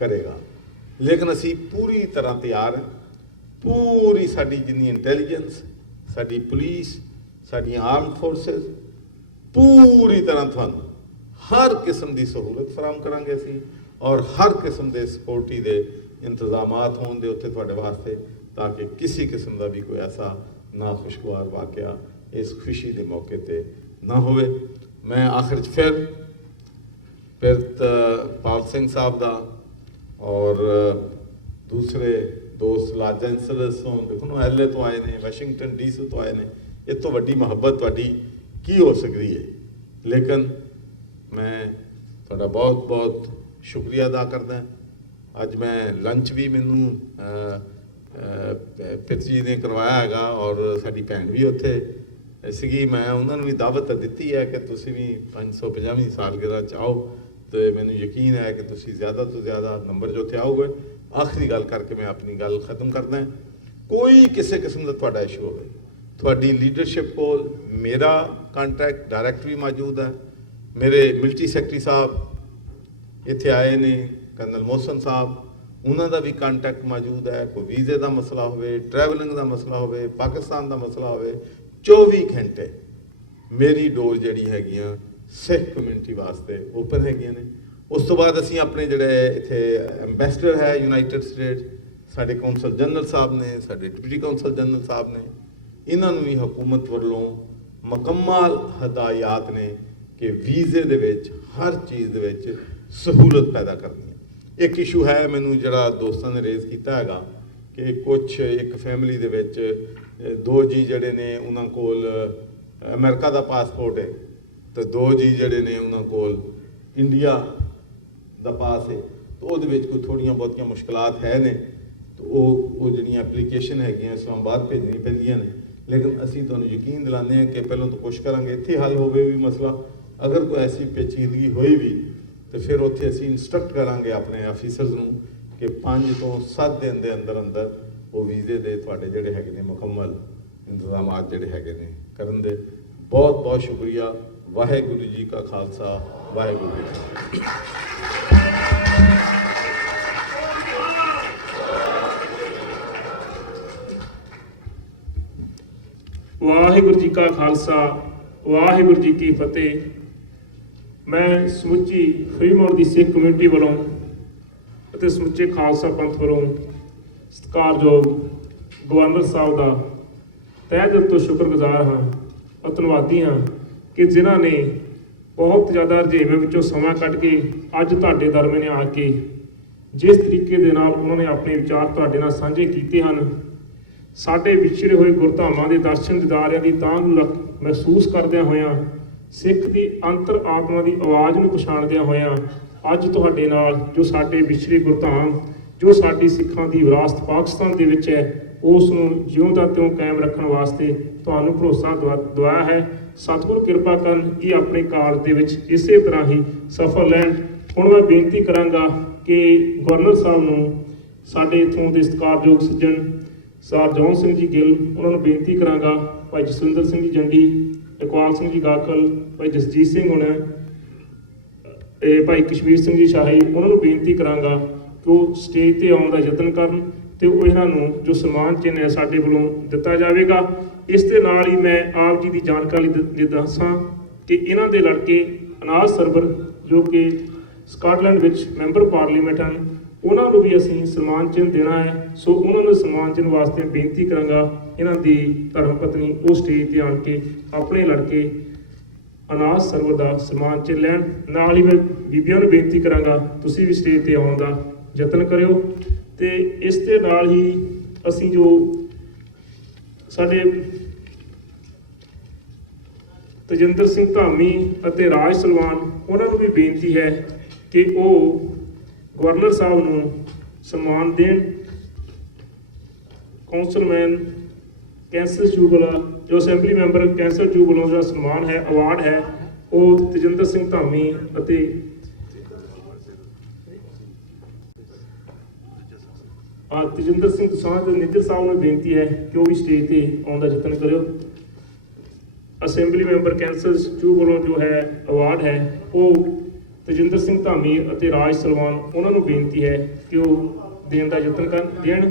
ਕਰੇਗਾ। ਲੇਕਿਨ ਅਸੀਂ ਪੂਰੀ ਤਰ੍ਹਾਂ ਤਿਆਰ ਹਾਂ। ਪੂਰੀ ਸਾਡੀ ਜਿੰਨੀ ਇੰਟੈਲੀਜੈਂਸ, ਸਾਡੀ ਪੁਲਿਸ, ਸਾਡੀਆਂ ਆਰਮਡ ਫੋਰਸਿਸ ਪੂਰੀ ਤਰ੍ਹਾਂ ਤੁਹਾਨੂੰ ਹਰ ਕਿਸਮ ਦੀ ਸਹੂਲਤ ਫਰਾਹਮ ਕਰਾਂਗੇ ਅਸੀਂ ਔਰ ਹਰ ਕਿਸਮ ਦੇ ਸਿਕਿਉਰਿਟੀ ਦੇ ਇੰਤਜ਼ਾਮਾਤ ਹੋਣ ਦੇ ਉੱਤੇ ਤੁਹਾਡੇ ਵਾਸਤੇ, ਤਾਂ ਕਿ ਕਿਸੇ ਕਿਸਮ ਦਾ ਵੀ ਕੋਈ ਐਸਾ ਨਾ ਖੁਸ਼ਗਵਾਰ ਵਾਕਿਆ ਇਸ ਖੁਸ਼ੀ ਦੇ ਮੌਕੇ ਤੇ ਨਾ ਹੋਵੇ। ਮੈਂ ਆਖਿਰ 'ਚ ਫਿਰ ਪਾਲ ਸਿੰਘ ਸਾਹਿਬ ਦਾ ਔਰ ਦੂਸਰੇ ਦੋਸਤ ਲਾਜਾ ਇੰਸਲਸ ਤੋਂ, ਦੇਖੋ ਨਾ LA ਤੋਂ ਆਏ ਨੇ, ਵਾਸ਼ਿੰਗਟਨ DC ਤੋਂ ਆਏ ਨੇ, ਇਹ ਤੋਂ ਵੱਡੀ ਮੁਹੱਬਤ ਤੁਹਾਡੀ ਕੀ ਹੋ ਸਕਦੀ ਹੈ। ਲੇਕਿਨ ਮੈਂ ਤੁਹਾਡਾ ਬਹੁਤ ਬਹੁਤ ਸ਼ੁਕਰੀਆ ਅਦਾ ਕਰਦਾ। ਅੱਜ ਮੈਂ ਲੰਚ ਵੀ ਮੈਨੂੰ ਪਿਤਜੀ ਨੇ ਕਰਵਾਇਆ ਹੈਗਾ ਔਰ ਸਾਡੀ ਭੈਣ ਵੀ ਉੱਥੇ ਸੀਗੀ। ਮੈਂ ਉਹਨਾਂ ਨੂੰ ਵੀ ਦਾਵਤ ਦਿੱਤੀ ਹੈ ਕਿ ਤੁਸੀਂ ਵੀ 550ਵੀਂ ਸਾਲਗਿਰਾ 'ਚ ਆਓ ਤੇ ਮੈਨੂੰ ਯਕੀਨ ਹੈ ਕਿ ਤੁਸੀਂ ਜ਼ਿਆਦਾ ਤੋਂ ਜ਼ਿਆਦਾ ਨੰਬਰ 'ਚ ਉੱਥੇ ਆਓਗੇ। ਆਖਰੀ ਗੱਲ ਕਰਕੇ ਮੈਂ ਆਪਣੀ ਗੱਲ ਖਤਮ ਕਰਦਾ। ਕੋਈ ਕਿਸੇ ਕਿਸਮ ਦਾ ਤੁਹਾਡਾ ਇਸ਼ੂ ਹੋਵੇ, ਤੁਹਾਡੀ ਲੀਡਰਸ਼ਿਪ ਕੋਲ ਮੇਰਾ ਕੰਟੈਕਟ ਡਾਇਰੈਕਟ ਵੀ ਮੌਜੂਦ ਹੈ। ਮੇਰੇ ਮਿਲਟਰੀ ਸੈਕਟਰੀ ਸਾਹਿਬ ਇੱਥੇ ਆਏ ਨੇ, ਕਰਨਲ ਮੋਹਸਨ ਸਾਹਿਬ, ਉਹਨਾਂ ਦਾ ਵੀ ਕੰਟੈਕਟ ਮੌਜੂਦ ਹੈ। ਕੋਈ ਵੀਜ਼ੇ ਦਾ ਮਸਲਾ ਹੋਵੇ, ਟਰੈਵਲਿੰਗ ਦਾ ਮਸਲਾ ਹੋਵੇ, ਪਾਕਿਸਤਾਨ ਦਾ ਮਸਲਾ ਹੋਵੇ, 24 ਘੰਟੇ ਮੇਰੀ ਡੋਰ ਜਿਹੜੀ ਹੈਗੀਆਂ ਸਿੱਖ ਕਮਿਊਨਿਟੀ ਵਾਸਤੇ ਓਪਨ ਹੈਗੀਆਂ ਨੇ। ਉਸ ਤੋਂ ਬਾਅਦ ਅਸੀਂ ਆਪਣੇ ਜਿਹੜੇ ਇੱਥੇ ਐਂਬੈਸਡਰ ਹੈ ਯੂਨਾਈਟਿਡ ਸਟੇਟ, ਸਾਡੇ ਕੌਂਸਲ ਜਨਰਲ ਸਾਹਿਬ ਨੇ, ਸਾਡੇ ਡਿਪਟੀ ਕੌਂਸਲ ਜਨਰਲ ਸਾਹਿਬ ਨੇ, ਇਹਨਾਂ ਨੂੰ ਵੀ ਹਕੂਮਤ ਵੱਲੋਂ ਮੁਕੰਮਲ ਹਦਾਇਤ ਨੇ ਕਿ ਵੀਜ਼ੇ ਦੇ ਵਿੱਚ ਹਰ ਚੀਜ਼ ਦੇ ਵਿੱਚ ਸਹੂਲਤ ਪੈਦਾ ਕਰਨੀ ਹੈ। ਇੱਕ ਇਸ਼ੂ ਹੈ ਮੈਨੂੰ ਜਿਹੜਾ ਦੋਸਤਾਂ ਨੇ ਰੇਜ਼ ਕੀਤਾ ਹੈਗਾ ਕਿ ਇੱਕ ਫੈਮਿਲੀ ਦੇ ਵਿੱਚ 2 ਜੀ ਜਿਹੜੇ ਨੇ ਉਹਨਾਂ ਕੋਲ ਅਮਰੀਕਾ ਦਾ ਪਾਸਪੋਰਟ ਹੈ ਤੇ 2 ਜੀ ਜਿਹੜੇ ਨੇ ਉਹਨਾਂ ਕੋਲ ਇੰਡੀਆ ਦਾ ਪਾਸ ਹੈ, ਤਾਂ ਉਹਦੇ ਵਿੱਚ ਕੋਈ ਥੋੜ੍ਹੀਆਂ ਬਹੁਤੀਆਂ ਮੁਸ਼ਕਲਾਤ ਹੈ ਨੇ। ਤਾਂ ਉਹ ਜਿਹੜੀਆਂ ਐਪਲੀਕੇਸ਼ਨ ਹੈਗੀਆਂ ਇਸਲਾਮਾਬਾਦ ਭੇਜਣੀ ਪੈਂਦੀਆਂ ਨੇ। ਲੇਕਿਨ ਅਸੀਂ ਤੁਹਾਨੂੰ ਯਕੀਨ ਦਿਲਾਉਂਦੇ ਹਾਂ ਕਿ ਪਹਿਲਾਂ ਤਾਂ ਕੋਸ਼ਿਸ਼ ਕਰਾਂਗੇ ਇੱਥੇ ਹੱਲ ਹੋਵੇ ਵੀ ਮਸਲਾ। ਅਗਰ ਕੋਈ ਐਸੀ ਪੇਚੀਦਗੀ ਹੋਈ ਵੀ ਤੇ ਫਿਰ ਉੱਥੇ ਅਸੀਂ ਇੰਸਟਰਕਟ ਕਰਾਂਗੇ ਆਪਣੇ ਆਫੀਸਰਸ ਨੂੰ ਕਿ 5 ਤੋਂ 7 ਦਿਨ ਦੇ ਅੰਦਰ ਅੰਦਰ ਉਹ ਵੀਜ਼ੇ ਦੇ ਤੁਹਾਡੇ ਜਿਹੜੇ ਹੈਗੇ ਨੇ ਮੁਕੰਮਲ ਇੰਤਜ਼ਾਮਾਤ ਜਿਹੜੇ ਹੈਗੇ ਨੇ ਕਰਨ ਦੇ। ਬਹੁਤ ਬਹੁਤ ਸ਼ੁਕਰੀਆ। ਵਾਹਿਗੁਰੂ ਜੀ ਕਾ ਖਾਲਸਾ, ਵਾਹਿਗੁਰੂ ਜੀ ਕੀ ਫਤਿਹ। ਵਾਹਿਗੁਰੂ ਜੀ ਕਾ ਖਾਲਸਾ, ਵਾਹਿਗੁਰੂ ਜੀ ਕੀ ਫਤਿਹ। ਮੈਂ ਸਮੁੱਚੀ ਫਰੀਮੌਰ ਦੀ ਸਿੱਖ ਕਮਿਊਨਿਟੀ ਵੱਲੋਂ ਅਤੇ ਸਮੁੱਚੇ ਖਾਲਸਾ ਪੰਥ ਵੱਲੋਂ ਸਤਿਕਾਰਯੋਗ ਗਵਰਨਰ ਸਾਹਿਬ ਦਾ ਤਹਿ ਦਿਲ ਤੋਂ ਸ਼ੁਕਰਗੁਜ਼ਾਰ ਹਾਂ ਅਤੇ ਧੰਨਵਾਦੀ ਹਾਂ ਕਿ ਜਿਨ੍ਹਾਂ ਨੇ ਬਹੁਤ ਜ਼ਿਆਦਾ ਰੁਝੇਵੇਂ ਵਿੱਚੋਂ ਸਮਾਂ ਕੱਢ ਕੇ ਅੱਜ ਤੁਹਾਡੇ ਦਰਮਿਆਨ ਆ ਕੇ ਜਿਸ ਤਰੀਕੇ ਦੇ ਨਾਲ ਉਹਨਾਂ ਨੇ ਆਪਣੇ ਵਿਚਾਰ ਤੁਹਾਡੇ ਨਾਲ ਸਾਂਝੇ ਕੀਤੇ ਹਨ, ਸਾਡੇ ਵਿਛੜੇ ਹੋਏ ਗੁਰਧਾਮਾਂ ਦੇ ਦਰਸ਼ਨ ਦਿਦਾਰਿਆਂ ਦੀ ਤਾਂਘ ਨੂੰ ਮਹਿਸੂਸ ਕਰਦਿਆਂ ਹੋਇਆਂ, ਸਿੱਖ ਦੀ ਅੰਤਰ ਆਤਮਾ ਦੀ ਆਵਾਜ਼ ਨੂੰ ਪਛਾਣਦਿਆਂ ਹੋਇਆਂ, ਅੱਜ ਤੁਹਾਡੇ ਨਾਲ ਜੋ ਸਾਡੇ ਵਿਛੜੇ ਗੁਰਧਾਮ, ਜੋ ਸਾਡੀ ਸਿੱਖਾਂ ਦੀ ਵਿਰਾਸਤ ਪਾਕਿਸਤਾਨ ਦੇ ਵਿੱਚ ਹੈ, ਉਸ ਨੂੰ ਜਿਉਂ ਦਾ ਤਿਉਂ ਕਾਇਮ ਰੱਖਣ ਵਾਸਤੇ ਤੁਹਾਨੂੰ ਭਰੋਸਾ ਦਵਾਇਆ ਹੈ। ਸਤਿਗੁਰ ਕਿਰਪਾ ਕਰਨ ਕਿ ਆਪਣੇ ਕਾਰਜ ਦੇ ਵਿੱਚ ਇਸੇ ਤਰ੍ਹਾਂ ਹੀ ਸਫਲ ਲੈਣ। ਹੁਣ ਮੈਂ ਬੇਨਤੀ ਕਰਾਂਗਾ ਕਿ ਗਵਰਨਰ ਸਾਹਿਬ ਨੂੰ ਸਾਡੇ ਇੱਥੋਂ ਦੇ ਸਤਿਕਾਰਯੋਗ ਸੱਜਣ ਸਰ ਜੌਨ ਸਿੰਘ ਜੀ ਗਿੱਲ, ਉਹਨਾਂ ਨੂੰ ਬੇਨਤੀ ਕਰਾਂਗਾ, ਭਾਈ ਜਸਵਿੰਦਰ ਸਿੰਘ ਜੀ ਜੰਡੀ, ਇਕਬਾਲ ਸਿੰਘ ਜੀ ਗਾਖਲ, ਭਾਈ ਜਸਜੀਤ ਸਿੰਘ ਹੋਣਾ, ਇਹ ਭਾਈ ਕਸ਼ਮੀਰ ਸਿੰਘ ਜੀ ਸ਼ਾਹੀ, ਉਹਨਾਂ ਨੂੰ ਬੇਨਤੀ ਕਰਾਂਗਾ ਕਿ ਉਹ ਸਟੇਜ ਤੇ ਆਉਣ ਦਾ ਯਤਨ ਕਰਨ ਤੇ ਉਹ ਇਹਨਾਂ ਨੂੰ ਜੋ ਸਨਮਾਨ ਚਿੰਨ੍ਹ ਹੈ ਸਾਡੇ ਵੱਲੋਂ ਦਿੱਤਾ ਜਾਵੇਗਾ। ਇਸ ਦੇ ਨਾਲ ਹੀ ਮੈਂ ਆਪ ਜੀ ਦੀ ਜਾਣਕਾਰੀ ਦੇ ਦੱਸਾਂ ਕਿ ਇਹਨਾਂ ਦੇ ਲੜਕੇ ਅਨਾਜ ਸਰਵਰ ਜੋ ਕਿ ਸਕਾਟਲੈਂਡ ਵਿੱਚ ਮੈਂਬਰ ਪਾਰਲੀਮੈਂਟ ਹਨ, ਉਹਨਾਂ ਨੂੰ ਵੀ ਅਸੀਂ ਸਨਮਾਨ ਚਿੰਨ੍ਹ ਦੇਣਾ ਹੈ। ਸੋ ਉਹਨਾਂ ਨੂੰ ਸਨਮਾਨ ਚਿੰਨ੍ਹ ਵਾਸਤੇ ਬੇਨਤੀ ਕਰਾਂਗਾ ਇਹਨਾਂ ਦੀ ਧਰਮ ਪਤਨੀ ਉਹ ਸਟੇਜ ਤੇ ਆਣ ਕੇ ਆਪਣੇ ਲੜਕੇ ਅਨਾਜ ਸਰਵਰ ਦਾ ਸਨਮਾਨ ਚਿੰਨ੍ਹ ਲੈਣ। ਨਾਲ ਹੀ ਮੈਂ ਬੀਬੀਆਂ ਨੂੰ ਬੇਨਤੀ ਕਰਾਂਗਾ ਤੁਸੀਂ ਵੀ ਸਟੇਜ ਤੇ ਆਉਣ ਦਾ ਯਤਨ ਕਰਿਓ। ਤੇ ਇਸ ਦੇ ਨਾਲ ਹੀ ਅਸੀਂ ਜੋ ਸਾਡੇ ਤਜਿੰਦਰ ਸਿੰਘ ਧਾਮੀ ਅਤੇ ਰਾਜ ਸਲਵਾਨ, ਉਹਨਾਂ ਨੂੰ ਵੀ ਬੇਨਤੀ ਹੈ ਕਿ ਉਹ ਗਵਰਨਰ ਸਾਹਿਬ ਨੂੰ ਸਨਮਾਨ ਦੇਣ। ਕੌਂਸਲਮੈਨ ਕੈਂਸਰ ਜੂਬਲਾ ਜੋ ਅਸੈਂਬਲੀ ਮੈਂਬਰ ਕੈਂਸਰ ਜੂਬਲੋਂ ਦਾ ਸਨਮਾਨ ਹੈ, ਅਵਾਰਡ ਹੈ, ਉਹ ਤਜਿੰਦਰ ਸਿੰਘ ਧਾਮੀ ਅਤੇ ਤਜਿੰਦਰ ਸਿੰਘ ਦਸਾਂਝ ਦੇ ਨਿੱਜਰ ਸਾਹਿਬ ਨੂੰ ਬੇਨਤੀ ਹੈ ਕਿ ਉਹ ਵੀ ਸਟੇਜ ਤੇ ਆਉਣ ਦਾ ਯਤਨ ਕਰਿਓ। ਅਸੈਂਬਲੀ ਮੈਂਬਰ ਕੈਂਸਰ ਜੂ ਵੱਲੋਂ ਜੋ ਹੈ ਅਵਾਰਡ ਹੈ, ਉਹ ਤਜਿੰਦਰ ਸਿੰਘ ਧਾਮੀ ਅਤੇ ਰਾਜ ਸਲਵਾਨ, ਉਹਨਾਂ ਨੂੰ ਬੇਨਤੀ ਹੈ ਕਿ ਉਹ ਦੇਣ ਦਾ ਯਤਨ ਦੇਣ।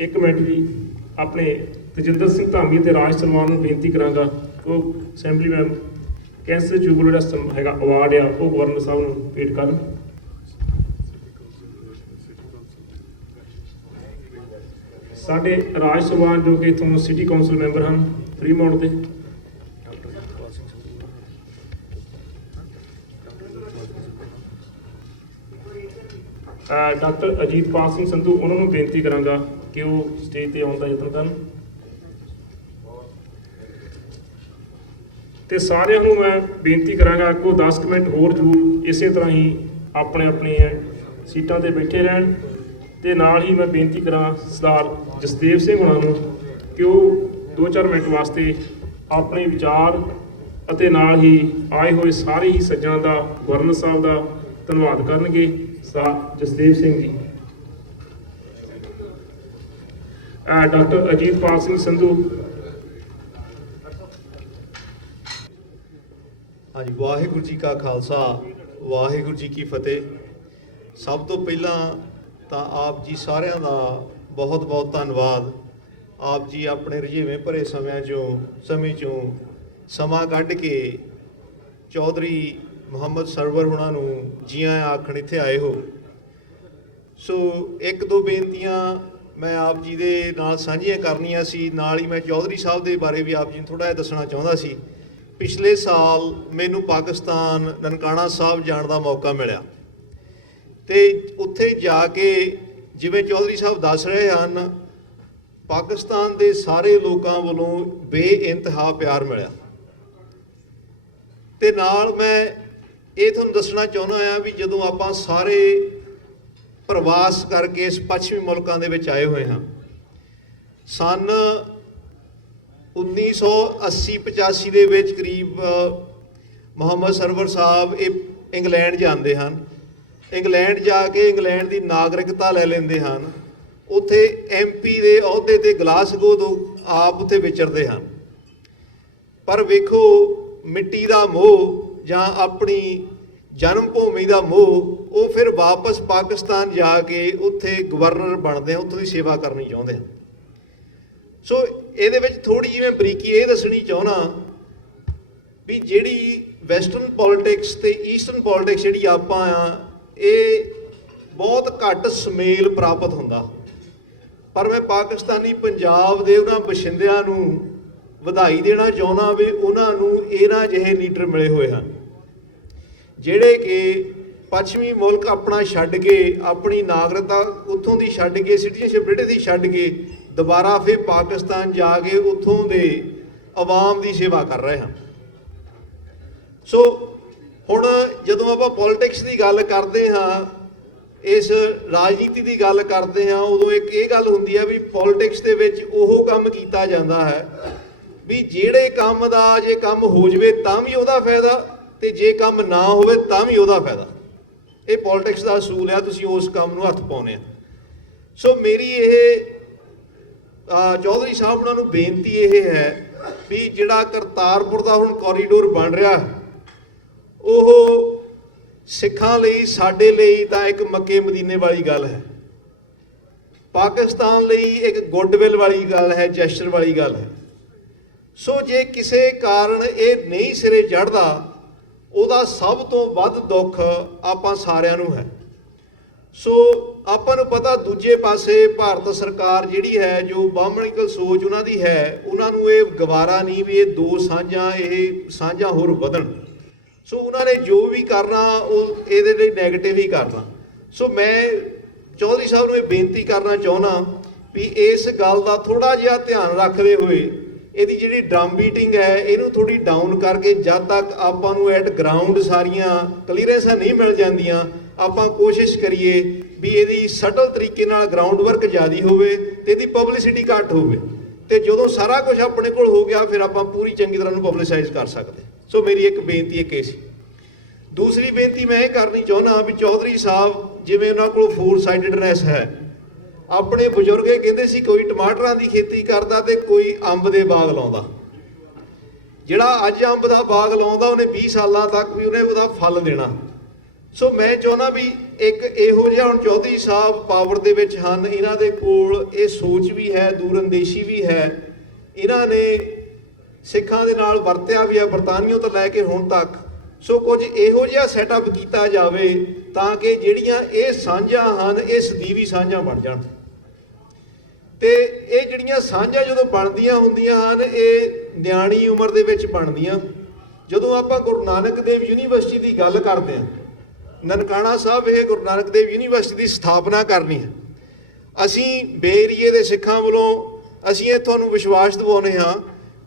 ਇੱਕ ਮਿੰਟ ਜੀ, ਆਪਣੇ ਤਜਿੰਦਰ ਸਿੰਘ ਧਾਮੀ ਅਤੇ ਰਾਜ ਸਲਮਾਨ ਨੂੰ ਬੇਨਤੀ ਕਰਾਂਗਾ ਉਹ ਅਸੈਂਬਲੀ ਮੈਂਬਰ ਕੈਂਸਰ ਜੂਬਲ ਜਿਹੜਾ ਹੈਗਾ ਅਵਾਰਡ ਆ ਉਹ ਗਵਰਨਰ ਸਾਹਿਬ ਨੂੰ ਭੇਟ ਕਰਨ। ਸਾਡੇ ਰਾਜ ਸਲਮਾਨ ਜੋ ਕਿ ਇੱਥੋਂ ਸਿਟੀ ਕੌਂਸਲ ਮੈਂਬਰ ਹਨ ਫਰੀਮੌਂਟ ਦੇ, ਡਾਕਟਰ ਅਜੀਤਪਾਲ ਸਿੰਘ ਸੰਧੂ, ਉਹਨਾਂ ਨੂੰ ਬੇਨਤੀ ਕਰਾਂਗਾ ਕਿ ਉਹ ਸਟੇਜ ਤੇ ਆਉਣ ਦਾ ਯਤਨ ਕਰਨ। ਤੇ ਸਾਰਿਆਂ ਨੂੰ ਮੈਂ ਬੇਨਤੀ ਕਰਾਂਗਾ ਕਿ ਉਹ 10 ਮਿੰਟ ਹੋਰ ਜ਼ਰੂਰ ਇਸੇ ਤਰ੍ਹਾਂ ਹੀ ਆਪਣੇ ਆਪਣੇ ਸੀਟਾਂ ਤੇ ਬੈਠੇ ਰਹਿਣ। ਤੇ ਨਾਲ ਹੀ ਮੈਂ ਬੇਨਤੀ ਕਰਾਂ ਸਰਦਾਰ ਜਸਦੇਵ ਸਿੰਘ ਹੋਣਾ ਨੂੰ ਕਿ ਉਹ 2-4 ਮਿੰਟ ਵਾਸਤੇ ਆਪਣੇ ਵਿਚਾਰ ਅਤੇ ਨਾਲ ਹੀ ਆਏ ਹੋਏ ਸਾਰੇ ਹੀ ਸੱਜਣਾਂ ਦਾ ਗਵਰਨਰ ਸਾਹਿਬ ਦਾ ਧੰਨਵਾਦ ਕਰਨਗੇ। ਜਸਦੇਵ ਸਿੰਘ ਜੀ, ਡਾਕਟਰ ਅਜੀਤਪਾਲ ਸਿੰਘ ਸੰਧੂ। ਹਾਂਜੀ, ਵਾਹਿਗੁਰੂ ਜੀ ਕਾ ਖਾਲਸਾ, ਵਾਹਿਗੁਰੂ ਜੀ ਕੀ ਫਤਿਹ। ਸਭ ਤੋਂ ਪਹਿਲਾਂ ਤਾਂ ਆਪ ਜੀ ਸਾਰਿਆਂ ਦਾ ਬਹੁਤ ਬਹੁਤ ਧੰਨਵਾਦ। ਆਪ ਜੀ ਆਪਣੇ ਰੁਝੇਵੇਂ ਭਰੇ ਸਮੇਂ ਚੋਂ ਸਮਾਂ ਕੱਢ ਕੇ ਚੌਧਰੀ ਮੁਹੰਮਦ ਸਰਵਰ ਹੁਣਾਂ ਨੂੰ ਜੀ ਆਇਆਂ ਆਖਣ ਇੱਥੇ ਆਏ ਹੋ। ਸੋ 1-2 ਬੇਨਤੀਆਂ ਮੈਂ ਆਪ ਜੀ ਦੇ ਨਾਲ ਸਾਂਝੀਆਂ ਕਰਨੀਆਂ ਸੀ। ਨਾਲ ਹੀ ਮੈਂ ਚੌਧਰੀ ਸਾਹਿਬ ਦੇ ਬਾਰੇ ਵੀ ਆਪ ਜੀ ਨੂੰ ਥੋੜ੍ਹਾ ਜਿਹਾ ਦੱਸਣਾ ਚਾਹੁੰਦਾ ਸੀ। ਪਿਛਲੇ ਸਾਲ ਮੈਨੂੰ ਪਾਕਿਸਤਾਨ ਨਨਕਾਣਾ ਸਾਹਿਬ ਜਾਣ ਦਾ ਮੌਕਾ ਮਿਲਿਆ ਤੇ ਉੱਥੇ ਜਾ ਕੇ ਜਿਵੇਂ ਚੌਧਰੀ ਸਾਹਿਬ ਦੱਸ ਰਹੇ ਹਨ, ਪਾਕਿਸਤਾਨ ਦੇ ਸਾਰੇ ਲੋਕਾਂ ਵੱਲੋਂ ਬੇਇੰਤਹਾ ਪਿਆਰ ਮਿਲਿਆ। ਤੇ ਨਾਲ ਮੈਂ ਇਹ ਤੁਹਾਨੂੰ ਦੱਸਣਾ ਚਾਹੁੰਦਾ ਹਾਂ ਵੀ ਜਦੋਂ ਆਪਾਂ ਸਾਰੇ ਪ੍ਰਵਾਸ ਕਰਕੇ ਇਸ ਪੱਛਮੀ ਮੁਲਕਾਂ ਦੇ ਵਿੱਚ ਆਏ ਹੋਏ ਹਾਂ, ਸਨ 1980-85 ਦੇ ਵਿੱਚ ਕਰੀਬ ਮੁਹੰਮਦ ਸਰਵਰ ਸਾਹਿਬ ਇਹ ਇੰਗਲੈਂਡ ਜਾਂਦੇ ਹਨ। ਇੰਗਲੈਂਡ ਜਾ ਕੇ ਇੰਗਲੈਂਡ ਦੀ ਨਾਗਰਿਕਤਾ ਲੈ ਲੈਂਦੇ ਹਨ। ਉੱਥੇ MP ਦੇ ਅਹੁਦੇ ਤੇ ਗਲਾਸਗੋ ਤੋਂ ਆਪ ਉੱਥੇ ਵਿਚਰਦੇ ਹਨ। ਪਰ ਵੇਖੋ ਮਿੱਟੀ ਦਾ ਮੋਹ ਜਾਂ ਆਪਣੀ ਜਨਮ ਭੂਮੀ ਦਾ ਮੋਹ, ਉਹ ਫਿਰ ਵਾਪਸ ਪਾਕਿਸਤਾਨ ਜਾ ਕੇ ਉੱਥੇ ਗਵਰਨਰ ਬਣਦੇ ਆ, ਉੱਥੋਂ ਦੀ ਸੇਵਾ ਕਰਨੀ ਚਾਹੁੰਦੇ ਆ। ਸੋ ਇਹਦੇ ਵਿੱਚ ਥੋੜ੍ਹੀ ਜਿਹੀ ਮੈਂ ਬਰੀਕੀ ਇਹ ਦੱਸਣੀ ਚਾਹੁੰਦਾ ਵੀ ਜਿਹੜੀ ਵੈਸਟਰਨ ਪੋਲਿਟਿਕਸ ਤੇ ਈਸਟਰਨ ਪੋਲਿਟਿਕਸ ਜਿਹੜੀ ਆਪਾਂ ਆ, ਇਹ ਬਹੁਤ ਘੱਟ ਸੁਮੇਲ ਪ੍ਰਾਪਤ ਹੁੰਦਾ। ਪਰ ਮੈਂ ਪਾਕਿਸਤਾਨੀ ਪੰਜਾਬ ਦੇ ਉਹਨਾਂ ਬਸ਼ਿੰਦਿਆਂ ਨੂੰ ਵਧਾਈ ਦੇਣਾ ਚਾਹੁੰਦਾ ਵੀ ਉਹਨਾਂ ਨੂੰ ਇਹਨਾਂ ਜਿਹੇ ਲੀਡਰ ਮਿਲੇ ਹੋਏ ਹਨ, ਜਿਹੜੇ ਕਿ ਪੱਛਮੀ ਮੁਲਕ ਆਪਣਾ ਛੱਡ ਕੇ, ਆਪਣੀ ਨਾਗਰਿਕਤਾ ਉੱਥੋਂ ਦੀ ਛੱਡ ਕੇ, ਸਿਟੀਜ਼ਨਸ਼ਿਪ ਬ੍ਰਿਟਿਸ਼ ਦੀ ਛੱਡ ਕੇ ਦੁਬਾਰਾ ਫਿਰ ਪਾਕਿਸਤਾਨ ਜਾ ਕੇ ਉੱਥੋਂ ਦੇ ਆਵਾਮ ਦੀ ਸੇਵਾ ਕਰ ਰਹੇ ਹਨ। ਸੋ ਹੁਣ ਜਦੋਂ ਆਪਾਂ ਪੋਲਿਟਿਕਸ ਦੀ ਗੱਲ ਕਰਦੇ ਹਾਂ, ਇਸ ਰਾਜਨੀਤੀ ਦੀ ਗੱਲ ਕਰਦੇ ਹਾਂ, ਉਦੋਂ ਇੱਕ ਇਹ ਗੱਲ ਹੁੰਦੀ ਹੈ ਵੀ ਪੋਲਿਟਿਕਸ ਦੇ ਵਿੱਚ ਉਹ ਕੰਮ ਕੀਤਾ ਜਾਂਦਾ ਹੈ ਵੀ ਜਿਹੜੇ ਕੰਮ ਦਾ ਜੇ ਕੰਮ ਹੋ ਜਾਵੇ ਤਾਂ ਵੀ ਉਹਦਾ ਫਾਇਦਾ, ਤੇ ਜੇ ਕੰਮ ਨਾ ਹੋਵੇ ਤਾਂ ਵੀ ਉਹਦਾ ਫਾਇਦਾ। ਇਹ ਪੋਲਿਟਿਕਸ ਦਾ ਅਸੂਲ ਆ, ਤੁਸੀਂ ਉਸ ਕੰਮ ਨੂੰ ਹੱਥ ਪਾਉਣੇ ਆ। ਸੋ ਮੇਰੀ ਇਹ ਚੌਧਰੀ ਸਾਹਿਬ ਉਹਨਾਂ ਨੂੰ ਬੇਨਤੀ ਇਹ ਹੈ ਵੀ ਜਿਹੜਾ ਕਰਤਾਰਪੁਰ ਦਾ ਹੁਣ ਕੋਰੀਡੋਰ ਬਣ ਰਿਹਾ, ਉਹ ਸਿੱਖਾਂ ਲਈ, ਸਾਡੇ ਲਈ ਤਾਂ ਇੱਕ ਮੱਕੇ ਮਦੀਨੇ ਵਾਲੀ ਗੱਲ ਹੈ, ਪਾਕਿਸਤਾਨ ਲਈ ਇੱਕ ਗੁੱਡਵਿਲ ਵਾਲੀ ਗੱਲ ਹੈ, ਜੈਸਚਰ ਵਾਲੀ ਗੱਲ ਹੈ। ਸੋ ਜੇ ਕਿਸੇ ਕਾਰਨ ਇਹ ਨਹੀਂ ਸਿਰੇ ਚੜ੍ਹਦਾ, ਉਹਦਾ ਸਭ ਤੋਂ ਵੱਧ ਦੁੱਖ ਆਪਾਂ ਸਾਰਿਆਂ ਨੂੰ ਹੈ। ਸੋ ਆਪਾਂ ਨੂੰ ਪਤਾ ਦੂਜੇ ਪਾਸੇ ਭਾਰਤ ਸਰਕਾਰ ਜਿਹੜੀ ਹੈ, ਜੋ ਬਾਹਮਣੀਕਲ ਸੋਚ ਉਹਨਾਂ ਦੀ ਹੈ, ਉਹਨਾਂ ਨੂੰ ਇਹ ਗਵਾਰਾ ਨਹੀਂ ਵੀ ਇਹ ਦੋ ਸਾਂਝਾਂ, ਇਹ ਸਾਂਝਾਂ ਹੋਰ ਵਧਣ। ਸੋ ਉਹਨਾਂ ਨੇ ਜੋ ਵੀ ਕਰਨਾ ਉਹ ਇਹਦੇ ਲਈ ਨੈਗੇਟਿਵ ਹੀ ਕਰਨਾ। ਸੋ ਮੈਂ ਚੌਧਰੀ ਸਾਹਿਬ ਨੂੰ ਇਹ ਬੇਨਤੀ ਕਰਨਾ ਚਾਹੁੰਦਾ ਵੀ ਇਸ ਗੱਲ ਦਾ ਥੋੜ੍ਹਾ ਜਿਹਾ ਧਿਆਨ ਰੱਖਦੇ ਹੋਏ ਇਹਦੀ ਜਿਹੜੀ ਡਰਮ ਬੀਟਿੰਗ ਹੈ ਇਹਨੂੰ ਥੋੜ੍ਹੀ ਡਾਊਨ ਕਰਕੇ, ਜਦ ਤੱਕ ਆਪਾਂ ਨੂੰ ਐਟ ਗਰਾਊਂਡ ਸਾਰੀਆਂ ਕਲੀਅਰੈਂਸਾਂ ਨਹੀਂ ਮਿਲ ਜਾਂਦੀਆਂ, ਆਪਾਂ ਕੋਸ਼ਿਸ਼ ਕਰੀਏ ਵੀ ਇਹਦੀ ਸਟਲ ਤਰੀਕੇ ਨਾਲ ਗਰਾਊਂਡ ਵਰਕ ਜ਼ਿਆਦਾ ਹੋਵੇ ਤੇ ਇਹਦੀ ਪਬਲਿਸਿਟੀ ਘੱਟ ਹੋਵੇ, ਤੇ ਜਦੋਂ ਸਾਰਾ ਕੁਝ ਆਪਣੇ ਕੋਲ ਹੋ ਗਿਆ ਫਿਰ ਆਪਾਂ ਪੂਰੀ ਚੰਗੀ ਤਰ੍ਹਾਂ ਨੂੰ ਪਬਲਿਸਾਈਜ਼ ਕਰ ਸਕਦੇ। ਸੋ ਮੇਰੀ ਇੱਕ ਬੇਨਤੀ ਇੱਕ ਇਹ ਸੀ। ਦੂਸਰੀ ਬੇਨਤੀ ਮੈਂ ਇਹ ਕਰਨੀ ਚਾਹੁੰਦਾ ਵੀ ਚੌਧਰੀ ਸਾਹਿਬ ਜਿਵੇਂ ਉਹਨਾਂ ਕੋਲ ਫੋਰਸਾਈਟਡਨੈਸ ਹੈ, ਆਪਣੇ ਬਜ਼ੁਰਗ ਇਹ ਕਹਿੰਦੇ ਸੀ ਕੋਈ ਟਮਾਟਰਾਂ ਦੀ ਖੇਤੀ ਕਰਦਾ ਤੇ ਕੋਈ ਅੰਬ ਦੇ ਬਾਗ ਲਾਉਂਦਾ। ਜਿਹੜਾ ਅੱਜ ਅੰਬ ਦਾ ਬਾਗ ਲਾਉਂਦਾ ਉਹਨੇ 20 ਸਾਲਾਂ ਤੱਕ ਵੀ ਉਹਨੇ ਉਹਦਾ ਫਲ ਦੇਣਾ। ਸੋ ਮੈਂ ਚਾਹੁੰਦਾ ਵੀ ਇੱਕ ਇਹੋ ਜਿਹਾ ਹੁਣ ਚੌਧਰੀ ਸਾਹਿਬ ਪਾਵਰ ਦੇ ਵਿੱਚ ਹਨ, ਇਹਨਾਂ ਦੇ ਕੋਲ ਇਹ ਸੋਚ ਵੀ ਹੈ, ਦੂਰਅੰਦੇਸ਼ੀ ਵੀ ਹੈ, ਇਹਨਾਂ ਨੇ ਸਿੱਖਾਂ ਦੇ ਨਾਲ ਵਰਤਿਆ ਵੀ ਹੈ ਬਰਤਾਨੀਆ ਤੋਂ ਲੈ ਕੇ ਹੁਣ ਤੱਕ। ਸੋ ਕੁਝ ਇਹੋ ਜਿਹਾ ਸੈਟਅਪ ਕੀਤਾ ਜਾਵੇ ਤਾਂ ਕਿ ਜਿਹੜੀਆਂ ਇਹ ਸਾਂਝਾਂ ਹਨ ਇਹ ਸਦੀਵੀ ਸਾਂਝਾਂ ਬਣ ਜਾਣ, ਤੇ ਇਹ ਜਿਹੜੀਆਂ ਸਾਂਝਾਂ ਜਦੋਂ ਬਣਦੀਆਂ ਹੁੰਦੀਆਂ ਹਨ ਇਹ ਨਿਆਣੀ ਉਮਰ ਦੇ ਵਿੱਚ ਬਣਦੀਆਂ। ਜਦੋਂ ਆਪਾਂ ਗੁਰੂ ਨਾਨਕ ਦੇਵ ਯੂਨੀਵਰਸਿਟੀ ਦੀ ਗੱਲ ਕਰਦੇ ਹਾਂ, ਨਨਕਾਣਾ ਸਾਹਿਬ ਇਹ ਗੁਰੂ ਨਾਨਕ ਦੇਵ ਯੂਨੀਵਰਸਿਟੀ ਦੀ ਸਥਾਪਨਾ ਕਰਨੀ ਹੈ, ਅਸੀਂ ਬੇਰੀਏ ਦੇ ਸਿੱਖਾਂ ਵੱਲੋਂ ਅਸੀਂ ਇਹ ਤੁਹਾਨੂੰ ਵਿਸ਼ਵਾਸ ਦਿਵਾਉਂਦੇ ਹਾਂ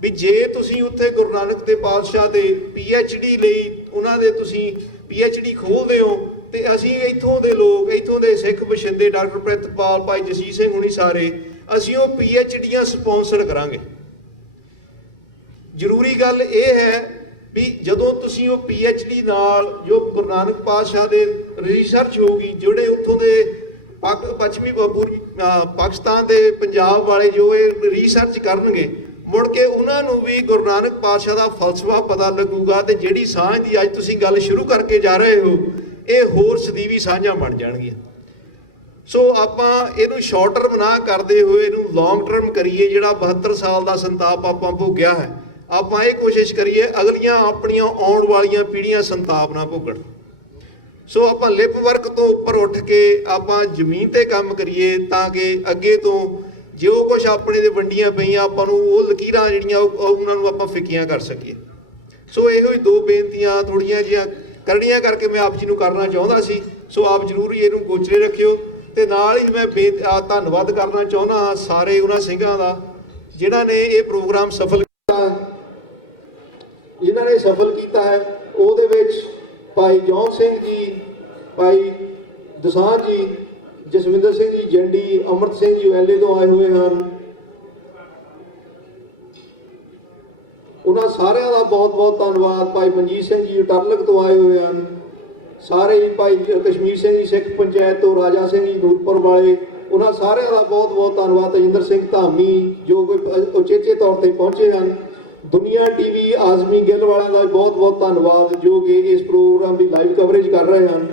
ਵੀ ਜੇ ਤੁਸੀਂ ਉੱਥੇ ਗੁਰੂ ਨਾਨਕ ਦੇਵ ਪਾਤਸ਼ਾਹ ਦੇ PhD ਲਈ ਉਹਨਾਂ ਦੇ ਤੁਸੀਂ PhD ਖੋਲ੍ਹਦੇ ਹੋ, ਤੇ ਅਸੀਂ ਇੱਥੋਂ ਦੇ ਲੋਕ, ਇੱਥੋਂ ਦੇ ਸਿੱਖ ਬਸ਼ਿੰਦੇ, ਡਾਕਟਰ ਪ੍ਰਿਤਪਾਲ, ਭਾਈ ਜਸੀਰ ਸਿੰਘ ਹੁਣੀ ਸਾਰੇ, ਅਸੀਂ ਉਹ PhDਆਂ ਸਪਾਂਸਰ ਕਰਾਂਗੇ। ਜ਼ਰੂਰੀ ਗੱਲ ਇਹ ਹੈ ਵੀ ਜਦੋਂ ਤੁਸੀਂ ਉਹ PhD ਨਾਲ ਜੋ ਗੁਰੂ ਨਾਨਕ ਪਾਤਸ਼ਾਹ ਦੇ ਰਿਸਰਚ ਹੋਊਗੀ, ਜਿਹੜੇ ਉੱਥੋਂ ਦੇ ਪੱਛਮੀ ਪਾਕਿਸਤਾਨ ਦੇ ਪੰਜਾਬ ਵਾਲੇ ਜੋ ਇਹ ਰਿਸਰਚ ਕਰਨਗੇ, ਮੁੜ ਕੇ ਉਹਨਾਂ ਨੂੰ ਵੀ ਗੁਰੂ ਨਾਨਕ ਪਾਤਸ਼ਾਹ ਦਾ ਫਲਸਫਾ ਪਤਾ ਲੱਗੂਗਾ, ਤੇ ਜਿਹੜੀ ਸਾਂਝ ਦੀ ਅੱਜ ਤੁਸੀਂ ਗੱਲ ਸ਼ੁਰੂ ਕਰਕੇ ਜਾ ਰਹੇ ਹੋ ਇਹ ਹੋਰ ਸਦੀਵੀ ਸਾਂਝਾਂ ਬਣ ਜਾਣਗੀਆਂ। ਸੋ ਆਪਾਂ ਇਹਨੂੰ ਸ਼ਾਰਟ ਟਰਮ ਨਾ ਕਰਦੇ ਹੋਏ ਇਹਨੂੰ ਲੌਂਗ ਟਰਮ ਕਰੀਏ। ਜਿਹੜਾ 72 ਸਾਲ ਦਾ ਸੰਤਾਪ ਆਪਾਂ ਭੋਗਿਆ ਹੈ, ਆਪਾਂ ਇਹ ਕੋਸ਼ਿਸ਼ ਕਰੀਏ ਅਗਲੀਆਂ ਆਪਣੀਆਂ ਆਉਣ ਵਾਲੀਆਂ ਪੀੜ੍ਹੀਆਂ ਸੰਤਾਪ ਨਾ ਭੋਗਣ। ਸੋ ਆਪਾਂ ਲਿਪ ਵਰਕ ਤੋਂ ਉੱਪਰ ਉੱਠ ਕੇ ਆਪਾਂ ਜ਼ਮੀਨ ਤੇ ਕੰਮ ਕਰੀਏ ਤਾਂ ਕਿ ਅੱਗੇ ਤੋਂ ਜੋ ਕੁਛ ਆਪਣੇ ਦੇ ਵੰਡੀਆਂ ਪਈਆਂ ਆਪਾਂ ਨੂੰ ਉਹ ਲਕੀਰਾਂ ਜਿਹੜੀਆਂ ਉਹਨਾਂ ਨੂੰ ਆਪਾਂ ਫਿੱਕੀਆਂ ਕਰ ਸਕੀਏ। ਸੋ ਇਹੋ ਹੀ ਦੋ ਬੇਨਤੀਆਂ ਥੋੜ੍ਹੀਆਂ ਜਿਹੀਆਂ ਕਰਨੀਆਂ ਕਰਕੇ ਮੈਂ ਆਪ ਜੀ ਨੂੰ ਕਰਨਾ ਚਾਹੁੰਦਾ ਸੀ। ਸੋ ਆਪ ਜ਼ਰੂਰ ਹੀ ਇਹਨੂੰ ਗੋਚਰੇ ਰੱਖਿਓ, ਤੇ ਨਾਲ ਹੀ ਮੈਂ ਧੰਨਵਾਦ ਕਰਨਾ ਚਾਹੁੰਦਾ ਹਾਂ ਸਾਰੇ ਉਹਨਾਂ ਸਿੰਘਾਂ ਦਾ ਜਿਨ੍ਹਾਂ ਨੇ ਇਹ ਪ੍ਰੋਗਰਾਮ ਸਫਲ ਕੀਤਾ ਹੈ। ਉਹਦੇ ਵਿੱਚ ਭਾਈ ਜੌਨ ਸਿੰਘ ਜੀ, ਭਾਈ ਦਸਾਂਝ ਜੀ, ਜਸਵਿੰਦਰ ਸਿੰਘ ਜੀ ਜੰਡੀ, ਅਮਰਤ ਸਿੰਘ ਜੀ ULA ਤੋਂ ਆਏ ਹੋਏ ਹਨ। ਉਹਨਾਂ ਸਾਰਿਆਂ ਦਾ ਬਹੁਤ ਬਹੁਤ ਧੰਨਵਾਦ। ਭਾਈ ਮਨਜੀਤ ਸਿੰਘ ਜੀ ਟਰਲਕ ਤੋਂ ਆਏ ਹੋਏ ਹਨ ਸਾਰੇ ਹੀ। ਭਾਈ ਕਸ਼ਮੀਰ ਸਿੰਘ ਜੀ ਸਿੱਖ ਪੰਚਾਇਤ ਤੋਂ, ਰਾਜਾ ਸਿੰਘ ਜੀ ਨੂਰਪੁਰ ਵਾਲੇ, ਉਹਨਾਂ ਸਾਰਿਆਂ ਦਾ ਬਹੁਤ ਬਹੁਤ ਧੰਨਵਾਦ। ਤਜਿੰਦਰ ਸਿੰਘ ਧਾਮੀ ਜੋ ਕੋਈ ਉਚੇਚੇ ਤੌਰ ਤੇ ਪਹੁੰਚੇ ਹਨ, ਦੁਨੀਆ ਟੀਵੀ ਆਜ਼ਮੀ ਗਿੱਲ ਵਾਲਿਆਂ ਦਾ ਬਹੁਤ ਬਹੁਤ ਧੰਨਵਾਦ ਜੋ ਕਿ ਇਸ ਪ੍ਰੋਗਰਾਮ ਦੀ ਲਾਈਵ ਕਵਰੇਜ ਕਰ ਰਹੇ ਹਨ।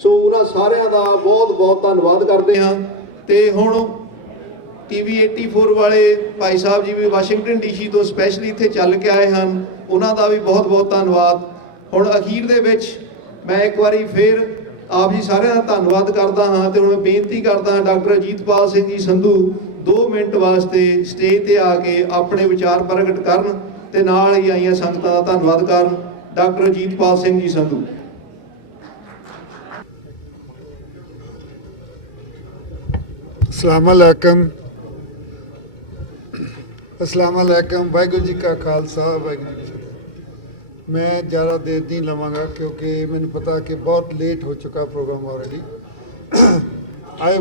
ਸੋ ਉਹਨਾਂ ਸਾਰਿਆਂ ਦਾ ਬਹੁਤ ਬਹੁਤ ਧੰਨਵਾਦ ਕਰਦੇ ਹਾਂ। ਤੇ ਹੁਣ ਟੀਵੀ 84 ਵਾਲੇ ਭਾਈ ਸਾਹਿਬ ਜੀ ਵੀ ਵਾਸ਼ਿੰਗਟਨ ਡੀਸੀ ਤੋਂ ਸਪੈਸ਼ਲੀ ਇੱਥੇ ਚੱਲ ਕੇ ਆਏ ਹਨ, ਉਹਨਾਂ ਦਾ ਵੀ ਬਹੁਤ ਬਹੁਤ ਧੰਨਵਾਦ। ਹੁਣ ਅਖੀਰ ਦੇ ਵਿੱਚ ਮੈਂ ਇੱਕ ਵਾਰੀ ਫਿਰ ਆਪ ਜੀ ਸਾਰਿਆਂ ਦਾ ਧੰਨਵਾਦ ਕਰਦਾ ਹਾਂ ਤੇ ਹੁਣ ਮੈਂ ਬੇਨਤੀ ਕਰਦਾ ਹਾਂ ਡਾਕਟਰ ਅਜੀਤਪਾਲ ਸਿੰਘ ਜੀ ਸੰਧੂ 2 ਮਿੰਟ ਵਾਸਤੇ ਸਟੇਜ ਤੇ ਆ ਕੇ ਆਪਣੇ ਵਿਚਾਰ ਪ੍ਰਗਟ ਕਰਨ ਤੇ ਨਾਲ ਹੀ ਆਈਆਂ ਸੰਗਤਾਂ ਦਾ ਧੰਨਵਾਦ ਕਰਨ। ਡਾਕਟਰ ਅਜੀਤਪਾਲ ਸਿੰਘ ਜੀ ਸੰਧੂ। अस्सलाम वालेकुम। वाहिगुरू जी का खालसा वाहिगुरू जी की फतेह। मैं ज़्यादा देर नहीं लवांगा क्योंकि मैंने पता कि बहुत लेट हो चुका programme already. I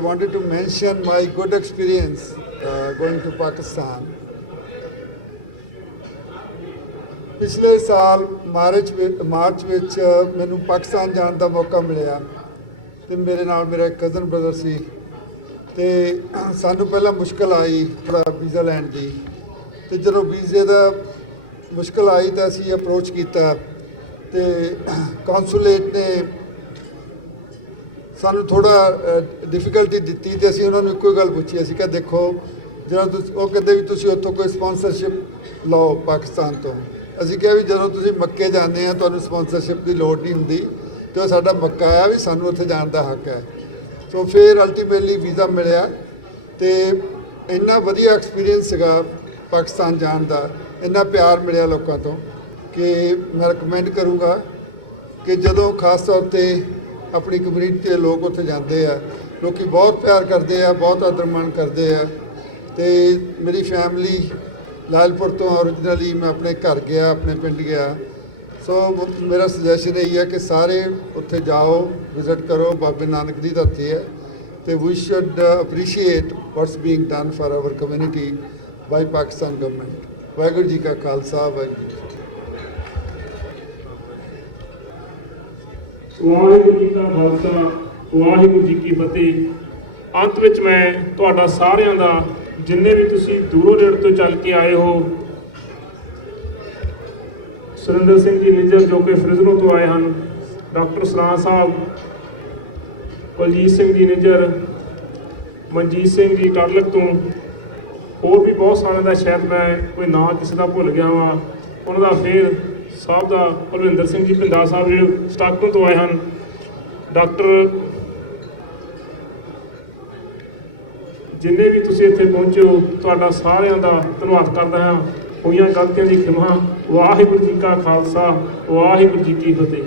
wanted to mention my good experience going to Pakistan. पिछले साल मार्च ਵਿੱਚ ਮੈਨੂੰ ਪਾਕਿਸਤਾਨ ਜਾਣ ਦਾ ਮੌਕਾ ਮਿਲਿਆ ਤੇ ਮੇਰੇ ਨਾਲ ਮੇਰਾ ਕਜ਼ਨ ਬ੍ਰਦਰ ਸੀ ਤੇ ਸਾਨੂੰ ਪਹਿਲਾਂ ਮੁਸ਼ਕਲ ਆਈ ਵੀਜ਼ਾ ਲੈਣ ਦੀ ਤੇ ਜਦੋਂ ਵੀਜ਼ੇ ਦਾ ਮੁਸ਼ਕਲ ਆਈ ਤਾਂ ਅਸੀਂ ਅਪਰੋਚ ਕੀਤਾ ਤੇ ਕੌਂਸੂਲੇਟ ਨੇ ਸਾਨੂੰ ਥੋੜਾ ਡਿਫਿਕਲਟੀ ਦਿੱਤੀ ਤੇ ਅਸੀਂ ਉਹਨਾਂ ਨੂੰ ਇੱਕੋ ਗੱਲ ਪੁੱਛੀ। ਅਸੀਂ ਕਿਹਾ ਦੇਖੋ ਜਦੋਂ ਤੁਸੀਂ ਉਹ ਕਹਿੰਦੇ ਵੀ ਤੁਸੀਂ ਉੱਥੋਂ ਕੋਈ ਸਪਾਂਸਰਸ਼ਿਪ ਲਓ ਪਾਕਿਸਤਾਨ ਤੋਂ। ਅਸੀਂ ਕਿਹਾ ਵੀ ਜਦੋਂ ਤੁਸੀਂ ਮੱਕੇ ਜਾਂਦੇ ਆ ਤੁਹਾਨੂੰ ਸਪਾਂਸਰਸ਼ਿਪ ਦੀ ਲੋੜ ਨਹੀਂ ਹੁੰਦੀ ਤੇ ਉਹ ਸਾਡਾ ਮੱਕਾ ਆ ਵੀ ਸਾਨੂੰ ਉੱਥੇ ਜਾਣ ਦਾ ਹੱਕ ਹੈ। ਸੋ ਫਿਰ ਅਲਟੀਮੇਟਲੀ ਵੀਜ਼ਾ ਮਿਲਿਆ ਤੇ ਇੰਨਾ ਵਧੀਆ ਐਕਸਪੀਰੀਅੰਸ ਸੀਗਾ ਪਾਕਿਸਤਾਨ ਜਾਣ ਦਾ, ਇੰਨਾ ਪਿਆਰ ਮਿਲਿਆ ਲੋਕਾਂ ਤੋਂ ਕਿ ਮੈਂ ਰਿਕਮੈਂਡ ਕਰੂੰਗਾ ਕਿ ਜਦੋਂ ਖਾਸ ਤੌਰ ਤੇ ਆਪਣੀ ਕਮਿਊਨਿਟੀ ਦੇ ਲੋਕ ਉੱਥੇ ਜਾਂਦੇ ਆ, ਲੋਕੀ ਬਹੁਤ ਪਿਆਰ ਕਰਦੇ ਆ, ਬਹੁਤ ਆਦਰ ਮਾਣ ਕਰਦੇ ਆ। ਤੇ ਮੇਰੀ ਫੈਮਿਲੀ ਲਾਲਪੁਰ ਤੋਂ ਓਰੀਜਨਲੀ ਮੈਂ ਆਪਣੇ ਘਰ ਗਿਆ, ਆਪਣੇ ਪਿੰਡ ਗਿਆ। ਸੋ ਮੇਰਾ ਸੁਜੈਸ਼ਨ ਇਹ ਹੈ ਕਿ ਸਾਰੇ ਉੱਥੇ ਜਾਓ, ਵਿਜ਼ਿਟ ਕਰੋ। ਬਾਬੇ ਨਾਨਕ ਦੀ ਧਰਤੀ ਹੈ ਤੇ we should appreciate what's being done for our community by Pakistan government. Waheguru ji ਕਾ ਖਾਲਸਾ, ਵਾਹਿਗੁਰੂ ਜੀ ਕੀ ਫਤਿਹ। ਵਾਹਿਗੁਰੂ ਜੀ ਕਾ ਖਾਲਸਾ, ਵਾਹਿਗੁਰੂ ਜੀ ਕੀ ਫਤਿਹ। ਅੰਤ ਵਿੱਚ ਮੈਂ ਤੁਹਾਡਾ ਸਾਰਿਆਂ ਦਾ, ਜਿੰਨੇ ਵੀ ਤੁਸੀਂ ਦੂਰੋਂ ਨੇੜੇ ਤੋਂ ਚੱਲ ਕੇ ਆਏ ਹੋ, ਸੁਰਿੰਦਰ ਸਿੰਘ ਜੀ ਨਿੱਜਰ ਜੋ ਕਿ ਫਰਿਜ਼ਨੋ ਤੋਂ ਆਏ ਹਨ, ਡਾਕਟਰ ਸਰਾਂ ਸਾਹਿਬ, ਕੁਲਜੀਤ ਸਿੰਘ ਜੀ ਨਿੱਜਰ, ਮਨਜੀਤ ਸਿੰਘ ਜੀ ਟਰਲਕ ਤੋਂ, ਹੋਰ ਵੀ ਬਹੁਤ ਸਾਰਿਆਂ ਦਾ ਸ਼ਾਇਦ ਮੈਂ ਕੋਈ ਨਾਂ ਕਿਸੇ ਦਾ ਭੁੱਲ ਗਿਆ ਵਾਂ, ਉਹਨਾਂ ਦਾ ਫਿਰ ਸਾਹਿਬ ਦਾ, ਕੁਲਵਿੰਦਰ ਸਿੰਘ ਜੀ ਭਿੰਦਾ ਸਾਹਿਬ ਜਿਹੜੇ ਸਟਾਕਟਨ ਤੋਂ ਆਏ ਹਨ, ਡਾਕਟਰ ਜਿੰਨੇ ਵੀ ਤੁਸੀਂ ਇੱਥੇ ਪਹੁੰਚੇ ਹੋ ਤੁਹਾਡਾ ਸਾਰਿਆਂ ਦਾ ਧੰਨਵਾਦ ਕਰਦਾ ਹਾਂ। ਹੋਈਆਂ ਗਲਤੀਆਂ ਦੀ ਖਿਮਾ। ਵਾਹਿਗੁਰੂ ਜੀ ਕਾ ਖਾਲਸਾ, ਵਾਹਿਗੁਰੂ ਜੀ ਕੀ ਫਤਿਹ।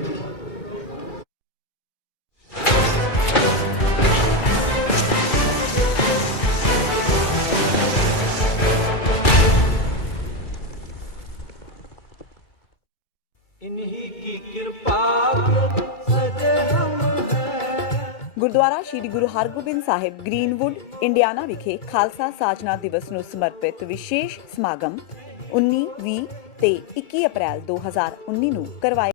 ਗੁਰਦੁਆਰਾ ਸ਼੍ਰੀ ਗੁਰੂ ਹਰਗੋਬਿੰਦ ਸਾਹਿਬ ਗ੍ਰੀਨਵੁੱਡ ਇੰਡੀਆਨਾ ਵਿਖੇ ਖਾਲਸਾ ਸਾਜਨਾ ਦਿਵਸ ਨੂੰ ਸਮਰਪਿਤ ਵਿਸ਼ੇਸ਼ ਸਮਾਗਮ 19, 20 ਤੇ 21 ਅਪ੍ਰੈਲ 2019 ਨੂੰ ਕਰਵਾਇਆ